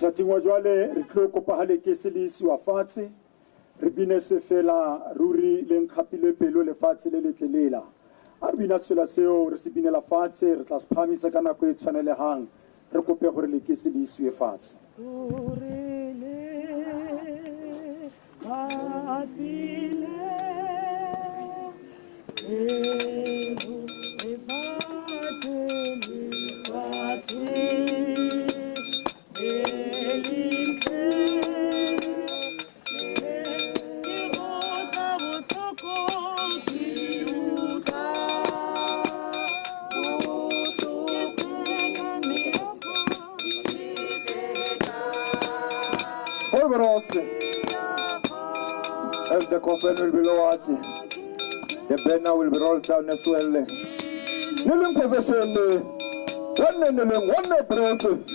mothating wa jwale re tlo kopa ha lekese le isiwa fatshe re bine se fela ruri le nkgapile pelo lefatshe le letlelela a re bina se fela seo re se binela fatshe re tla se phamisa ka nako e tshwanelehang re kope gore lekese le isiwe fatshe. As the coffin will be lowered, the banner will be rolled down as well. Kneeling position, one press.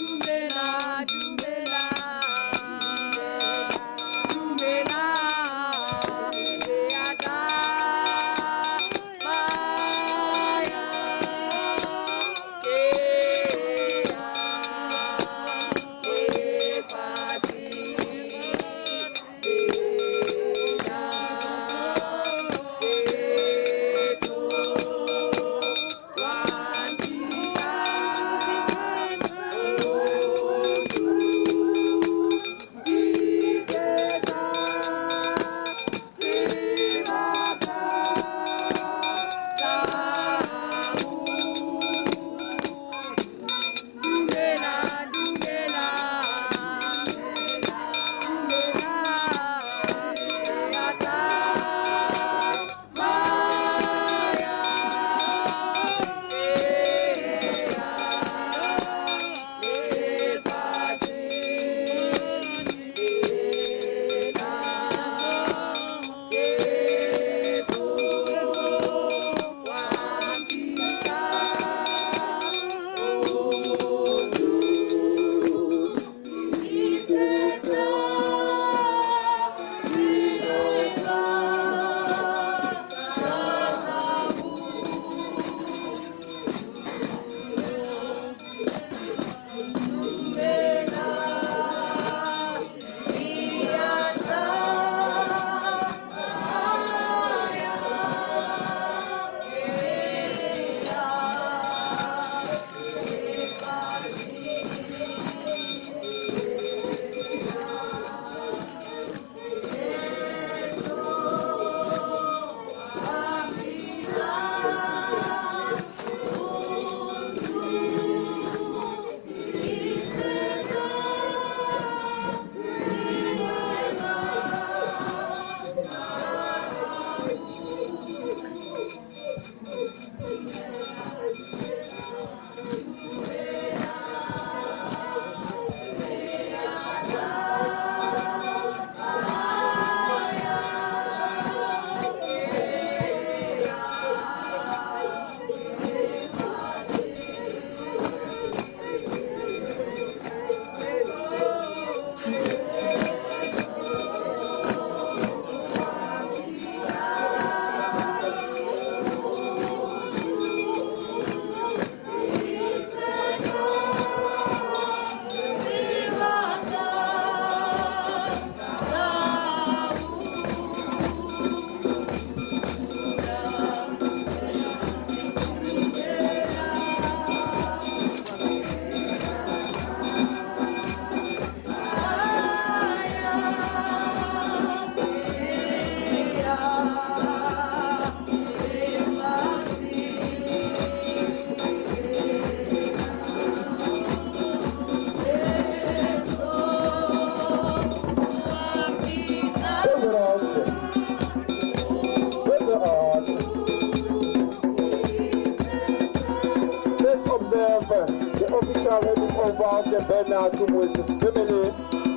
The official heading over of the banner to Moses family.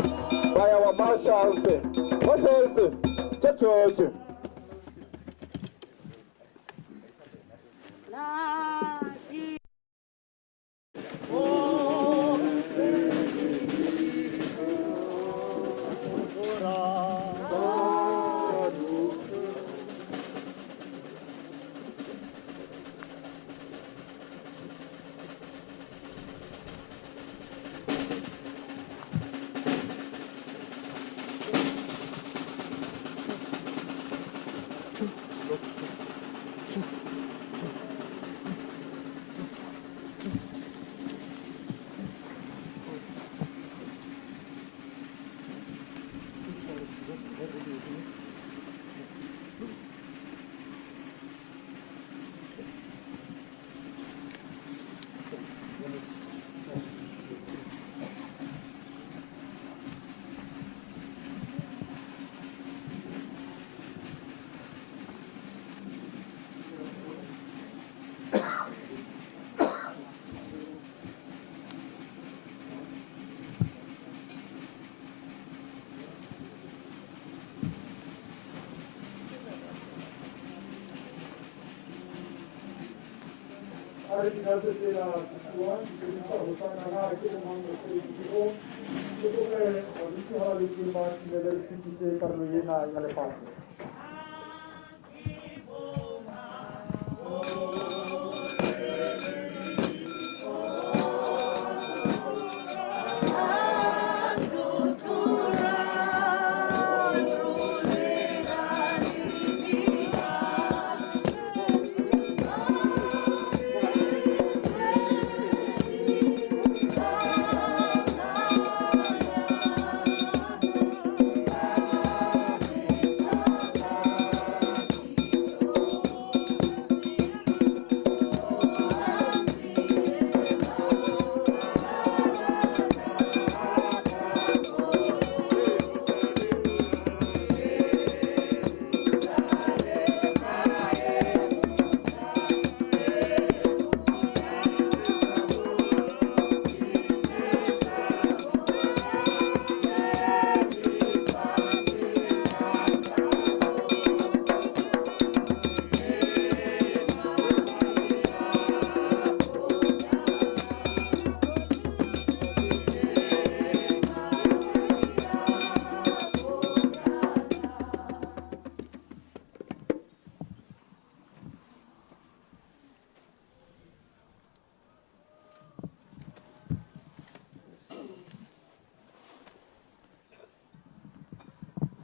vaya wa Marshals, Marshals, Church.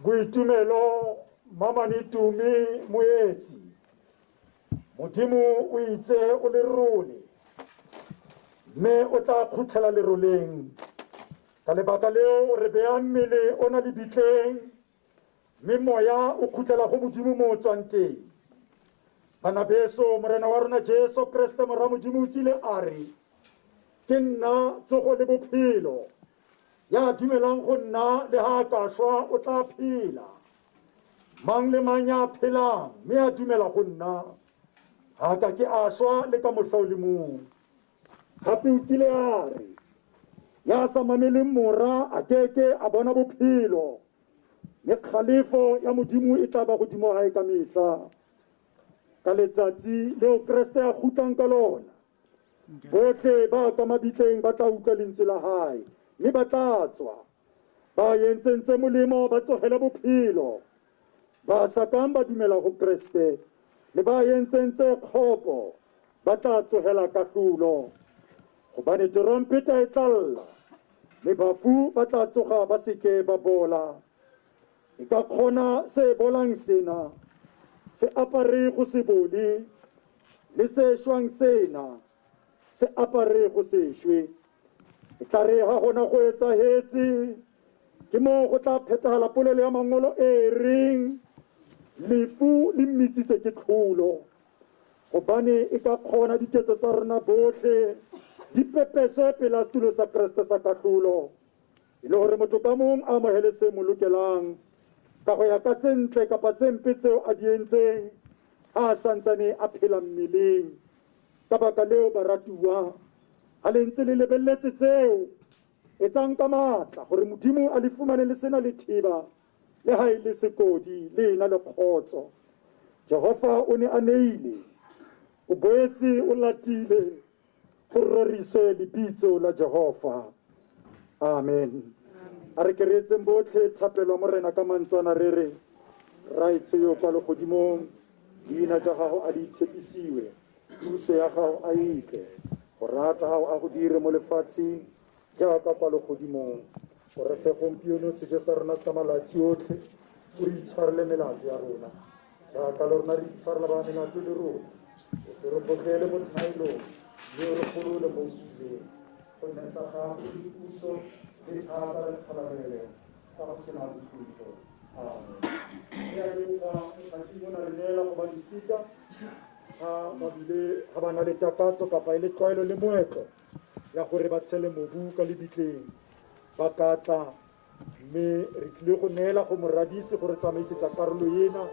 Boitumelo mama ni tumi moetsi modimo o itse o le role mme o tla khutlhela leroleng ka lebaka leo re beya mmele o na le bitleng mme moya o khutlela go modimo mo o tswang teng bana beso morena wa rona jesu kreste mora modimo o kile a re ke nna tsogo le bophelo ya dumelang go nna le ha ka shwa o tla phela mang le mang ya phelang mme a dumela go nna ha ka ke a shwa le ka mohla o le mong hape o kile a re ya sa mameleng mora a keke a bona bophelo le kgalefo ya modimo e tla ba godimo hae ka mehla ka letsatsi leo kreste a khutlang ka lona bohle ba ka mabitleng ba tla utlwa lentswe la hae mme ba tla tswa ba yentsentse molemo ba tsogela bophelo ba sa kang ba dumela go kreste le ba yentsentse kgopo ba tla tsogela kahlulo gobane torompeta e tlalla le bafu ba tla tsoga ba seke ba bola e ka kgona se bolang sena se apare go se bole le se shwang sena se apare go se shwe e tla re ga gona go etsahetse ke mo go tla phethagala polelo ya mangolo e reng lefu le mmitsitse ke tlholo gobane e ka kgona diketso tsa rona botlhe di pepeswe pela setulo sa kreste sa katlholo e le gore motho ka mong a amogele se mo lokelang ka go ya ka tse ntle kapa tse mpe tseo a di entseng a santsane a phela mmeleng ka baka leo baratuwa a le ntse le lebelletse tseo etsang ka matla gore modimo a le fumane le sena le thiba le ha e le sekodi le ena le kgotso. Jehova o ne a neile o boetse o latile go rorise lebitso la Jehova. Amen. A re keretseng botlhe thapelwa morena ka mantswana re re raitse yo kwa legodimong leina tsa gago a di tshepisiwe puso ya gago a itle go rata gago a go dire mo lefatsheng jaaka kwa legodimong go re fe gompieno sejo sa rona sa malatsi otlhe o re itshwarele melato ya rona jaaka le rona re itshwarela ba melato le rona o se re botlele mo thaelong mme o re golole mo utlwileng gonne sa gago le puso le thata le kgalamelelo ka go sena dikhutlo. Amen. Ya leboga mokgati mona re neela go ba disika ga ba na le takatso kapa e le tlwaelo le moetlo ya gore ba tshele mobu ka lebitleng ba ka tla mme re tlile go neela go moradisi gore tsamaisetsa karolo ena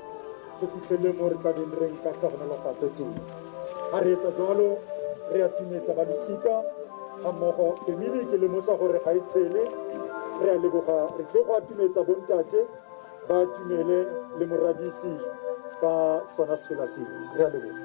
go fitlhele mo re tlabeng re nka tla go nolofatso teng. Ga re etsa jalo re atumetsa ba disika ga mmogo family ke lemosa gore ga e tshele re a leboga re tlile go atumetsa bontate ba tumele le moradisi ka sona sefela se re a leboga.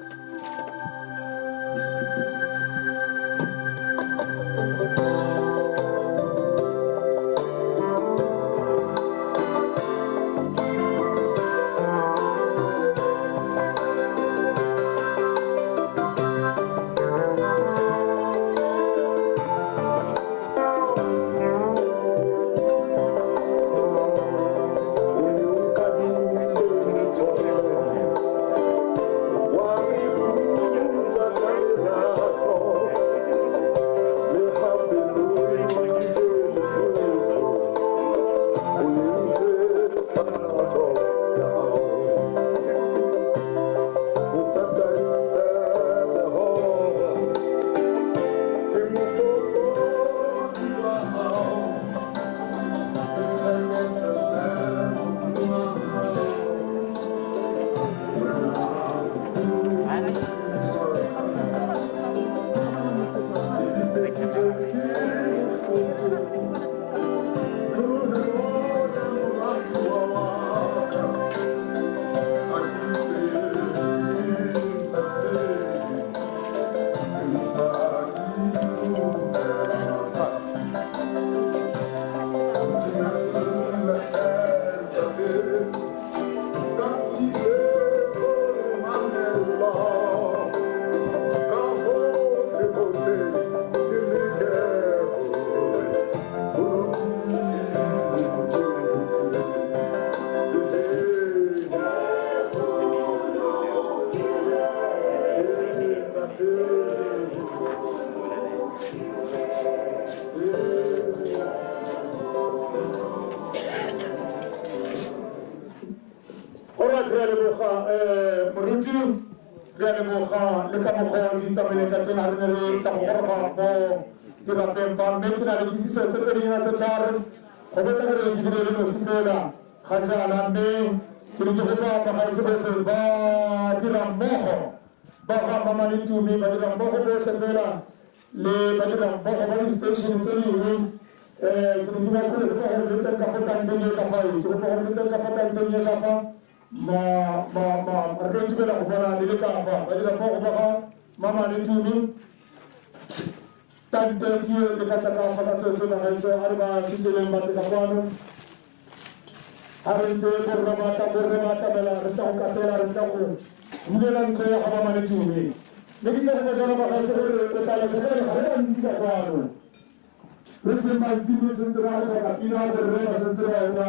Mama ni tumi tante kiyo le kataka faka tso na haitso arba sitele mbate ka kwano harenze porgamata bela reta ko katela reta ko ngela nko ya mama ni tumi nekita ko jana ba haitso ko tala ko hara nsi ka kwano resema ntsimi sentra ko ka pina ko reba sentra ina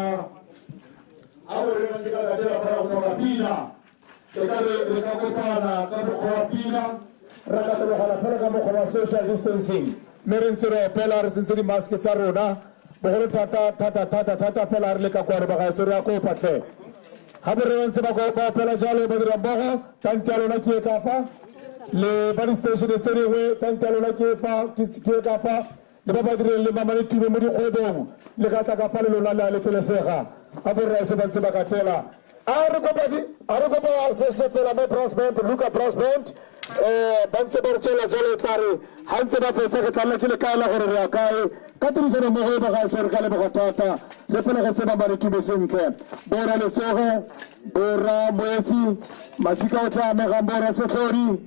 awo reba tika katela para ko ka pina tekare reka ko pana ka ko pina rakata go hala fela ka mo go social distancing mere ntse re opela re sentse di mask tsa rona bogolo thata fela re le ka kware ba ga se re ya ko patle ha bo re ntse ba go opela jalo ba dira mbogo tante lona ke ka fa le ba di station tse dingwe tante lona ke ka fa le ba ba dire le mama le tume mo di kgwebong le ka tla ka fa le lona le telesega ha bo re se ba ntse ba ka tela a re kopa se fela mo brass band Luka brass band ba ntse ba re tswela jalo tla re ga ntse ba fetsa ke tla nna ke le kae la gore re ya kae ka tirisano mmogo e bagaetsho re ka leboga thata le fela go tseba maretume sentle bora letsogo bora moetsi masika o tla amegang bora setlhodi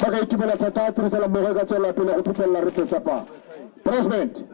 ba ka itumela thata tirisano mmogo e ka tswelela pele go fitlhelela re fetsa fa president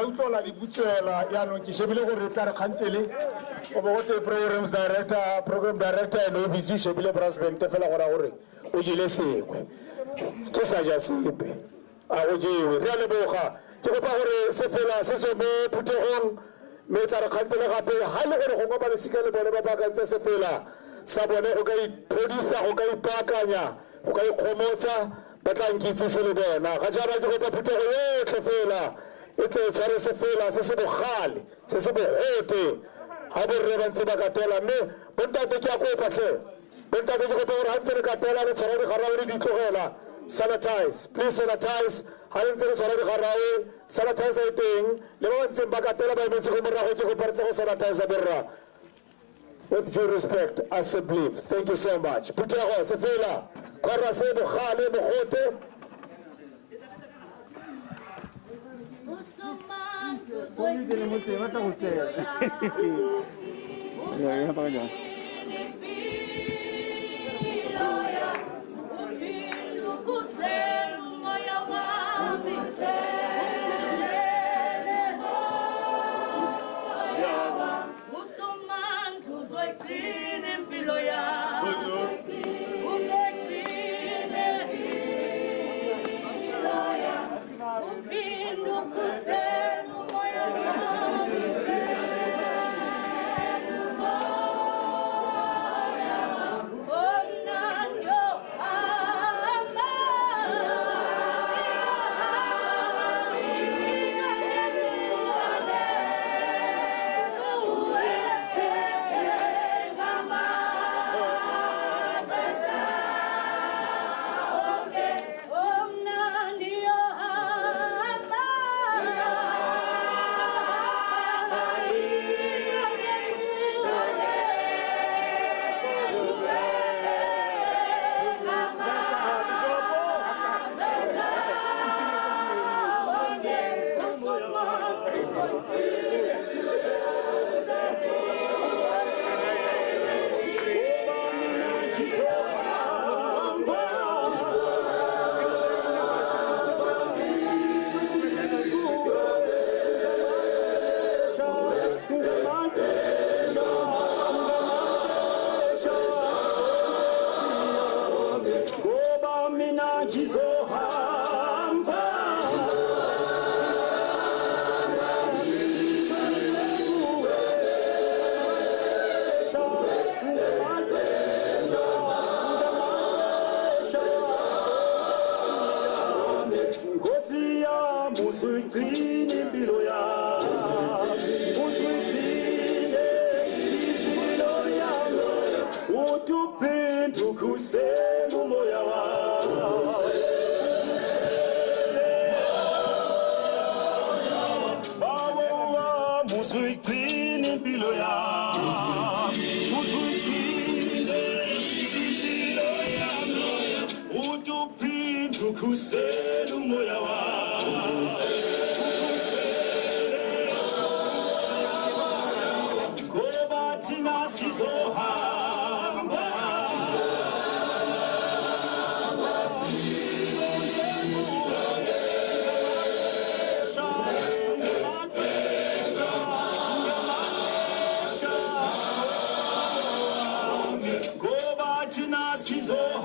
a utlwala di butswela yaanong ke shebile gore e tla re kgantele o bo gote program director ene o bitse o shebile brass band fela gora gore o jele sengwe ke sa ja sepe a go jewe re a leboga ke kopa gore se fela se tswe mo phuthegong mme tla re kgantele gape ga le gore gongwe ba lesika le bone ba baakantse se fela sa bone go ka iphodisa go ka ipaakanya go ka ikgomotsa ba tla nkitsise le bona ga jaana ke kopa phuthego yotlhe fela e tle tshware se fela se se bogale se se bogote ga borre ba ntse ba katela mme bontate ke a kopatlhe bontate ke kopa gore ga ntse le katela le tshwara digarao le ditlogela sanitize please sanitize ga le ntse le tshwara digarao sanitize e teng le ba ba ntseng ba katela ba emetse go morago ke kopa re tle go sanitize borra with due respect as a belief thank you so much phuthego se fela kgwara se bogale mogote Go back to Nazi.